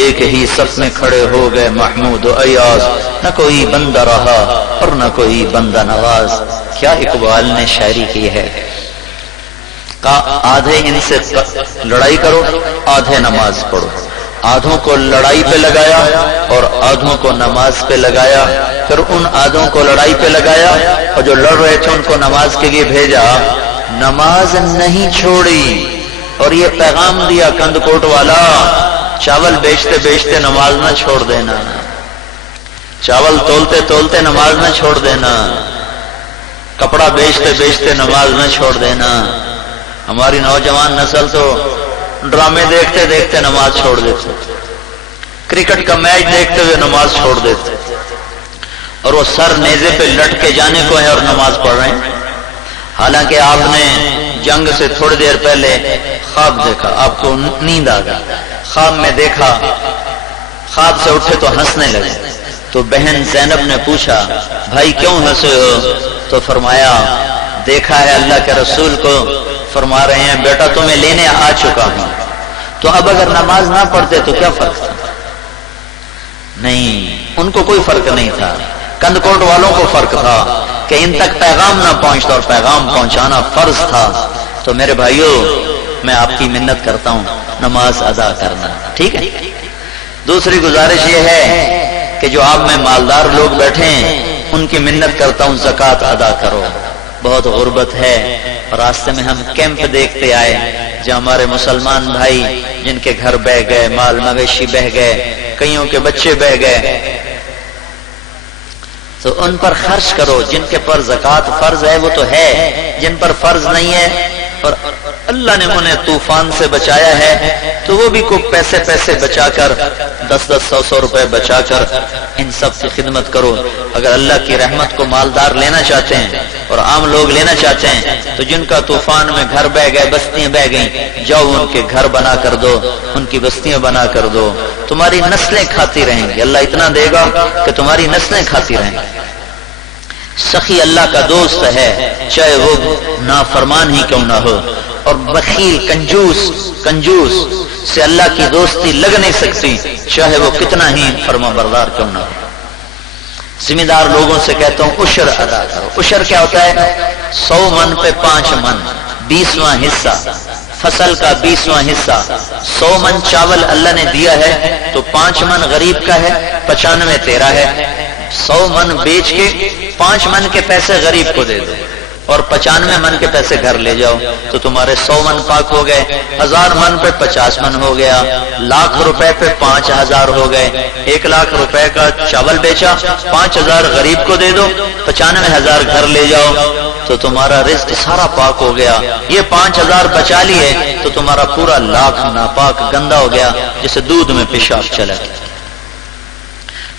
ایک ہی صف میں کھڑے ہو گئے محمود و ایاز، نہ کوئی بندہ رہا اور نہ کوئی بندہ نواز۔ کیا اقبال نے شاعری کی ہے، کہا آدھے ان سے لڑائی کرو، آدھے نماز پڑھو۔ آدھوں کو لڑائی پہ لگایا اور آدھوں کو نماز پہ لگایا، پھر ان آدھوں کو لڑائی پہ لگایا اور جو لڑ رہے تھے ان کو نماز کے لیے بھیجا، نماز نہیں چھوڑی۔ اور یہ پیغام دیا کند کوٹ والا، چاول بیچتے بیچتے نماز نہ چھوڑ دینا، چاول تولتے تولتے نماز نہ چھوڑ دینا، کپڑا بیچتے بیچتے نماز نہ چھوڑ دینا، ہماری نوجوان نسل تو ڈرامے دیکھتے دیکھتے نماز چھوڑ دیتے، کرکٹ کا میچ دیکھتے ہوئے نماز چھوڑ دیتے، اور وہ سر نیزے پہ لٹ کے جانے کو ہے اور نماز پڑھ رہے ہیں. حالانکہ آپ نے جنگ سے تھوڑی دیر پہلے خواب دیکھا، آپ کو نیند آ گئی، خواب میں دیکھا، خواب سے اٹھے تو ہنسنے لگے. تو بہن زینب نے پوچھا بھائی کیوں ہنسے ہو؟ تو فرمایا دیکھا ہے اللہ کے رسول کو فرما رہے ہیں بیٹا تمہیں لینے آ چکا ہوں. تو اب اگر نماز نہ پڑھتے تو کیا فرق تھا؟ نہیں، ان کو کوئی فرق نہیں تھا. کند کوٹ والوں کو فرق تھا کہ ان تک پیغام نہ پہنچتا اور پیغام پہنچانا فرض تھا. تو میرے بھائیوں میں آپ کی منت کرتا ہوں نماز ادا کرنا، ٹھیک ہے؟ دوسری گزارش یہ ہے کہ جو آپ میں مالدار لوگ بیٹھے ہیں ان کی منت کرتا ہوں زکوٰۃ ادا کرو. بہت غربت ہے. راستے میں ہم کیمپ دیکھتے آئے جہاں ہمارے مسلمان بھائی جن کے گھر بہ گئے، مال مویشی بہ گئے، کئیوں کے بچے بہ گئے، تو ان پر خرچ کرو. جن کے پر زکوٰۃ فرض ہے وہ تو ہے، جن پر فرض نہیں ہے اور اللہ نے انہیں طوفان سے بچایا ہے تو وہ بھی کوئی پیسے بچا کر 10-10 100 روپے بچا کر ان سب کی خدمت کرو. اگر اللہ کی رحمت کو مالدار لینا چاہتے ہیں اور عام لوگ لینا چاہتے ہیں تو جن کا طوفان میں گھر بہ گئے، بستیاں بہ گئیں، جاؤ ان کے گھر بنا کر دو، ان کی بستیاں بنا کر دو. تمہاری نسلیں کھاتی رہیں گی، اللہ اتنا دے گا کہ تمہاری نسلیں کھاتی رہیں گی. سخی اللہ کا دوست ہے چاہے وہ نافرمان ہی کیوں نہ ہو، اور بخیل کنجوس سے اللہ کی دوستی لگ نہیں سکتی چاہے وہ کتنا ہی فرما بردار کیوں نہ ہو. ذمہ دار لوگوں سے کہتا ہوں عشر ادا کرو. عشر کیا ہوتا ہے؟ 100 من پہ 5 من، 20واں حصہ فصل کا، 20واں حصہ. 100 من چاول اللہ نے دیا ہے تو 5 من غریب کا ہے، 95 تیرا ہے. 100 من بیچ کے 5 من کے پیسے غریب کو دے دو اور 95 من کے پیسے گھر لے جاؤ تو تمہارے 100 من پاک ہو گئے. 1000 من پہ 50 من ہو گیا، لاکھ روپے پہ 5000 ہو گئے. 1 لاکھ روپے کا چاول بیچا، 5000 غریب کو دے دو، 95000 گھر لے جاؤ تو تمہارا رزق سارا پاک ہو گیا. یہ 5000 بچا لیے تو تمہارا پورا لاکھ ناپاک گندا ہو گیا جسے دودھ میں پیشاب چلا گیا.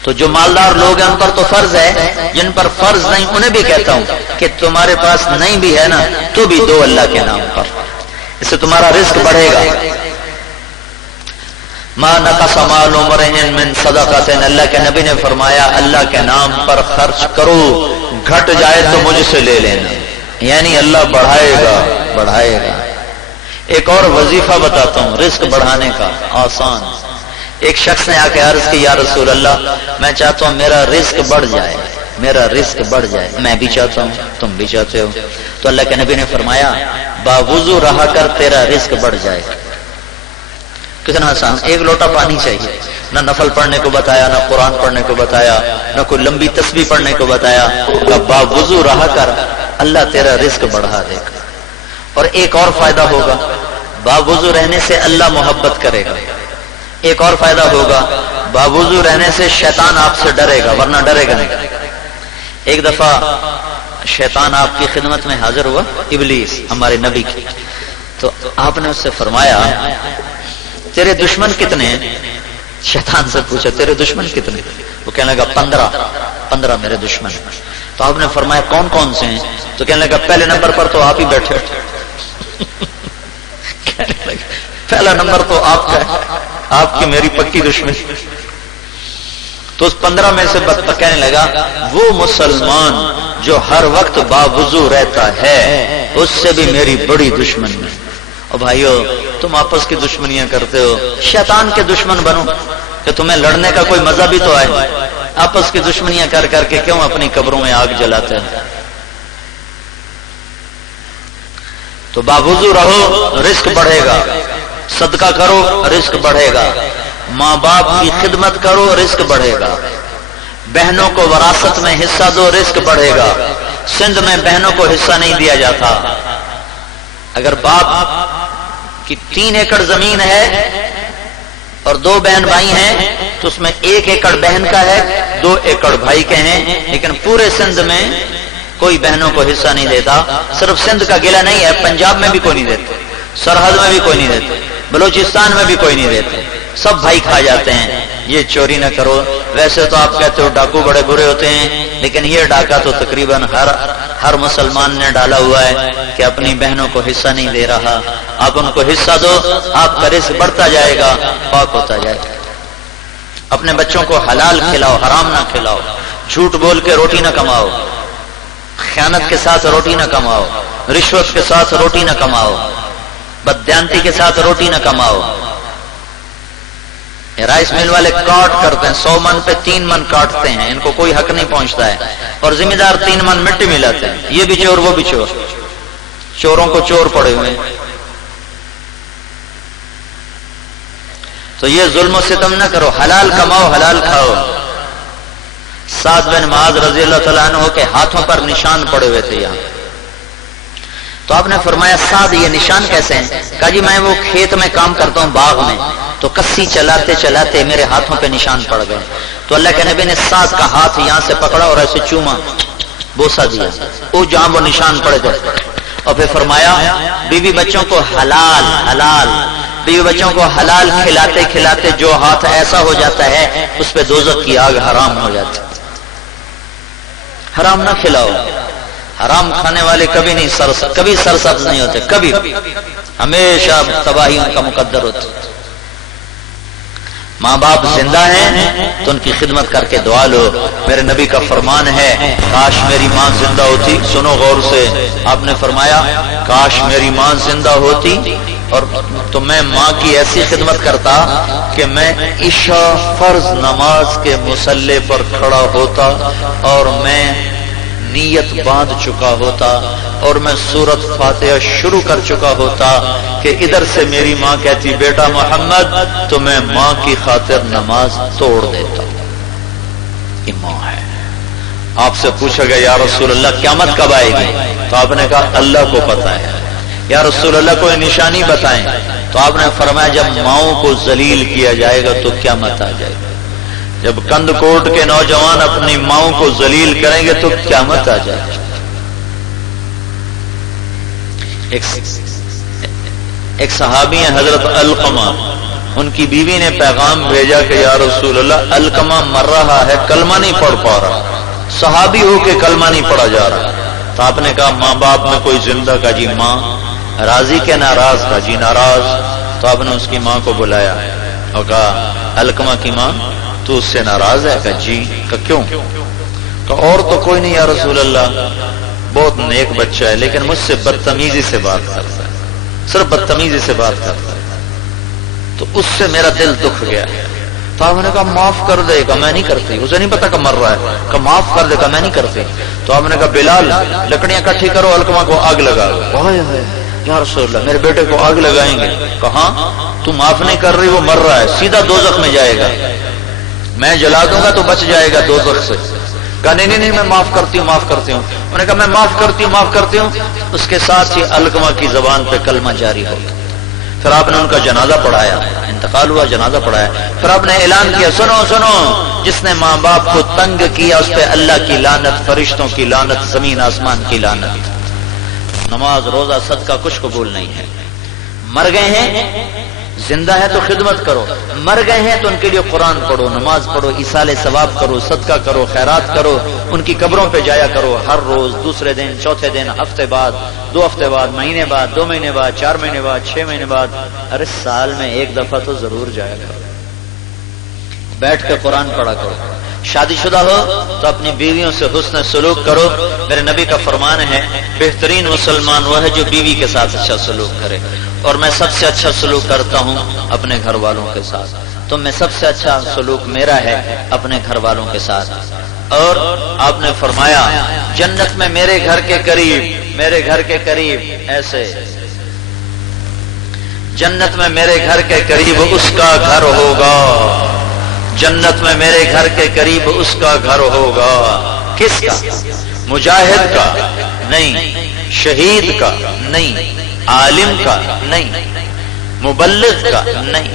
تو جو مالدار لوگ ہیں ان پر تو فرض ہے، جن پر فرض نہیں انہیں بھی کہتا ہوں کہ تمہارے پاس نہیں بھی ہے نا تو بھی دو اللہ کے نام پر، اس سے تمہارا رزق بڑھے گا. ما نقص مال امرئ من صدقۃ، اللہ کے نبی نے فرمایا اللہ کے نام پر خرچ کرو، گھٹ جائے تو مجھ سے لے لینا، یعنی اللہ بڑھائے گا. ایک اور وظیفہ بتاتا ہوں رزق بڑھانے کا آسان. ایک شخص نے آ کے عرض کی یا رسول اللہ میں چاہتا ہوں میرا رزق بڑھ جائے. میں بھی چاہتا ہوں، تم بھی چاہتے ہو. تو اللہ کے نبی نے فرمایا باوضو رہا کر تیرا رزق بڑھ جائے. کتنا آسان. 1 لوٹا پانی چاہیے، نہ نفل پڑھنے کو بتایا، نہ قرآن پڑھنے کو بتایا، نہ کوئی لمبی تسبیح پڑھنے کو بتایا. باوضو رہا کر اللہ تیرا رزق بڑھا دے گا. اور ایک اور فائدہ ہوگا، باوضو رہنے سے اللہ محبت کرے گا. ایک اور فائدہ ہوگا، باوضو رہنے سے شیطان آپ سے ڈرے گا، ورنہ ڈرے گا نہیں. ایک دفعہ شیطان آپ کی خدمت میں حاضر ہوا، ابلیس ہمارے نبی کی. تو آپ نے اس سے فرمایا تیرے دشمن کتنے ہیں؟ شیطان سے پوچھا تیرے دشمن کتنے؟ وہ کہنے لگا 15 میرے دشمن. تو آپ نے فرمایا کون کون سے ہیں؟ تو کہنے لگا پہلے نمبر پر تو آپ ہی بیٹھے. پہلا نمبر تو آپ کا ہے، آپ کی میری پکی دشمن. تو اس 15 میں سے کہنے لگا وہ مسلمان جو ہر وقت باوضو رہتا ہے اس سے بھی میری بڑی دشمن ہے. اور بھائیو تم آپس کی دشمنیاں کرتے ہو، شیطان کے دشمن بنو کہ تمہیں لڑنے کا کوئی مزہ بھی تو آئے. آپس کی دشمنیاں کر کر کے کیوں اپنی قبروں میں آگ جلاتے ہیں؟ تو باوضو رہو رزق بڑھے گا، صدقہ کرو رزق بڑھے گا، ماں باپ کی خدمت کرو رزق بڑھے گا، بہنوں کو وراثت میں حصہ دو رزق بڑھے گا. سندھ میں بہنوں کو حصہ نہیں دیا جاتا. اگر باپ کی 3 ایکڑ زمین ہے اور 2 بہن بھائی ہیں تو اس میں 1 ایکڑ بہن کا ہے، 2 ایکڑ بھائی کے ہیں. لیکن پورے سندھ میں کوئی بہنوں کو حصہ نہیں دیتا. صرف سندھ کا گلہ نہیں ہے، پنجاب میں بھی کوئی نہیں دیتا. سرحد میں بھی کوئی نہیں رہتے، بلوچستان میں بھی کوئی نہیں رہتے، سب بھائی کھا جاتے ہیں. یہ چوری نہ کرو. ویسے تو آپ کہتے ہو ڈاکو بڑے برے ہوتے ہیں، لیکن یہ ڈاکہ تو تقریباً ہر مسلمان نے ڈالا ہوا ہے کہ اپنی بہنوں کو حصہ نہیں دے رہا. آپ ان کو حصہ دو، آپ کا رزق بڑھتا جائے گا، پاک ہوتا جائے گا. اپنے بچوں کو حلال کھلاؤ، حرام نہ کھلاؤ. جھوٹ بول کے روٹی نہ کماؤ، خیانت کے ساتھ روٹی نہ کماؤ، رشوت کے ساتھ روٹی نہ کماؤ، بددیانتی کے ساتھ روٹی نہ کماؤ. رائس مل والے کاٹ کرتے ہیں، 100 من پہ 3 من کاٹتے ہیں، ان کو کوئی حق نہیں پہنچتا ہے، اور ذمہ دار 3 من مٹی ملاتے ہیں. یہ بھی چور وہ بھی چور، چوروں کو چور پڑے ہوئے. تو یہ ظلم و ستم نہ کرو، حلال کماؤ، حلال کھاؤ. سعد بن معاذ رضی اللہ تعالیٰ عنہ کے ہاتھوں پر نشان پڑے ہوئے تھے یہاں. تو آپ نے فرمایا سعد یہ نشان کیسے ہیں؟ کہا جی میں وہ کھیت میں کام کرتا ہوں باغ میں، تو کسی چلاتے چلاتے میرے ہاتھوں پہ نشان پڑ گئے. تو اللہ کے نبی نے سعد کا ہاتھ یہاں سے پکڑا اور ایسے چوما، بوسا دیا وہ جہاں وہ نشان پڑے تھے. اور پھر فرمایا بیوی بچوں کو حلال حلال، بیوی بچوں کو حلال کھلاتے کھلاتے جو ہاتھ ایسا ہو جاتا ہے اس پہ دوزخ کی آگ حرام ہو جاتی. حرام نہ کھلاؤ. حرام کھانے والے کبھی سرسبز نہیں ہوتے، کبھی ہمیشہ تباہی ان کا مقدر ہوتا. ماں باپ زندہ ہیں تو ان کی خدمت کر کے دعا لو. میرے نبی کا فرمان ہے کاش میری ماں زندہ ہوتی. سنو غور سے، آپ نے فرمایا کاش میری ماں زندہ ہوتی اور تو میں ماں کی ایسی خدمت کرتا کہ میں عشاء فرض نماز کے مصلی پر کھڑا ہوتا اور میں نیت باندھ چکا ہوتا اور میں سورت فاتحہ شروع کر چکا ہوتا کہ ادھر سے میری ماں کہتی بیٹا محمد، تو میں ماں کی خاطر نماز توڑ دیتا. یہ ماں ہے. آپ سے پوچھا گیا یا رسول اللہ قیامت کب آئے گی؟ تو آپ نے کہا اللہ کو پتا ہے. یا رسول اللہ کوئی نشانی بتائیں. تو آپ نے فرمایا جب ماؤں کو ذلیل کیا جائے گا تو قیامت آ جائے گا. جب کند کوٹ کے نوجوان اپنی ماؤں کو ذلیل کریں گے تو قیامت آ جائے گی. ایک صحابی ہیں حضرت علقمہ، ان کی بیوی نے پیغام بھیجا کہ یا رسول اللہ علقمہ مر رہا ہے، کلمہ نہیں پڑھ پا رہا، صحابی ہو کے کلمہ نہیں پڑھا جا رہا. تو آپ نے کہا ماں باپ میں کوئی زندہ؟ کا جی ماں. راضی کے ناراض؟ کا جی ناراض. تو آپ نے اس کی ماں کو بلایا اور کہا علقمہ کی ماں تو اس سے ناراض ہے؟ کہ جی. کہ کیوں؟ کہ اور تو کوئی نہیں یا رسول اللہ، بہت نیک بچہ ہے لیکن مجھ سے بدتمیزی سے بات کرتا ہے، صرف بدتمیزی سے بات کرتا ہے، تو اس سے میرا دل دکھ گیا. تو آپ نے کہا معاف کر دے. کہ میں نہیں کرتی. اسے نہیں پتا کہ مر رہا ہے. کہ معاف کر دے. کہ میں نہیں کرتی. تو آپ نے کہا بلال لکڑیاں اکٹھی کرو، علقمہ کو آگ لگا. یا رسول اللہ میرے بیٹے کو آگ لگائیں گے؟ کہاں تو معاف نہیں کر رہی، وہ مر رہا ہے، سیدھا دوزخ میں جائے گا، میں جلا دوں گا تو بچ جائے گا دوزخ سے. کہا نہیں نہیں میں معاف کرتی ہوں معاف کرتی ہوں. انہوں نے کہا میں معاف کرتی ہوں معاف کرتی ہوں. اس کے ساتھ ہی علقمہ کی زبان پہ کلمہ جاری ہو گیا. پھر آپ نے ان کا جنازہ پڑھایا، انتقال ہوا، جنازہ پڑھایا. پھر آپ نے اعلان کیا سنو سنو، جس نے ماں باپ کو تنگ کیا اس پہ اللہ کی لعنت، فرشتوں کی لعنت، زمین آسمان کی لعنت. نماز روزہ صدقہ کچھ قبول نہیں ہے. مر گئے ہیں، زندہ ہے تو خدمت کرو، مر گئے ہیں تو ان کے لیے قرآن پڑھو، نماز پڑھو، ایصال ثواب کرو، صدقہ کرو، خیرات کرو، ان کی قبروں پہ جایا کرو ہر روز، دوسرے دن، چوتھے دن، ہفتے بعد، 2 ہفتے بعد، مہینے بعد، 2 مہینے بعد، 4 مہینے بعد، 6 مہینے بعد، ارے سال میں 1 دفعہ تو ضرور جایا کرو. بیٹھ کے قرآن پڑھا کرو. شادی شدہ ہو تو اپنی بیویوں سے حسن سلوک کرو. میرے نبی کا فرمان ہے بہترین مسلمان وہ ہے جو بیوی کے ساتھ اچھا سلوک کرے، اور میں سب سے اچھا سلوک کرتا ہوں اپنے گھر والوں کے ساتھ. تو میں سب سے اچھا سلوک میرا ہے اپنے گھر والوں کے ساتھ. اور آپ نے فرمایا جنت میں میرے گھر کے قریب، میرے گھر کے قریب ایسے، جنت میں میرے گھر کے قریب اس کا گھر ہوگا، جنت میں میرے گھر کے قریب اس کا گھر ہوگا. کس کا؟ مجاہد کا نہیں، شہید کا نہیں، عالم کا نہیں، مبلغ کا نہیں،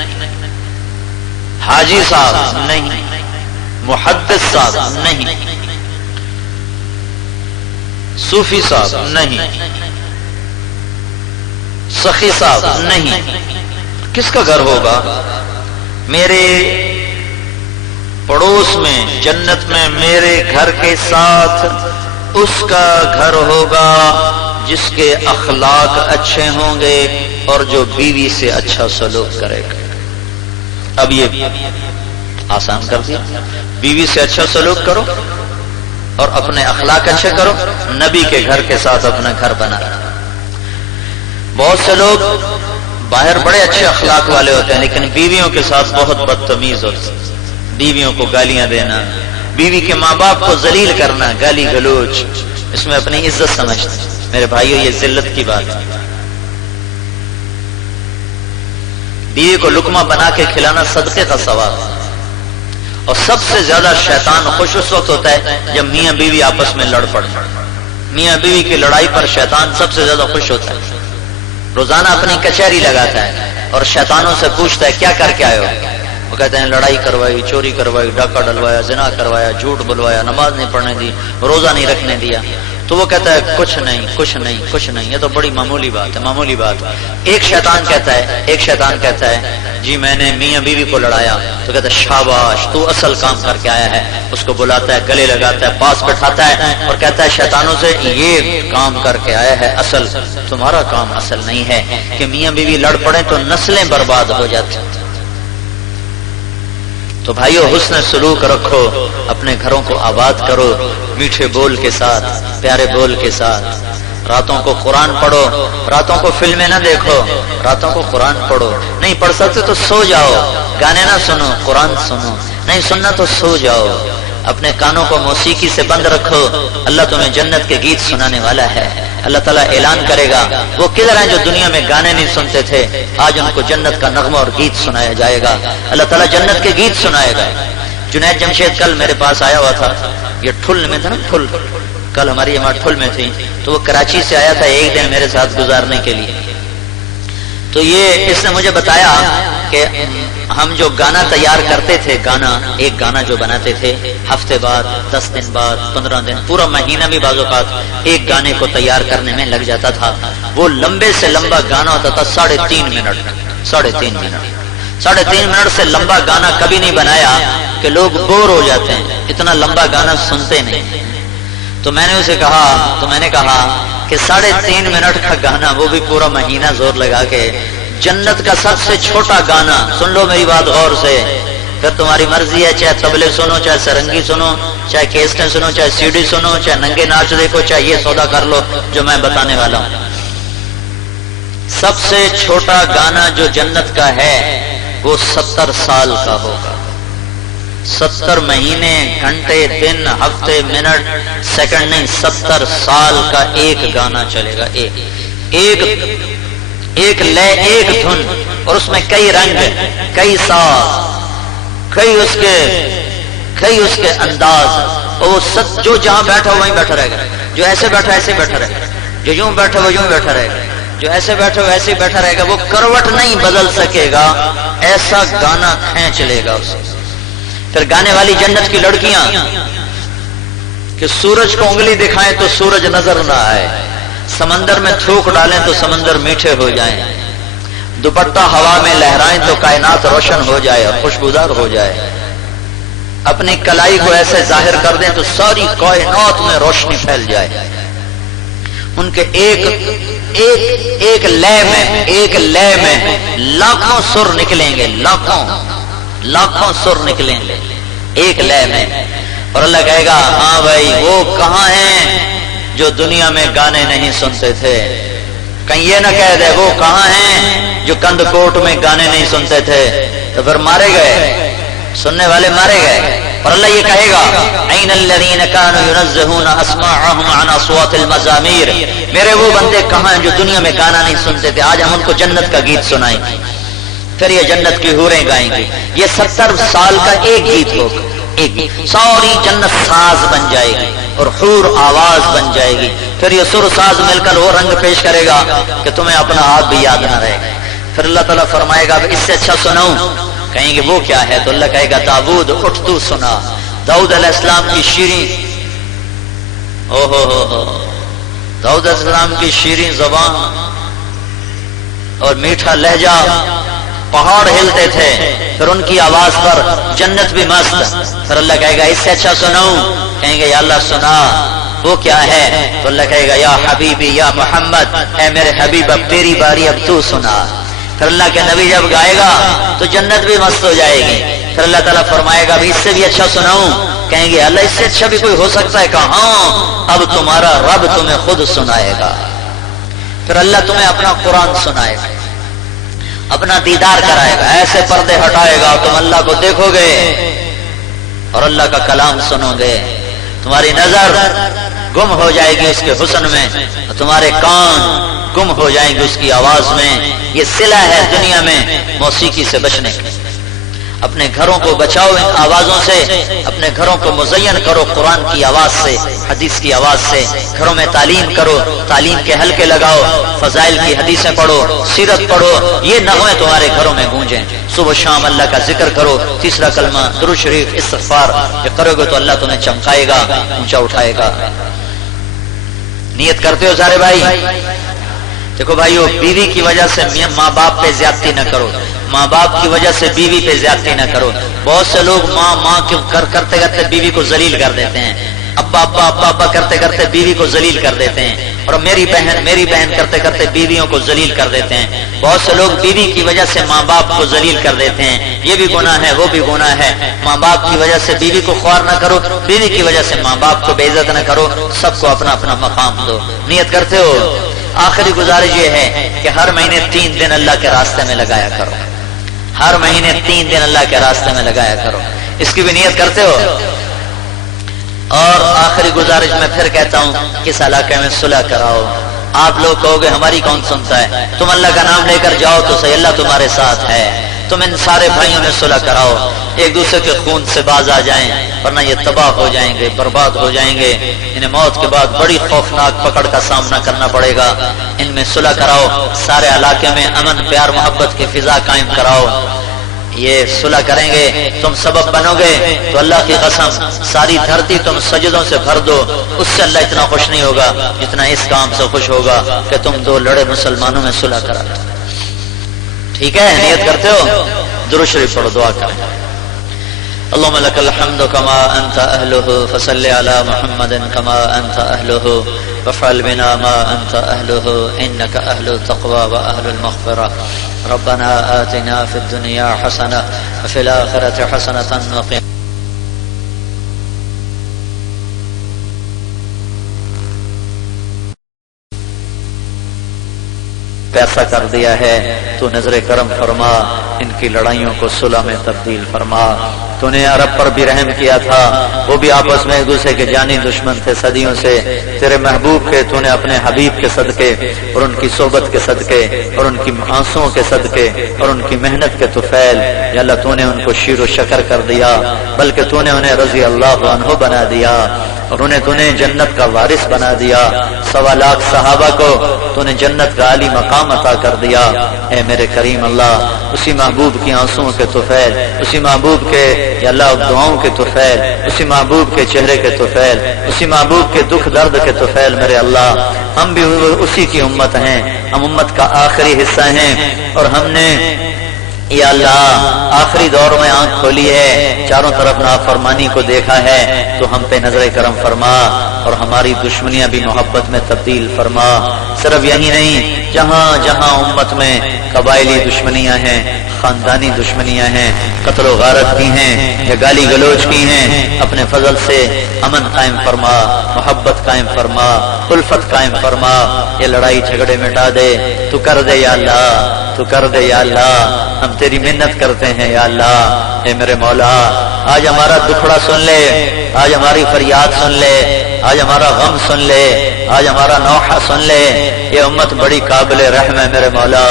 حاجی صاحب نہیں، محدث صاحب نہیں، صوفی صاحب نہیں، سخی صاحب نہیں، کس کا گھر ہوگا؟ میرے پڑوس میں جنت میں میرے گھر کے ساتھ اس کا گھر ہوگا جس کے اخلاق اچھے ہوں گے اور جو بیوی سے اچھا سلوک کرے گا۔ اب یہ آسان کر دیا، بیوی سے اچھا سلوک کرو اور اپنے اخلاق اچھے کرو، نبی کے گھر کے ساتھ اپنا گھر بنا۔ بہت سے لوگ باہر بڑے اچھے اخلاق والے ہوتے ہیں لیکن بیویوں کے ساتھ بہت بدتمیز ہوتے ہیں، بیویوں کو گالیاں دینا، بیوی کے ماں باپ کو ذلیل کرنا، گالی گلوچ، اس میں اپنی عزت سمجھتے ہیں۔ میرے بھائیو یہ ذلت کی بات ہے۔ بیوی کو لقمہ بنا کے کھلانا صدقے کا ثواب ہے، اور سب سے زیادہ شیطان خوش اس وقت ہوتا ہے جب میاں بیوی آپس میں لڑ پڑے۔ میاں بیوی کی لڑائی پر شیطان سب سے زیادہ خوش ہوتا ہے، روزانہ اپنی کچہری لگاتا ہے اور شیطانوں سے پوچھتا ہے کیا کر کے آئے ہو؟ وہ کہتے ہیں لڑائی کروائی، چوری کروائی، ڈاکہ ڈلوایا، زنا کروایا، جھوٹ بلوایا، نماز نہیں پڑھنے دی، روزہ نہیں رکھنے دیا۔ تو وہ کہتا ہے کچھ نہیں کچھ نہیں کچھ نہیں، یہ تو بڑی معمولی بات ہے، معمولی بات۔ ایک شیطان کہتا ہے جی میں نے میاں بیوی کو لڑایا، تو کہتا ہے شاباش تو اصل کام کر کے آیا ہے۔ اس کو بلاتا ہے، گلے لگاتا ہے، پاس بٹھاتا ہے اور کہتا ہے شیطانوں سے یہ کام کر کے آیا ہے اصل، تمہارا کام اصل نہیں ہے کہ میاں بیوی لڑ پڑے تو نسلیں برباد ہو جاتی۔ تو بھائیو حسن سلوک رکھو، اپنے گھروں کو آباد کرو، میٹھے بول کے ساتھ، پیارے بول کے ساتھ۔ راتوں کو قرآن پڑھو، راتوں کو فلمیں نہ دیکھو، راتوں کو قرآن پڑھو۔ نہیں پڑھ سکتے تو سو جاؤ، گانے نہ سنو، قرآن سنو، نہیں سننا تو سو جاؤ۔ اپنے کانوں کو موسیقی سے بند رکھو، اللہ تمہیں جنت کے گیت سنانے والا ہے۔ اللہ تعالیٰ اعلان کرے گا وہ کدھر ہیں جو دنیا میں گانے نہیں سنتے تھے، آج ان کو جنت کا نغمہ اور گیت سنایا جائے گا۔ اللہ تعالیٰ جنت کے گیت سنائے گا۔ جنید جمشید کل میرے پاس آیا ہوا تھا، یہ ٹھل میں تھا نا، ٹھل، کل ہماری جماعت ٹھل میں تھی، تو وہ کراچی سے آیا تھا ایک دن میرے ساتھ گزارنے کے لیے۔ تو یہ اس نے مجھے بتایا کہ ہم جو گانا تیار کرتے تھے، ایک گانا جو بناتے تھے، ہفتے بعد، 10 دن بعد، 15 دن، پورا مہینہ بھی بعض اوقات ایک گانے کو تیار کرنے میں لگ جاتا تھا۔ وہ لمبے سے لمبا گانا ہوتا تھا 3.5 منٹ، 3.5 منٹ، 3.5 منٹ سے لمبا گانا کبھی نہیں بنایا کہ لوگ بور ہو جاتے ہیں، اتنا لمبا گانا سنتے نہیں۔ تو میں نے اسے کہا کہ 3.5 منٹ کا گانا، وہ بھی پورا مہینہ زور لگا کے، جنت کا سب سے چھوٹا گانا، سن لو میری بات غور سے، پھر تمہاری مرضی ہے، چاہے تبلے سنو، چاہے سرنگی سنو، چاہے کیسٹیں سنو، چاہے سی ڈی سنو، چاہے ننگے ناچ دیکھو، چاہے یہ سودا کر لو جو میں بتانے والا ہوں۔ سب سے چھوٹا گانا جو جنت کا ہے وہ 70 سال کا ہوگا۔ 70 مہینے، گھنٹے، دن، ہفتے، منٹ، سیکنڈ نہیں، 70 سال کا ایک گانا چلے گا، ایک لے، ایک دھن، اور اس میں کئی رنگ، کئی ساز، کئی اس کے انداز، اور وہ جو جہاں بیٹھا وہیں بیٹھا رہے گا، جو ایسے بیٹھا ایسے بیٹھا رہے گا، جو یوں بیٹھا وہ یوں بیٹھا رہے گا، جو ایسے بیٹھا وہ ایسے بیٹھا رہے گا، وہ کروٹ نہیں بدل سکے گا، ایسا گانا کھینچ لے گا اسے۔ پھر گانے والی جنت کی لڑکیاں کہ سورج کو انگلی دکھائیں تو سورج نظر نہ آئے، سمندر میں تھوک ڈالیں تو سمندر میٹھے ہو جائیں، دوپٹہ ہوا میں لہرائیں تو کائنات روشن ہو جائے اور خوشبودار ہو جائے، اپنی کلائی کو ایسے ظاہر کر دیں تو ساری کائنات میں روشنی پھیل جائے۔ ان کے ایک لے میں لاکھوں سر نکلیں گے، لاکھوں سر نکلیں گے ایک لے میں، اور اللہ کہے گا ہاں بھائی وہ کہاں ہیں جو دنیا میں گانے نہیں سنتے تھے؟ کہیں یہ نہ کہہ دے وہ کہاں ہیں جو کند کوٹ میں گانے نہیں سنتے تھے، تو پھر مارے گئے، سننے والے مارے گئے۔ اور اللہ یہ کہے گا این الذین کانوا ینزہون اسماعهم عن اصوات المزامیر، میرے وہ بندے کہاں ہیں جو دنیا میں گانا نہیں سنتے تھے، آج ہم ان کو جنت کا گیت سنائیں گے، پھر یہ جنت کی حوریں گائیں گی۔ یہ 70 سال کا ایک گیت ہوگا، ساری جنت ساز بن جائے گی اور حور آواز بن جائے گی، پھر یہ سر ساز مل کر وہ رنگ پیش کرے گا کہ تمہیں اپنا آپ بھی یاد نہ رہے گا۔ پھر اللہ تعالیٰ فرمائے گا اس سے اچھا سناؤں، کہیں گے وہ کیا ہے؟ تو اللہ کہے گا داؤد اٹھ تو سنا، داؤد علیہ السلام کی شیریں، داؤد علیہ السلام کی شیریں زبان، اور میٹھا لہجہ، پہاڑ ہلتے تھے، پھر ان کی آواز پر جنت بھی مست. پھر اللہ کہے گا اس سے اچھا سناؤں؟ کہیں گے یا اللہ سنا. وہ کیا ہے؟ تو اللہ کہے گا یا حبیبی یا محمد، اے میرے حبیب اب تیری باری، اب تو سنا. پھر اللہ کے نبی جب گائے گا تو جنت بھی مست ہو جائے گی. پھر اللہ تعالیٰ فرمائے گا بھی اس سے بھی اچھا سناؤں؟ کہیں گے اللہ اس سے اچھا بھی کوئی ہو سکتا ہے؟ کہا ہاں، اب تمہارا رب تمہیں خود سنائے گا. پھر اللہ تمہیں اپنا قرآن سنائے گا، اپنا دیدار کرائے گا، ایسے پردے ہٹائے گا، تم اللہ کو دیکھو گے اور اللہ کا کلام سنو گے. تمہاری نظر گم ہو جائے گی اس کے حسن میں، اور تمہارے کان گم ہو جائیں گے اس کی آواز میں. یہ صلہ ہے دنیا میں موسیقی سے بچنے کی. اپنے گھروں کو بچاؤ ان آوازوں سے، اپنے گھروں کو مزین کرو قرآن کی آواز سے، حدیث کی آواز سے. گھروں میں تعلیم کرو، تعلیم کے حلقے لگاؤ، فضائل کی حدیثیں پڑھو، سیرت پڑھو، یہ نغمے تمہارے گھروں میں گونجیں. صبح شام اللہ کا ذکر کرو. تیسرا کلمہ درود شریف استغفار، یہ کرو گے تو اللہ تمہیں چمکائے گا، اونچا اٹھائے گا. نیت کرتے ہو سارے بھائی؟ دیکھو بھائیو، بیوی کی وجہ سے ماں باپ پہ زیادتی نہ کرو، ماں باپ کی وجہ سے بیوی پہ زیادتی نہ کرو. بہت سے لوگ ماں کرتے کرتے بیوی کو ذلیل کر دیتے ہیں، ابا ابا ابا ابا کرتے کرتے بیوی کو ذلیل کر دیتے ہیں، اور میری بہن کرتے کرتے بیویوں کو ذلیل کر دیتے ہیں. بہت سے لوگ بیوی کی وجہ سے ماں باپ کو ذلیل کر دیتے ہیں. یہ بھی گناہ ہے، وہ بھی گناہ ہے. ماں باپ کی وجہ سے بیوی کو خوار نہ کرو، بیوی کی وجہ سے ماں باپ کو بے عزت نہ کرو. سب کو اپنا اپنا مقام دو. نیت کرتے ہو؟ آخری گزارش یہ ہے کہ ہر مہینے 3 دن اللہ کے راستے میں لگایا کرو. ہر مہینے 3 دن اللہ کے راستے میں لگایا کرو. اس کی بھی نیت کرتے ہو؟ اور آخری گزارش میں پھر کہتا ہوں کس علاقے میں صلح کراؤ. آپ لوگ کہو گے ہماری کون سنتا ہے؟ تم اللہ کا نام لے کر جاؤ تو صحیح، اللہ تمہارے ساتھ ہے. تم ان سارے بھائیوں میں صلح کراؤ، ایک دوسرے کے خون سے باز آ جائیں، ورنہ یہ تباہ ہو جائیں گے، برباد ہو جائیں گے. انہیں موت کے بعد بڑی خوفناک پکڑ کا سامنا کرنا پڑے گا. ان میں صلح کراؤ، سارے علاقے میں امن پیار محبت کی فضا قائم کراؤ. یہ صلح کریں گے، تم سبب بنو گے تو اللہ کی قسم ساری دھرتی تم سجدوں سے بھر دو. اس سے اللہ اتنا خوش نہیں ہوگا جتنا اس کام سے خوش ہوگا کہ تم 2 لڑے مسلمانوں میں صلح کرا. ٹھیک ہے؟ نیت کرتے ہو؟ درود شریف پڑھو، دعا کریں. اللهم لك الحمد كما أنت أهله فصل على محمد كما أنت أهله وافعل بنا ما أنت أهله إنك أهل التقوى وأهل المغفرة. ربنا آتنا في الدنيا حسنة وفي الآخرة حسنة وقنا پیسہ کر دیا ہے، تو نظر کرم فرما، ان کی لڑائیوں کو صلح میں تبدیل فرما. تو نے عرب پر بھی رحم کیا تھا، وہ بھی آپس میں ایک دوسرے کے جانی دشمن تھے صدیوں سے. تیرے محبوب کے تو نے اپنے حبیب کے صدقے اور ان کی صحبت کے صدقے اور ان کی آنسوؤں کے صدقے اور ان کی محنت کے طفیل، یا اللہ تو نے ان کو شیر و شکر کر دیا، بلکہ تو نے انہیں رضی اللہ عنہ بنا دیا اور انہیں تو نے جنت کا وارث بنا دیا. 1.25 لاکھ صحابہ کو تو نے جنت کا عالی مقام عطا کر دیا. اے میرے کریم اللہ، اسی محبوب کی آنسوؤں کے طفیل، اسی محبوب کے یا اللہ دعاؤں کے طفیل، اسی محبوب کے چہرے کے طفیل، اسی محبوب کے دکھ درد کے طفیل میرے اللہ، ہم بھی اسی کی امت ہیں، ہم امت کا آخری حصہ ہیں اور ہم نے یا اللہ آخری دور میں آنکھ کھولی ہے، چاروں طرف نافرمانی کو دیکھا ہے، تو ہم پہ نظر کرم فرما اور ہماری دشمنیاں بھی محبت میں تبدیل فرما. صرف یہی نہیں، جہاں جہاں امت میں قبائلی دشمنیاں ہیں، خاندانی دشمنیاں ہیں، قتل و غارت کی ہیں یا گالی گلوچ کی ہیں، اپنے فضل سے امن قائم فرما، محبت قائم فرما، الفت قائم فرما. یہ لڑائی جھگڑے مٹا دے، تو کر دے یا اللہ، تو کر دے یا اللہ. ہم تیری منت کرتے ہیں یا اللہ. اے میرے مولا، آج ہمارا دکھڑا سن لے، آج ہماری فریاد سن لے، آج ہمارا غم سن لے، آج ہمارا نوحہ سن لے. یہ امت بڑی قابل رحم ہے میرے مولا.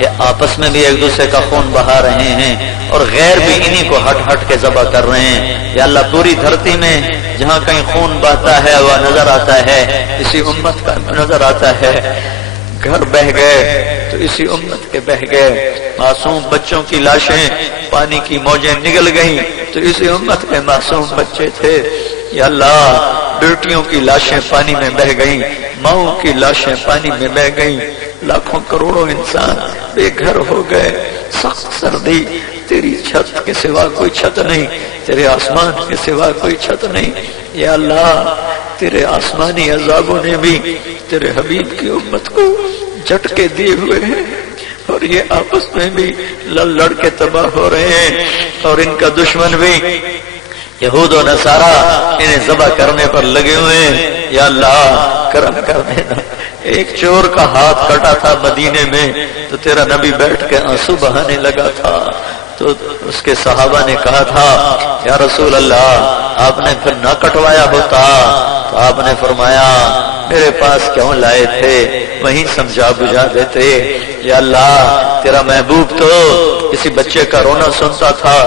یہ آپس میں بھی ایک دوسرے کا خون بہا رہے ہیں اور غیر بھی انہی کو ہٹ ہٹ کے ذبح کر رہے ہیں. یا اللہ پوری دھرتی میں جہاں کہیں خون بہتا ہے وہ نظر آتا ہے، اسی امت کا نظر آتا ہے. گھر بہ گئے تو اسی امت کے بہ گئے، معصوم بچوں کی لاشیں پانی کی موجیں نگل گئیں تو اسی امت کے معصوم بچے تھے. یا اللہ بیٹیوں کی لاشیں پانی میں بہ گئیں، ماؤں کی لاشیں پانی میں بہ گئیں، لاکھوں کروڑوں انسان بے گھر ہو گئے، سخت سردی، تیری چھت کے سوا کوئی چھت نہیں، تیرے آسمان کے سوا کوئی چھت نہیں۔ یا اللہ تیرے آسمانی عذابوں نے بھی تیرے حبیب کی امت کو جھٹکے دیے ہوئے ہیں، اور یہ آپس میں بھی لڑ کے تباہ ہو رہے ہیں، اور ان کا دشمن بھی یہود و نصارہ انہیں ذبح کرنے پر لگے ہوئے ہیں۔ یا اللہ کرم کر دینا۔ ایک چور کا ہاتھ کٹا تھا مدینے میں تو تیرا نبی بیٹھ کے آنسو بہانے لگا تھا، تو اس کے صحابہ نے کہا تھا یا رسول اللہ آپ نے پھر نہ کٹوایا ہوتا، تو آپ نے فرمایا میرے پاس کیوں لائے تھے، وہیں سمجھا بجھا دیتے۔ یا اللہ تیرا محبوب تو کسی بچے کا رونا سنتا تھا،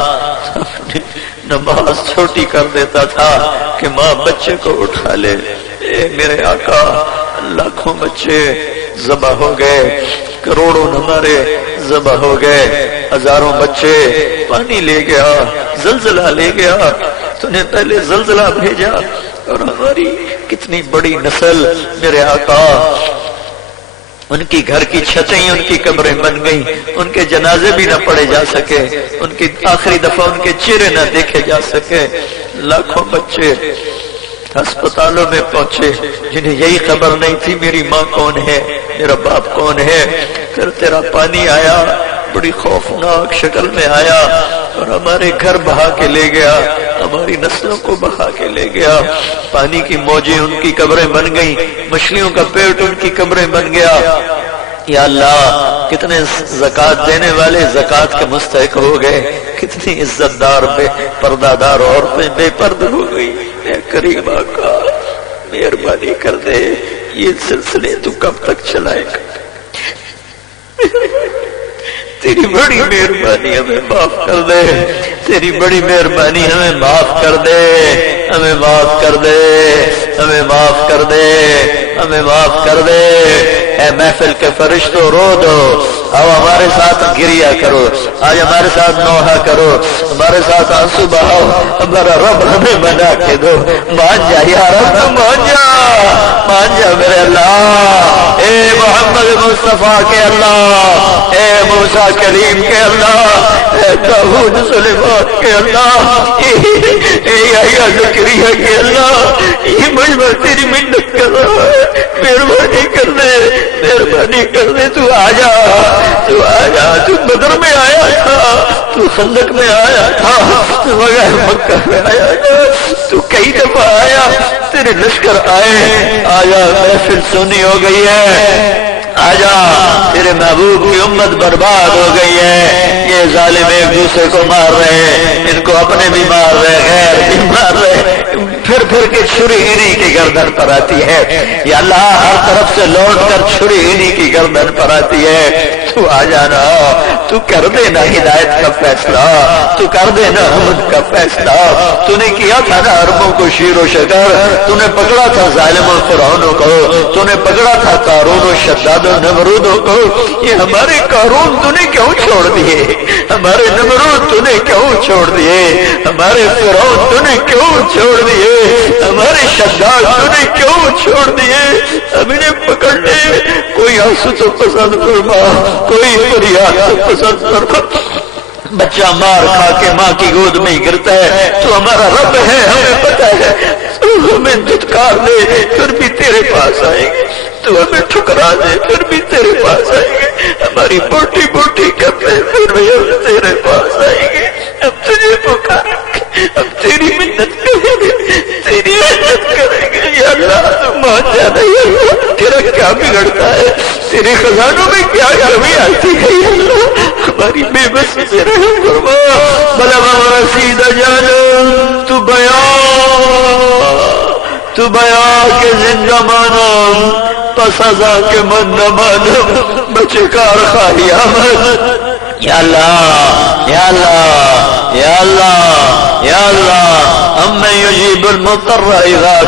نماز چھوٹی کر دیتا تھا کہ ماں بچے کو اٹھا لے۔ اے میرے آقا لاکھوں بچے ذبح ہو گئے، کروڑوں ہمارے ذبح ہو گئے، ہزاروں بچے پانی لے گیا، زلزلہ لے گیا، تو نے پہلے زلزلہ بھیجا، اور ہماری کتنی بڑی نسل میرے آقا ان کی گھر کی چھتیں ان کی قبریں بن گئیں، ان کے جنازے بھی نہ پڑے جا سکے، ان کی آخری دفعہ ان کے چہرے نہ دیکھے جا سکے۔ لاکھوں بچے ہسپتالوں میں پہنچے جنہیں یہی خبر نہیں تھی میری ماں کون ہے، میرا باپ کون ہے۔ پھر تیرا پانی آیا، بڑی خوفناک شکل میں آیا، اور ہمارے گھر بہا کے لے گیا، ہماری نسلوں کو بہا کے لے گیا۔ پانی کی موجیں ان کی قبریں بن گئیں، مچھلیوں کا پیٹ ان کی قبریں بن گیا۔ یا اللہ کتنے زکوٰۃ دینے والے زکوٰۃ کے مستحق ہو گئے، کتنی عزت دار بے پردہ دار عورتیں بے پردہ ہو گئی۔ اے کریم آقا مہربانی کر دے، یہ سلسلے تو کب تک چلائے گا؟ تیری بڑی مہربانی ہمیں معاف کر دے، تیری بڑی مہربانی ہمیں معاف کر دے، ہمیں معاف کر دے، ہمیں معاف کر دے، ہمیں معاف کر دے۔ اے محفل کے فرشتوں رو دو، آؤ ہمارے ساتھ گریا کرو، آج ہمارے ساتھ نوحہ کرو، ہمارے ساتھ آنسو بہاؤ، ہمارا رب ہمیں بنا کے دو۔ مان جا یا رب، تو مان جا، مان جا میرے اللہ۔ اے محمد مصطفیٰ کے اللہ، اے موسیٰ کلیم کے اللہ، اے داؤد سلیمان کے اللہ، اے یحییٰ زکریا کے اللہ، یہ مجمع تیری منت کر رہا ہے، مہربانی کر دے، مہربانی کر دے۔ تو آ جا، تو آ جا، تو بدر میں آیا تھا، تو خندق میں آیا تھا، تو بغیر مکہ میں آیا تھا، تو کئی دفعہ آیا، تیرے لشکر آئے۔ آجا محفل سونی ہو گئی ہے، آجا تیرے محبوب کی امت برباد ہو گئی ہے۔ یہ ظالم ایک دوسرے کو مار رہے ہیں، ان کو اپنے بھی مار رہے، غیر بھی مار رہے، پھر پھر کے چھری انہی کی گردن پر آتی ہے۔ یا اللہ ہر طرف سے لوٹ کر چھری انہی کی گردن پر آتی ہے۔ تو آ جانا، تو کر دینا ہدایت کا فیصلہ، تو کر دینا رحمت کا فیصلہ۔ تو نے کیا تھا نا عربوں کو شیر و شکر، تو نے پکڑا تھا ظالم و فرعونوں کو، تو نے پکڑا تھا قارون و شداد و نمرودوں کو۔ یہ ہمارے قارون تو نے کیوں چھوڑ دیے، ہمارے نمرود تو نے کیوں چھوڑ دیے، ہمارے فرعون تو نے کیوں چھوڑ دیے، ہمارے شداد تو نے کیوں چھوڑ دیے۔ ہم انہیں پکڑ لے، کوئی آنسو تو پسند فرما، کوئی فریاد تو پسند فرما۔ بچہ مار کھا کے ماں کی گود میں گرتا ہے، تو ہمارا رب ہے، ہمیں پتہ ہے، تو ہمیں دھتکار دے پھر بھی تیرے پاس آئیں گے، تو ہمیں ٹھکرا دے پھر بھی تیرے پاس آئیں گے، ہماری بوٹی بوٹی کر دے پھر بھی ہم تیرے پاس آئیں گے۔ ہم تجھے پکاریں گے، ہم تیری منت کریں گے، تیری عزت کریں گے۔ یا اللہ تو مان جانا، یا اللہ تیرا کیا بگڑتا ہے، تیرے خزانوں میں کیا کمی آتی ہے۔ یا اللہ ہماری بے بسی سے رحم فرما۔ بلغ ورسید اجل، تو بیان کے زندہ مانم، پس ازاں کے من نہ مانم، بچے کار خواہی آمد۔ یا اللہ یا اللہ یا اللہ یا اللہ، اَمَّن يُجِيبُ الْمُضْطَرَّ إِذَا